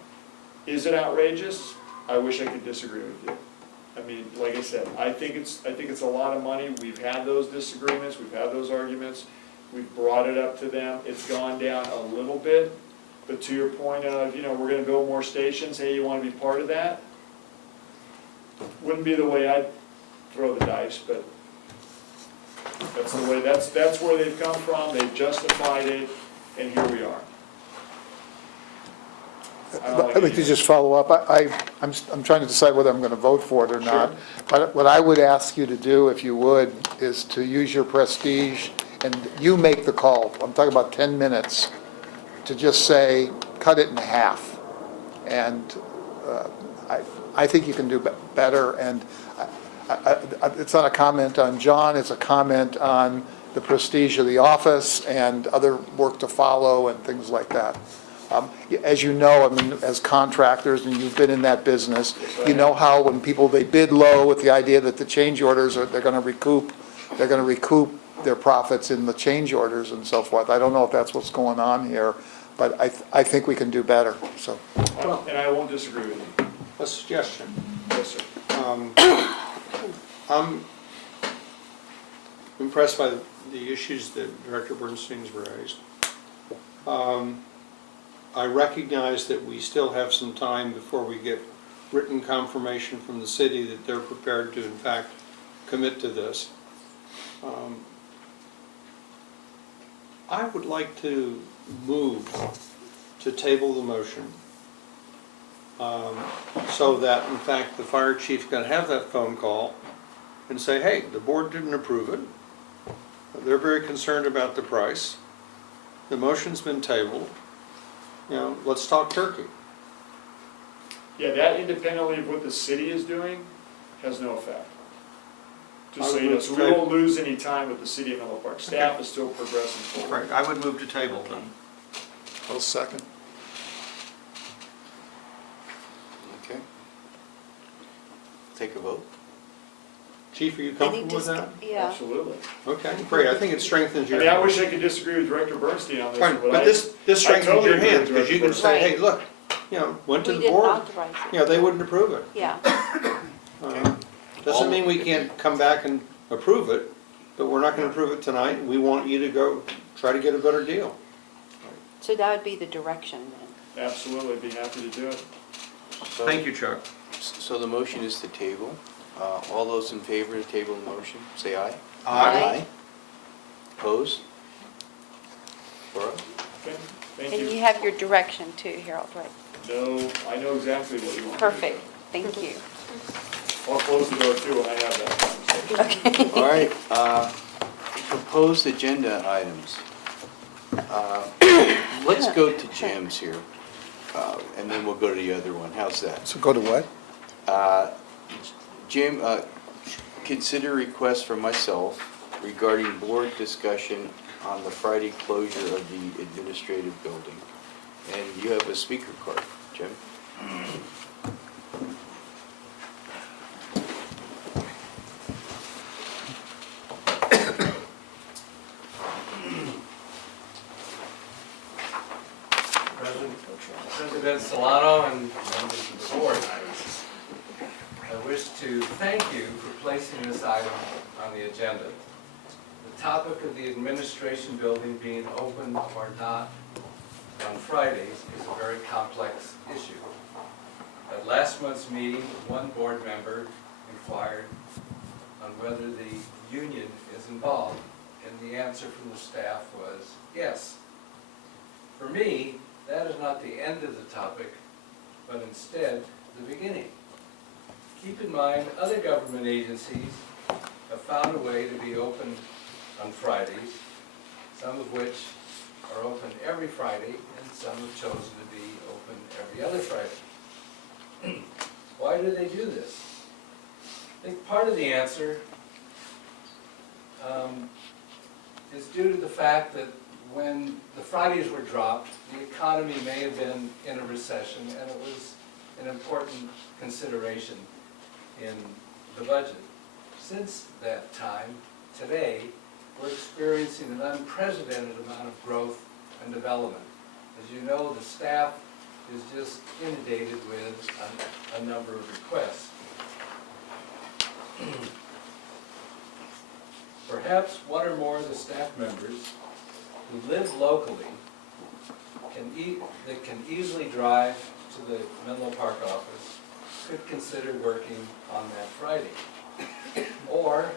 Is it outrageous? I wish I could disagree with you. I mean, like I said, I think it's a lot of money. We've had those disagreements, we've had those arguments, we've brought it up to them. It's gone down a little bit, but to your point of, we're going to build more stations. Hey, you want to be part of that? Wouldn't be the way I'd throw the dice, but that's the way. That's where they've come from. They've justified it, and here we are. I'd like to just follow up. I'm trying to decide whether I'm going to vote for it or not. But what I would ask you to do, if you would, is to use your prestige, and you make the call. I'm talking about 10 minutes, to just say, cut it in half. And I think you can do better. And it's not a comment on John, it's a comment on the prestige of the office and other work to follow and things like that. As you know, I mean, as contractors, and you've been in that business, you know how when people, they bid low with the idea that the change orders are, they're gonna recoup their profits in the change orders and so forth. I don't know if that's what's going on here, but I think we can do better, so. And I won't disagree with you. A suggestion. Yes, sir. I'm impressed by the issues that Director Bernstein's raised. I recognize that we still have some time before we get written confirmation from the city that they're prepared to, in fact, commit to this. I would like to move to table the motion so that, in fact, the fire chief can have that phone call and say, hey, the board didn't approve it. They're very concerned about the price. The motion's been tabled. You know, let's talk turkey. Yeah, that independently of what the city is doing has no effect. Just so you know, so we won't lose any time with the city of Menlo Park. Staff is still progressing forward. Right, I would move to table then. I'll second. Okay. Take a vote. Chief, are you Any comfortable with that? Yeah. Absolutely. Okay, great, I think it strengthens I your. mean, I wish I could disagree with Director Bernstein on this one, Right, but but this strengthens totally your agree hands, with because you can Director say, Bernstein. hey, look, you know, went to We the didn't board. authorize it. You know, they wouldn't approve it. Yeah. Doesn't mean we can't come back and approve it, but we're not gonna approve it tonight. We want you to go try to get a better deal. So that would be the direction then. Absolutely, be happy to do it. So- Thank you, Chuck. So the motion is to table. All those in favor of table the motion, say aye. Aye. Opposed? 4-0. Okay, thank And you. you have your direction too, Harold, right? No, I know exactly what you want. Perfect, thank you. I'll close the door too when I have that conversation. All right, proposed agenda items. Let's go to Jim's here, and then we'll go to the other one. How's that? So go to what? Jim, consider request from myself regarding board discussion on the Friday closure of the administrative building. And you have a speaker card, Jim. President Solano and members of the board, I wish to thank you for placing this item on the agenda. The topic of the administration building being open or not on Fridays is a very complex issue. At last month's meeting, one board member inquired on whether the union is involved, and the answer from the staff was yes. For me, that is not the end of the topic, but instead the beginning. Keep in mind, other government agencies have found a way to be open on Fridays, some of which are open every Friday, and some have chosen to be open every other Friday. Why do they do this? I think part of the answer is due to the fact that when the Fridays were dropped, the economy may have been in a recession, and it was an important consideration in the budget. Since that time, today, we're experiencing an unprecedented amount of growth and development. As you know, the staff is just inundated with a number of requests. Perhaps one or more of the staff members who live locally that can easily drive to the Menlo Park office could consider working on that Friday. Or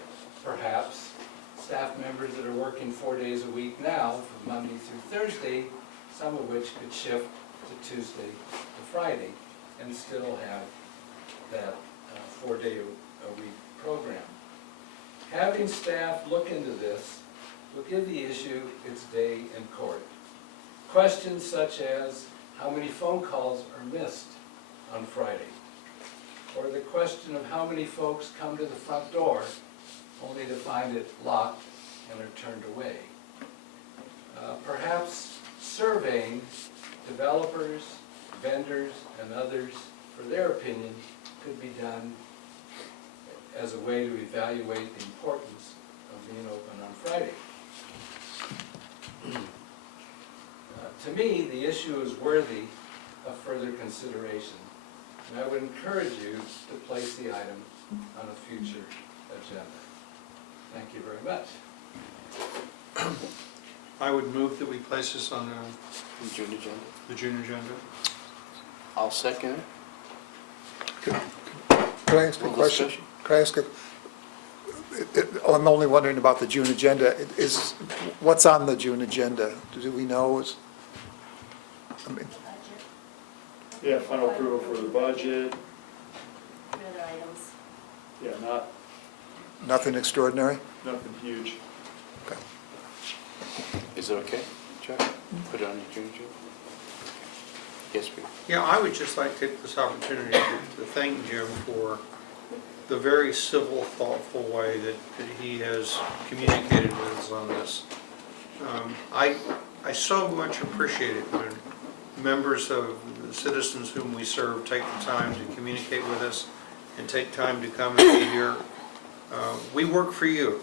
perhaps staff members that are working 4 days a week now, from Monday through Thursday, some of which could shift to Tuesday to Friday and still have that 4-day-a-week program. Having staff look into this will give the issue its day in court. Questions such as how many phone calls are missed on Friday, or the question of how many folks come to the front door only to find it locked and are turned away. Perhaps surveying developers, vendors, and others for their opinion could be done as a way to evaluate the importance of being open on Friday. To me, the issue is worthy of further consideration, and I would encourage you to place the item on a future agenda. Thank you very much. I would move that we place this on June agenda. the June agenda. I'll second it. Could I ask a Little question? discussion. Could I ask I'm only wondering about the June agenda. What's on the June agenda? Do we know? I mean, Yeah, final approval for the budget, Other items. yeah, nothing extraordinary? nothing huge. Okay. Is it okay, Chuck? Put it on the June agenda? Yes, please. Yeah, I would just like to take this opportunity to thank Jim for the very civil, thoughtful way that he has communicated with us on this. I so much appreciate it when members of the citizens whom we serve take the time to communicate with us and take time to come and be here. We work for you,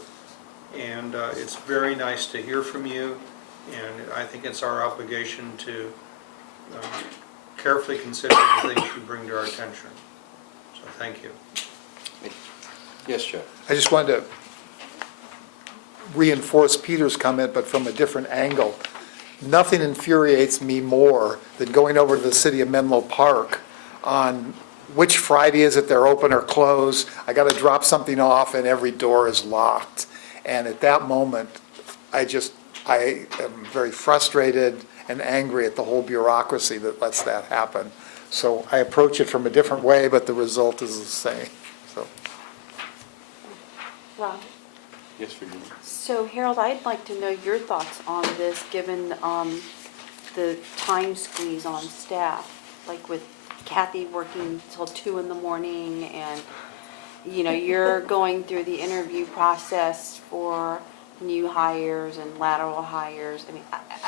and it's very nice to hear from you, and I think it's our obligation to carefully consider the things you bring to our attention. So thank you. Yes, Chuck. I just wanted to reinforce Peter's comment, but from a different angle. Nothing infuriates me more than going over to the city of Menlo Park on which Friday is it they're open or closed. I got to drop something off and every door is locked. And at that moment, I am very frustrated and angry at the whole bureaucracy that lets that happen. So I approach it from a different way, but the result is the same. So. Rob? Yes, Virginia. So Harold, I'd like to know your thoughts on this, given the time squeeze on staff, like with Kathy working till 2 in the morning, and, you know, you're going through the interview process for new hires and lateral hires. I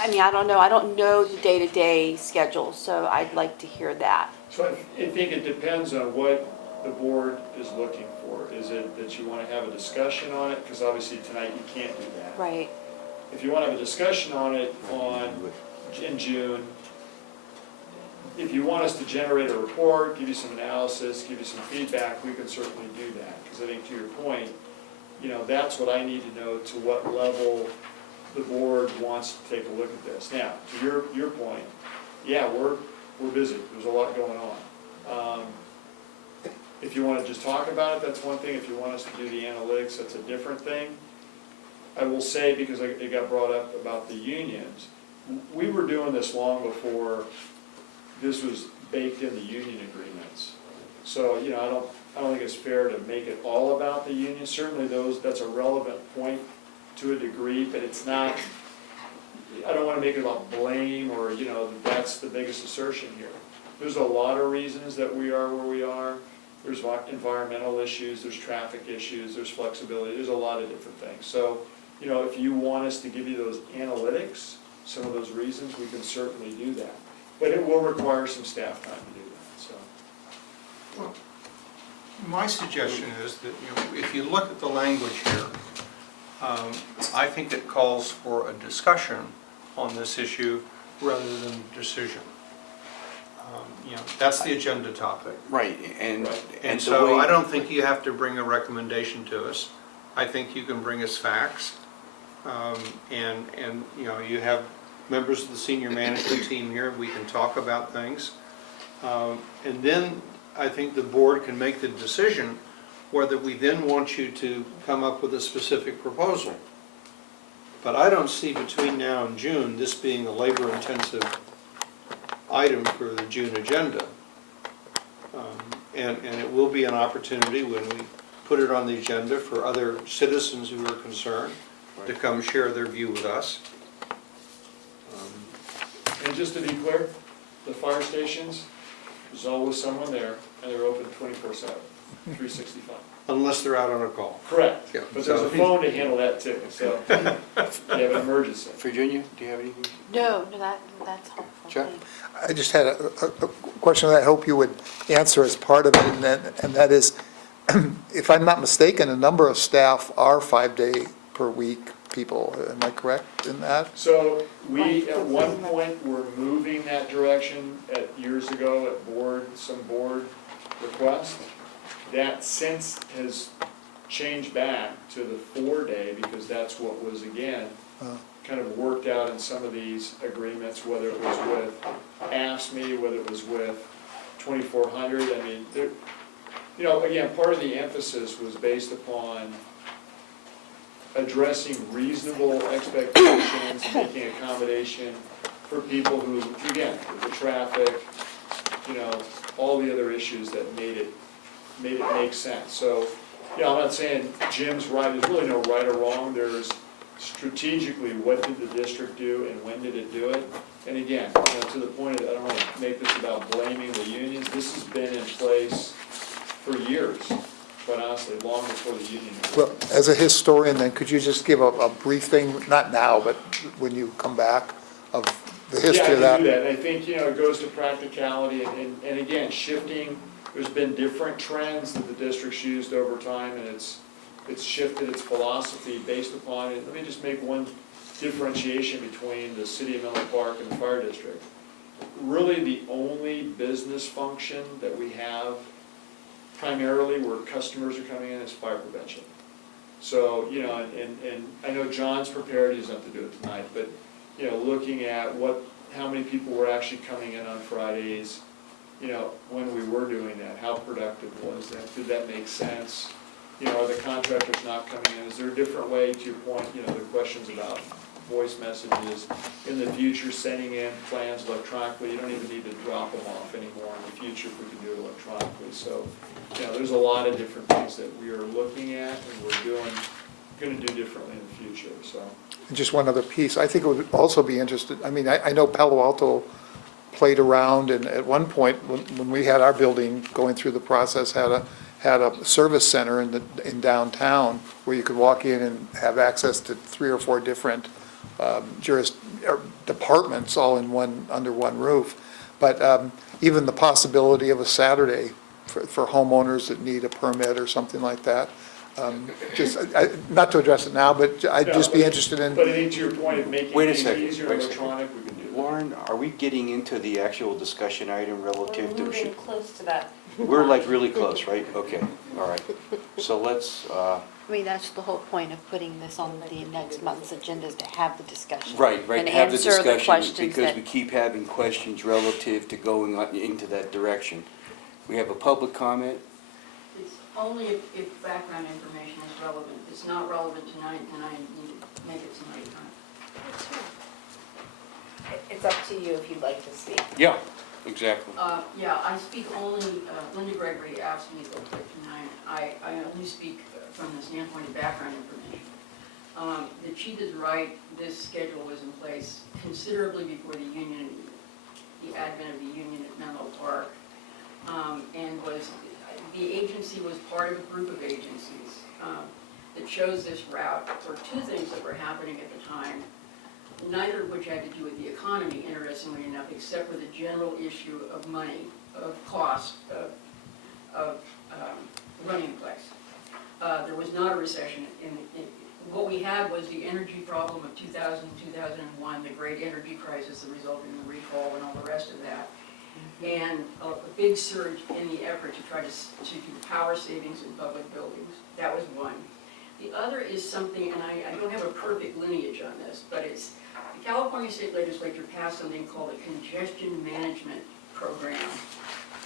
mean, I don't know. I don't know the day-to-day schedule, so I'd like to hear that. So I think it depends on what the board is looking for. Is it that you want to have a discussion on it? Because obviously tonight you can't do that. Right. If you want to have a discussion on it in June, if you want us to generate a report, give you some analysis, give you some feedback, we can certainly do that. Because I think to your point, you know, that's what I need to know, to what level the board wants to take a look at this. Now, to your point, yeah, we're busy. There's a lot going on. If you want to just talk about it, that's one thing. If you want us to do the analytics, that's a different thing. I will say, because it got brought up about the unions, we were doing this long before this was baked in the union agreements. So, you know, I don't think it's fair to make it all about the union. Certainly that's a relevant point to a degree, but it's not, I don't want to make it about blame or, you know, that's the biggest assertion here. There's a lot of reasons that we are where we are. There's environmental issues, there's traffic issues, there's flexibility, there's a lot of different things. So, you know, if you want us to give you those analytics, some of those reasons, we can certainly do that. But it will require some staff time to do that, so. Well, my suggestion is that, you know, if you look at the language here, I think it calls for a discussion on this issue rather than a decision. You know, that's the agenda topic. Right, And so I don't think you have to bring a recommendation to us. I think you can bring us facts. And you know, you have members of the senior management team here, we can talk about things. And then I think the board can make the decision whether we then want you to come up with a specific proposal. But I don't see between now and June this being a labor-intensive item for the June agenda. And it will be an opportunity when we put it on the agenda for other citizens who are concerned to come share their view with us. And just to be clear, the fire stations, there's always someone there, and they're open 24/7, 365. unless they're out on a call. Correct, Yeah, but there's so- a phone to handle that too, so if you have an emergency. Virginia, do you have anything? No, that's helpful. Chuck? Thanks. I just had a question that I hope you would answer as part of it, and that is, if I'm not mistaken, a number of staff are 5-day per week people. Am I correct in that? So we, at one point, were moving that direction years ago at some board request. That since has changed back to the 4-day, because that's what was, again, kind of worked out in some of these agreements, whether it was with AFSCME, whether it was with 2400. I mean, you know, again, part of the emphasis was based upon addressing reasonable expectations, making accommodation for people who, again, the traffic, you know, all the other issues that made it make sense. So, yeah, I'm not saying Jim's right, there's really no right or wrong, there's strategically, what did the district do and when did it do it? And again, you know, to the point of, I don't want to make this about blaming the unions, this has been in place for years, quite honestly, long before the union. Well, as a historian then, could you just give a brief thing, not now, but when you come back, of the history of Yeah, I that? can do that, and I think, you know, it goes to practicality, and again, shifting, there's been different trends that the district's used over time, and it's shifted its philosophy based upon it. Let me just make one differentiation between the city of Menlo Park and the fire district. Really, the only business function that we have primarily where customers are coming in is fire prevention. So, you know, and I know John's prepared, he doesn't have to do it tonight, but, you know, looking at how many people were actually coming in on Fridays, you know, when we were doing that, how productive was that? Did that make sense? You know, are the contractors not coming in? Is there a different way, to your point, you know, the questions about voice messages, in the future, sending in plans electronically? You don't even need to drop them off anymore in the future if we can do it electronically. So, you know, there's a lot of different things that we are looking at and we're going to do differently in the future, so. And just one other piece, I think it would also be interested, I mean, I know Palo Alto played around, and at one point, when we had our building going through the process, had a service center in downtown where you could walk in and have access to 3 or 4 different departments all under one roof. But even the possibility of a Saturday for homeowners that need a permit or something like that. Not to address it now, but I'd just be interested in. But I think to your point of making Wait a things second, easier wait a and second. electronic, we can do that. Lauren, are we getting into the actual discussion item relative We're to? moving close to that. We're like really close, right? Okay, all right. So let's, I mean, that's the whole point of putting this on the next month's agenda, is to have the discussion. right, And have the answer the discussion, questions because that, we keep having questions relative to going into that direction. We have a public comment. It's only if background information is relevant. If it's not relevant tonight, then I need to make it some other time. It's up to you if you'd like to speak. Yeah, exactly. Yeah, I speak only, Linda Gregory asked me to go quick tonight. I only speak from the standpoint of background information. The chief is right, this schedule was in place considerably before the union, the advent of the union at Menlo Park. And the agency was part of a group of agencies that chose this route for 2 things that were happening at the time, neither of which had to do with the economy, interestingly enough, except for the general issue of money, of cost, of running a place. There was not a recession. What we had was the energy problem of 2000, 2001, the great energy crisis that resulted in the recall and all the rest of that. And a big surge in the effort to try to do power savings in public buildings. That was one. The other is something, and I don't have a perfect lineage on this, but it's the California State Legislature passed something called a Congestion Management Program,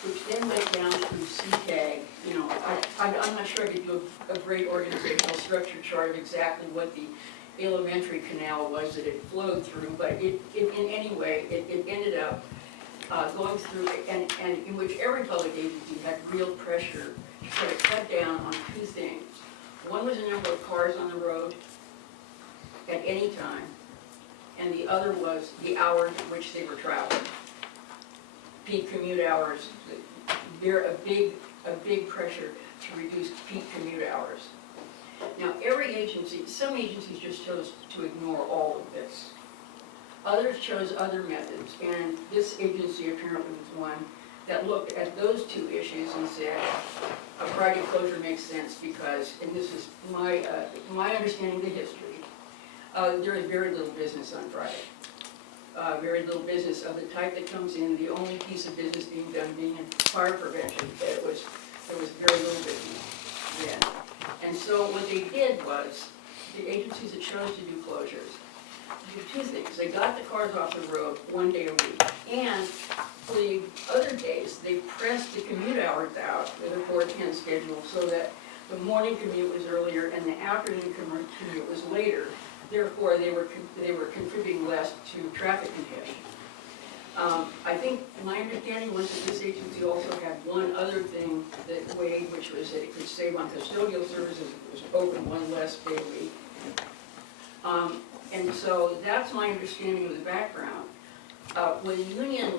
which then went down through CCAG. You know, I'm not sure I could do a great organizational structure chart of exactly what the elementary canal was that it flowed through, but in any way, it ended up going through, and in which every public agency had real pressure to sort of cut down on 2 things. One was the number of cars on the road at any time, and the other was the hours at which they were traveling. Peak commute hours. They're a big a big pressure to reduce peak commute hours. Now, every agency, some agencies just chose to ignore all of this. Others chose other methods, and this agency apparently was one that looked at those two issues and said, a Friday closure makes sense because, and this is my understanding of the history, there is very little business on Friday. Very little business of the type that comes in, the only piece of business being done being in fire prevention. There was very little business then. And so what they did was, the agencies that chose to do closures, did two things. They got the cars off the road one day a week, and for the other days, they pressed the commute hours out with a 4-10 schedule so that the morning commute was earlier and the afternoon commute was later. Therefore, they were contributing less to traffic congestion. I think my understanding was that this agency also had one other thing that weighed, which was that it could save on custodial services if it was open one less day a week. And so that's my understanding of the background. When the union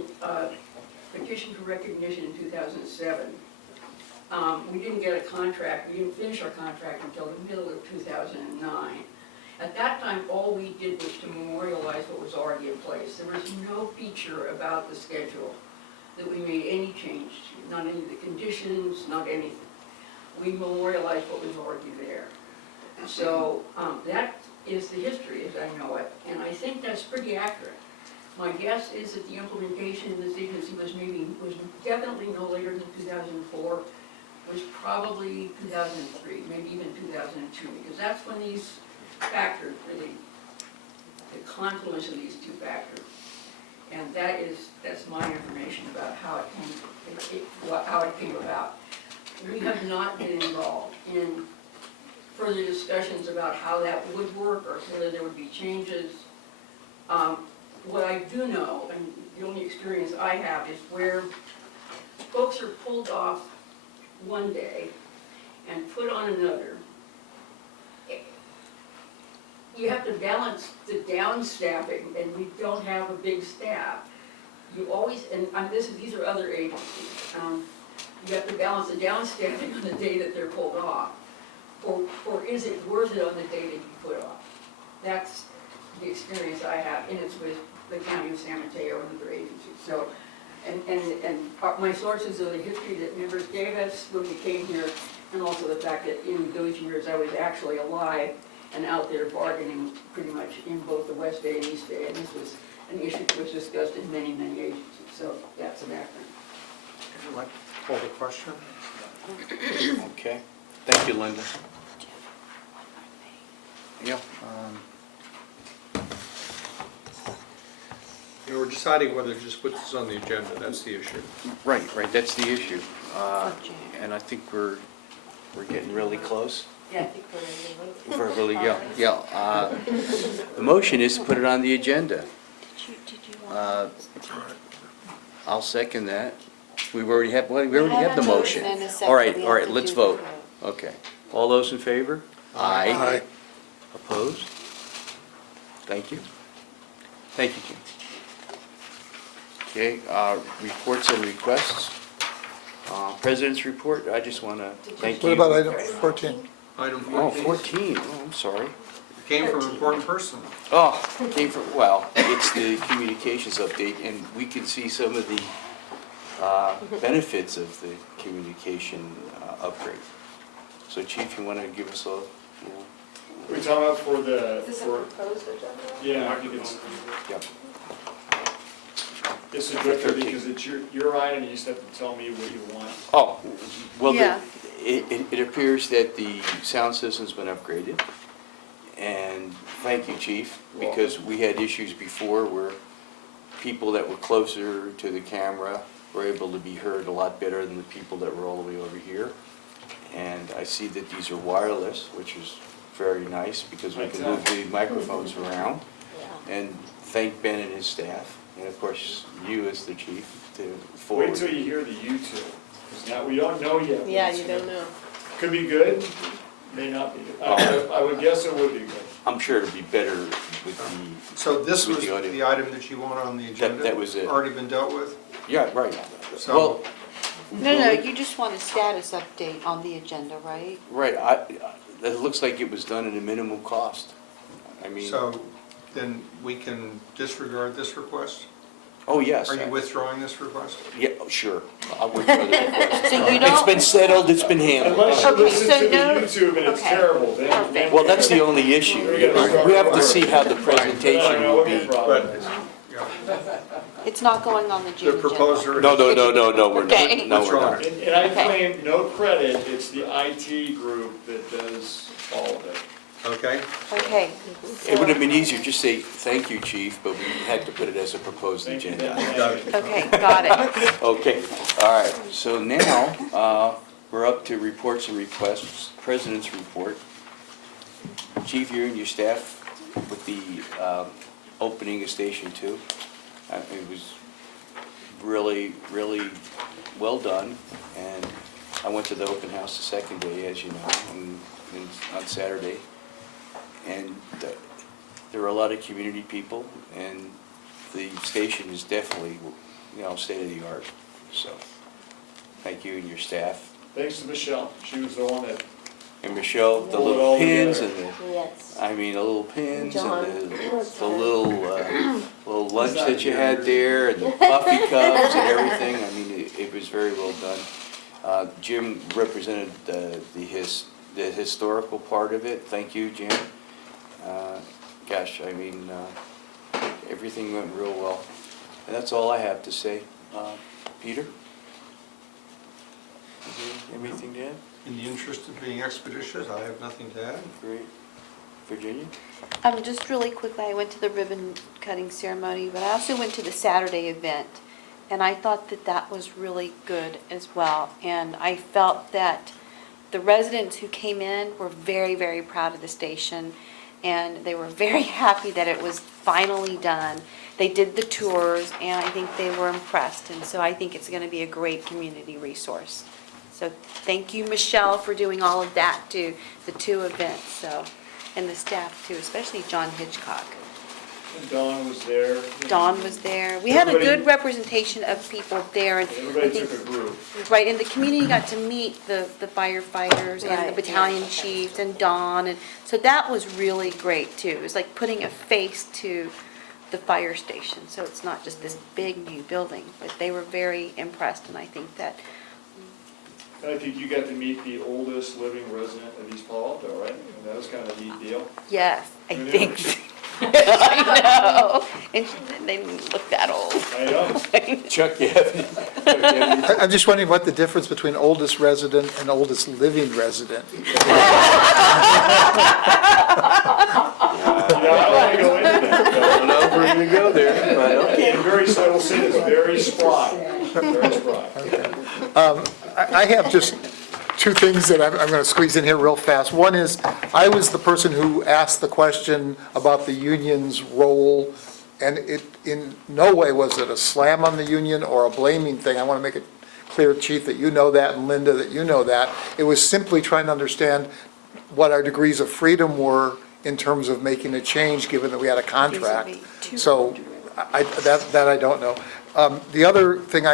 petitioned for recognition in 2007, we didn't get a contract, we didn't finish our contract until the middle of 2009. At that time, all we did was to memorialize what was already in place. There was no feature about the schedule that we made any change to, not any of the conditions, not anything. We memorialized what was already there. So that is the history as I know it, and I think that's pretty accurate. My guess is that the implementation of this agency was definitely no later than 2004, was probably 2003, maybe even 2002, because that's when these factors really, the confluence of these two factors. And that's my information about how it came about. We have not been involved in further discussions about how that would work or whether there would be changes. What I do know, and the only experience I have, is where folks are pulled off one day and put on another. You have to balance the down staffing, and we don't have a big staff. You always, and these are other agencies, you have to balance the down staffing on the day that they're pulled off, or is it worth it on the day that you put off? That's the experience I have, and it's with the county of San Mateo and other agencies. So, and my sources are the history that members gave us when we came here, and also the fact that in those years I was actually alive and out there bargaining pretty much in both the West Bay and East Bay, and this was an issue that was discussed in many, many agencies. So that's the background. Would you like to call the question? Okay, thank you, Linda. Yeah. You were deciding whether to just put this on the agenda, that's the issue. Right, that's the issue. And I think we're getting really close. Yeah, I think we're ready to vote. Yeah. The motion is to put it on the agenda. I'll second that. We already have the motion. All right, let's vote. Okay. All those in favor? Aye. Opposed? Thank you. Thank you, Jim. Okay, reports and requests. President's report, I just want to thank you. What about item 14? Item 14. Oh, 14, I'm sorry. Came from an important person. Oh, well, it's the communications update, and we can see some of the benefits of the communication upgrade. So Chief, you want to give us a little? We talking about for the, Is this a for, proposed agenda? yeah, I think it's, Yep. it's a good thing because it's your item, you just have to tell me what you want. Oh, well, Yeah. it appears that the sound system's been upgraded. And thank you, Chief, because we had issues before where people that were closer to the camera were able to be heard a lot better than the people that were all the way over here. And I see that these are wireless, which is very nice because we can move the microphones around. And thank Ben and his staff, and of course you as the chief to forward. Wait till you hear the YouTube, because now we don't know yet. Yeah, you don't know. Could be good, may not be. I would guess it would be good. I'm sure it'll be better with the. So this with was the item that you want on the agenda? That was it. Already been dealt with? Yeah, right. So- Well, No, you just want a status update on the agenda, right? Right, it looks like it was done at a minimal cost. I mean, So then we can disregard this request? oh, yes. Are you withdrawing this request? Yeah, oh, sure. I'll withdraw the request. So you It's don't- been settled, it's been handled. Unless you Okay, listen so to the no- YouTube and it's okay. terrible, then. Perfect. Well, that's the only issue. We have to see how the presentation will be. But, It's not going on the the June agenda. proposer. No, we're Okay. not. No, we're not. And I Okay. claim no credit, it's the IT group that does all of it. Okay, Okay. It would have been easier, just say, thank you, chief, but we had to put it as a proposed Thank you. agenda. Thank you. Okay, got it. Okay, all right, so now, we're up to reports and requests, President's report. Chief, you and your staff with the opening of Station 2. It was really, really well done, and I went to the open house the second day, as you know, on Saturday. And there were a lot of community people, and the station is definitely, state of the art. So, thank you and your staff. Thanks to Michelle, she was the one that, And Michelle, the Pull it little all pins together. and Yes. the little pins John. and the little lunch that you had there, and the coffee cups and everything. I mean, it was very well done. Jim represented the historical part of it. Thank you, Jim. Gosh, I mean, everything went real well. And that's all I have to say. Peter? Anything to add? in the interest of being expeditious, I have nothing to add. Great. Virginia? Just really quickly, I went to the ribbon cutting ceremony, but I also went to the Saturday event. And I thought that that was really good as well. And I felt that the residents who came in were very, very proud of the station. And they were very happy that it was finally done. They did the tours, and I think they were impressed. And so I think it's going to be a great community resource. So thank you, Michelle, for doing all of that too, the two events. So, and the staff too, especially John Hitchcock. and Dawn was there. Dawn was there. We had a Everybody- good representation of people there. And I Everybody think, took a group. right, and the community got to meet the firefighters and the Right, battalion yeah. chiefs and Dawn. And so that was really great too. It was like putting a face to the fire station. So it's not just this big new building, but they were very impressed. And I think that, And I think you got to meet the oldest living resident of East Palo Alto, right? And that was kind of a neat deal. yes, I Yeah. think. I know. And they didn't look that old. I know. Chuck, you have I'm just wondering what the difference between oldest resident and oldest living resident. I don't want to go into that. I don't know if we're gonna go there, but okay. And very subtle, say it's very spry, very spry. I have just two things that I'm going to squeeze in here real fast. One is, I was the person who asked the question about the union's role, and it, in no way was it a slam on the union or a blaming thing. I want to make it clear, Chief, that you know that, and Linda, that you know that. It was simply trying to understand what our degrees of freedom were in terms of making a change, given that we had a contract. So, that I don't know. The other thing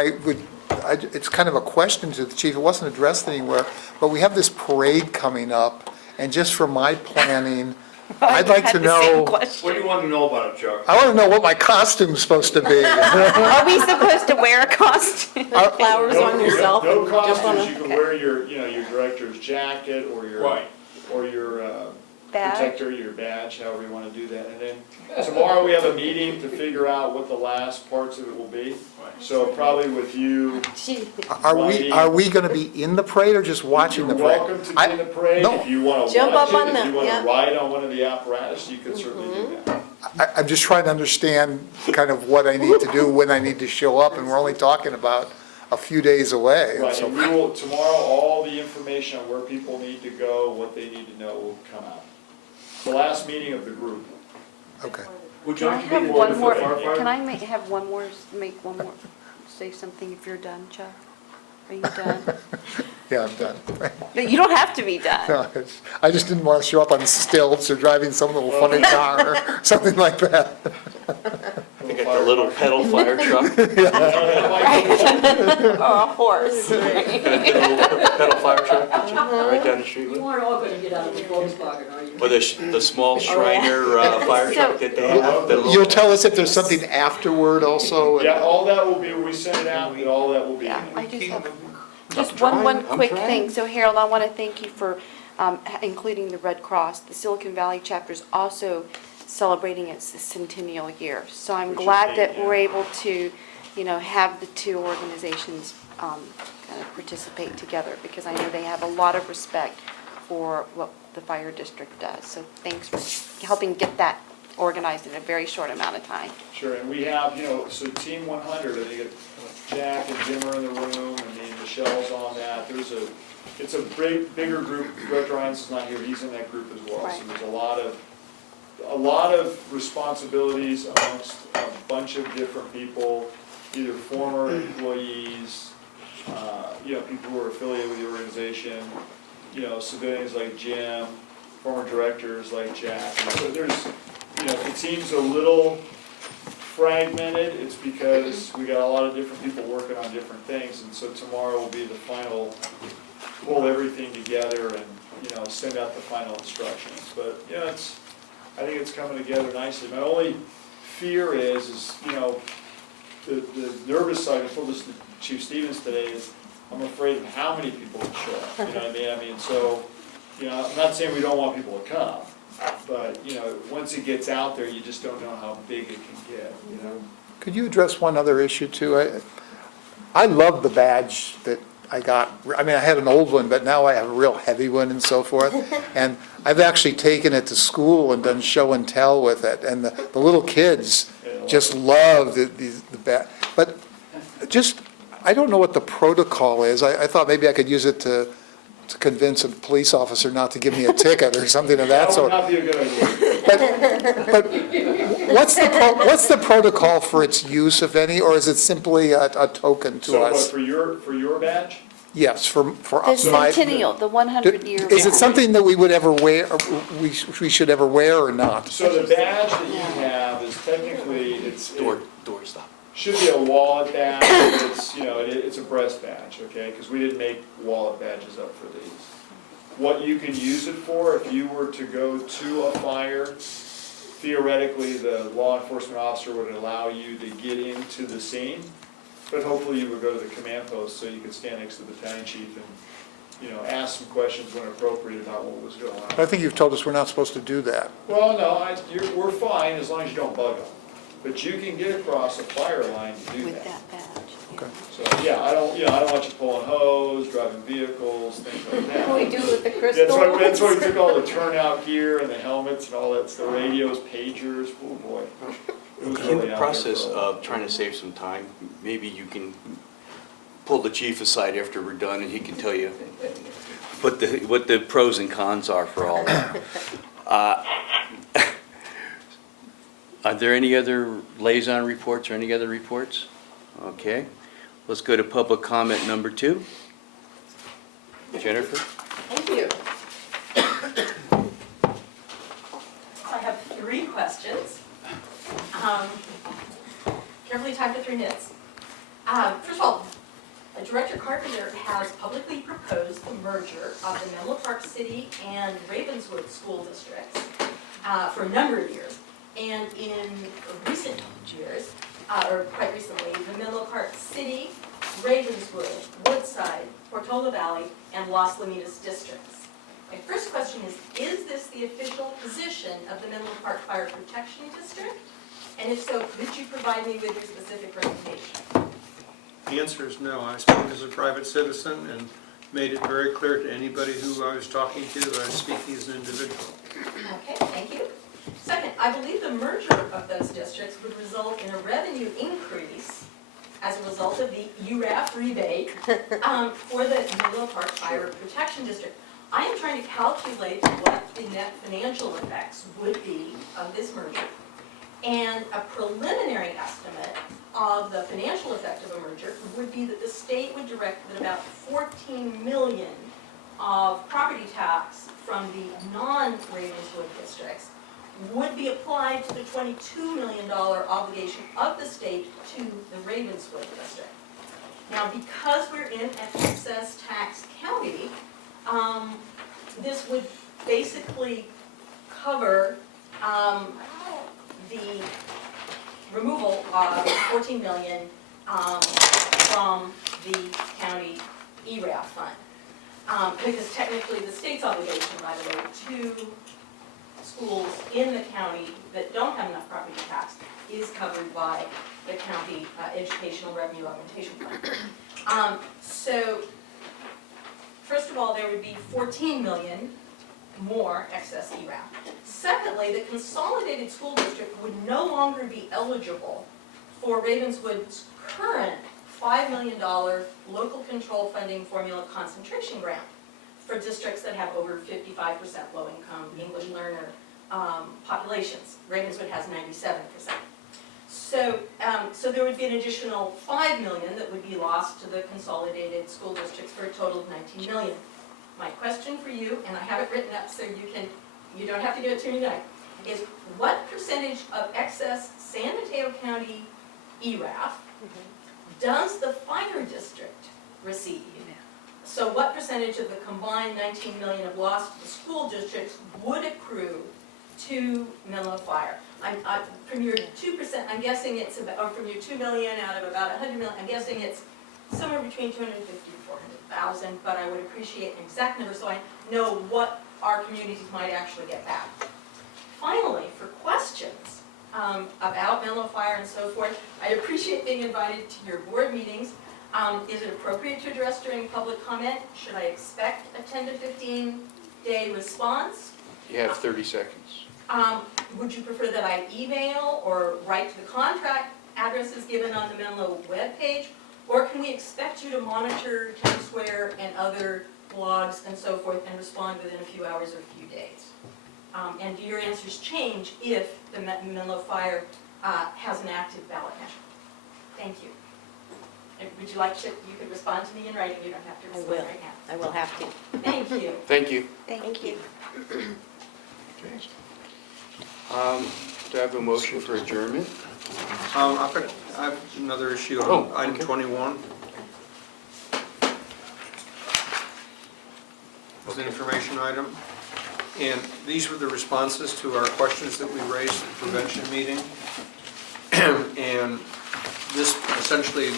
it's kind of a question to the chief, it wasn't addressed anywhere, but we have this parade coming up, and just for my planning, I'd like to know, What do you want to know about it, Chuck? I want to know what my costume's supposed to be. Are we supposed to wear a costume? Flowers on yourself. No and jump on costumes, a- you can wear your director's jacket or your Badge? protector, your badge, however you want to do that. And then tomorrow we have a meeting to figure out what the last parts of it will be. So probably with you, Are we going to be in the parade or just watching the you're parade? welcome to be in the parade. no. If you want to Jump watch up on it, if them, you want yeah. to ride on one of the apparatus, you can certainly do that. I'm just trying to understand kind of what I need to do, when I need to show up, and we're only talking about a few days away. Right, So- and we will, tomorrow, all the information on where people need to go, what they need to know will come out. The last meeting of the group. Okay. Can I have one more, can I have one more, say something if you're done, Chuck? Are you done? Yeah, I'm done. No, you don't have to be done. No, I just didn't want to show up on stilts or driving some little funny car or something like that. I think I Like the little pedal fire truck? Or a horse. Pedal fire truck that you ride down the street with? You aren't all gonna get out of the Volkswagen, are you? Or the small Shriner fire truck that they have? the little- You'll tell us if there's something afterward also? Yeah, all that will be, when we send it out, and all that will be. Yeah, I just have, I'm just trying, one I'm quick trying. thing. So Harold, I want to thank you for including the Red Cross. The Silicon Valley chapter is also celebrating its centennial year. So I'm Which is glad neat, that yeah. we're able to, have the two organizations kind of participate together, because I know they have a lot of respect for what the fire district does. So thanks for helping get that organized in a very short amount of time. Sure, and we have, so Team 100, I think Jack and Jim are in the room, Michelle's on that. It's a bigger group. Director Hines is not here, he's in that group as well. So Right. there's a lot of responsibilities amongst a bunch of different people, either former employees, people who are affiliated with the organization, civilians like Jim, former directors like Jack. And so there's, if the team's a little fragmented, it's because we got a lot of different people working on different things, and so tomorrow will be the final, pull everything together and, send out the final instructions. But, I think it's coming together nicely. My only fear is, the nervous side, I told this to Chief Stevens today, is I'm afraid of how many people will show up, you know what I mean? So, I'm not saying we don't want people to come, but, once it gets out there, you just don't know how big it can get, Could you address one other issue too? I love the badge that I got. I mean, I had an old one, but now I have a real heavy one and so forth. And I've actually taken it to school and done show and tell with it. And the little kids just love the badge. But just, I don't know what the protocol is. I thought maybe I could use it to convince a police officer not to give me a ticket or something of that sort. That would not be a good idea. But what's the protocol for its use, if any, or is it simply a token to So what, us? for your badge? Yes, for The my. centennial, the 100-year. Is it something that we would ever wear, or we should ever wear or not? So the badge that you have is technically, Door stop. should be a wallet badge, but it's, it's a breast badge, okay? Because we didn't make wallet badges up for these. What you can use it for, if you were to go to a fire, theoretically, the law enforcement officer would allow you to get into the scene, but hopefully you would go to the command post so you could stand next to the battalion chief and, ask some questions when appropriate about what was going on. I think you've told us we're not supposed to do that. Well, no, we're fine as long as you don't bug them. But you can get across a fire line to do With that. that badge. Okay. So, yeah, I don't want you pulling hose, driving vehicles, things like that. What we do with the crystal? That's why we took all the turnout gear and the helmets and all that, the radios, pagers, oh boy. It was In really the out there process for a of trying to save some time, maybe you can pull the chief aside after we're done and he can tell you what the pros and cons are for all that. Are there any other liaison reports or any other reports? Okay, let's go to public comment number 2. Jennifer? Thank you. I have 3 questions. Carefully timed to 3 minutes. First of all, Director Carpenter has publicly proposed the merger of the Menlo Park City and Ravenswood school districts for a number of years. And in recent years, or quite recently, the Menlo Park City, Ravenswood, Woodside, Portola Valley, and Los Lomitas districts. My first question is this the official position of the Menlo Park Fire Protection District? And if so, could you provide me with your specific recommendation? The answer is no. I spoke as a private citizen and made it very clear to anybody who I was talking to that I was speaking as an individual. Okay, thank you. Second, I believe the merger of those districts would result in a revenue increase as a result of the URAF rebate for the Menlo Park Fire Protection District. I am trying to calculate what the net financial effects would be of this merger. And a preliminary estimate of the financial effect of a merger would be that the state would direct that about $14 million of property tax from the non-Ravenswood districts would be applied to the $22 million obligation of the state to the Ravenswood district. Now, because we're in an excess tax county, this would basically cover the removal of $14 million from the county ERAF fund. Because technically the state's obligation, by the way, to schools in the county that don't have enough property tax is covered by the county educational revenue augmentation fund. So, first of all, there would be 14 million more excess ERAF. Secondly, the consolidated school district would no longer be eligible for Ravenswood's current $5 million local control funding formula concentration grant for districts that have over 55% low-income English learner populations. Ravenswood has 97%. So there would be an additional $5 million that would be lost to the consolidated school districts for a total of $19 million. My question for you, and I have it written up so you don't have to give it to me tonight, is what percentage of excess San Mateo County ERAF does the fire district receive? So what percentage of the combined 19 million of loss to the school districts would accrue to Menlo Fire? From your 2%, I'm guessing it's about, or from your 2 million out of about 100 million, I'm guessing it's somewhere between 250 to 400,000, but I would appreciate an exact number so I know what our communities might actually get back. Finally, for questions about Menlo Fire and so forth, I appreciate being invited to your board meetings. Is it appropriate to address during public comment? Should I expect a 10 to 15 day response? You have 30 seconds. Would you prefer that I email or write to the contract addresses given on the Menlo webpage? Or can we expect you to monitor Town Square and other blogs and so forth and respond within a few hours or a few days? And do your answers change if the Menlo Fire has an active ballot measure? Thank you. And would you like to, you could respond to me in writing, you don't have to respond right now. I will have to. Thank you. Thank you. Thank you. Okay. Do I have a motion for adjournment? I have another issue on item 21. It's an information item. And these were the responses to our questions that we raised at the prevention meeting. And this essentially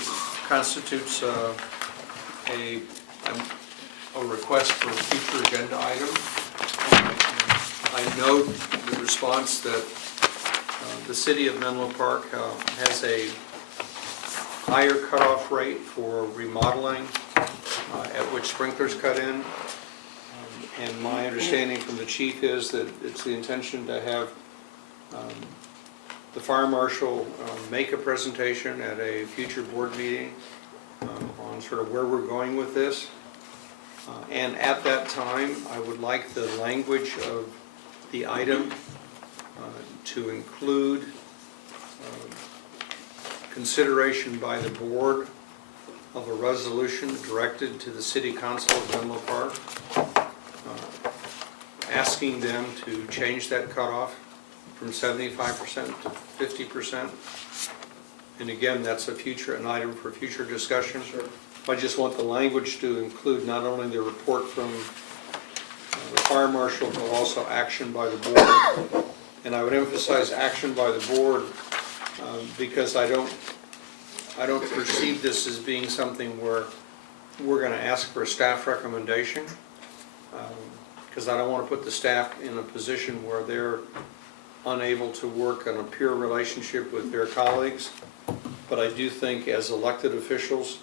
constitutes a request for a future agenda item. I note the response that the city of Menlo Park has a higher cutoff rate for remodeling at which sprinklers cut in. And my understanding from the chief is that it's the intention to have the fire marshal make a presentation at a future board meeting on sort of where we're going with this. And at that time, I would like the language of the item to include consideration by the board of a resolution directed to the city council of Menlo Park, asking them to change that cutoff from 75% to 50%. And again, that's an item for future discussion. Sure. I just want the language to include not only the report from the fire marshal, but also action by the board. And I would emphasize action by the board because I don't perceive this as being something where we're going to ask for a staff recommendation, because I don't want to put the staff in a position where they're unable to work on a peer relationship with their colleagues. But I do think as elected officials,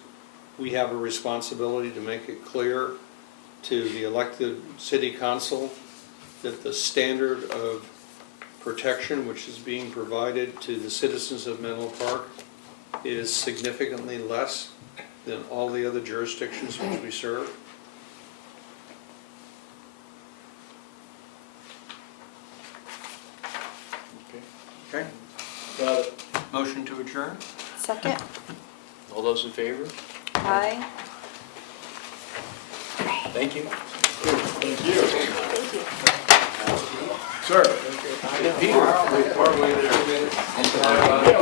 we have a responsibility to make it clear to the elected city council that the standard of protection which is being provided to the citizens of Menlo Park is significantly less than all the other jurisdictions which we serve. Okay. Got it. Motion to adjourn? Second? All those in favor? Aye. Thank you. Thank you. Thank you. Sir. Peter, we're partway there. And tomorrow,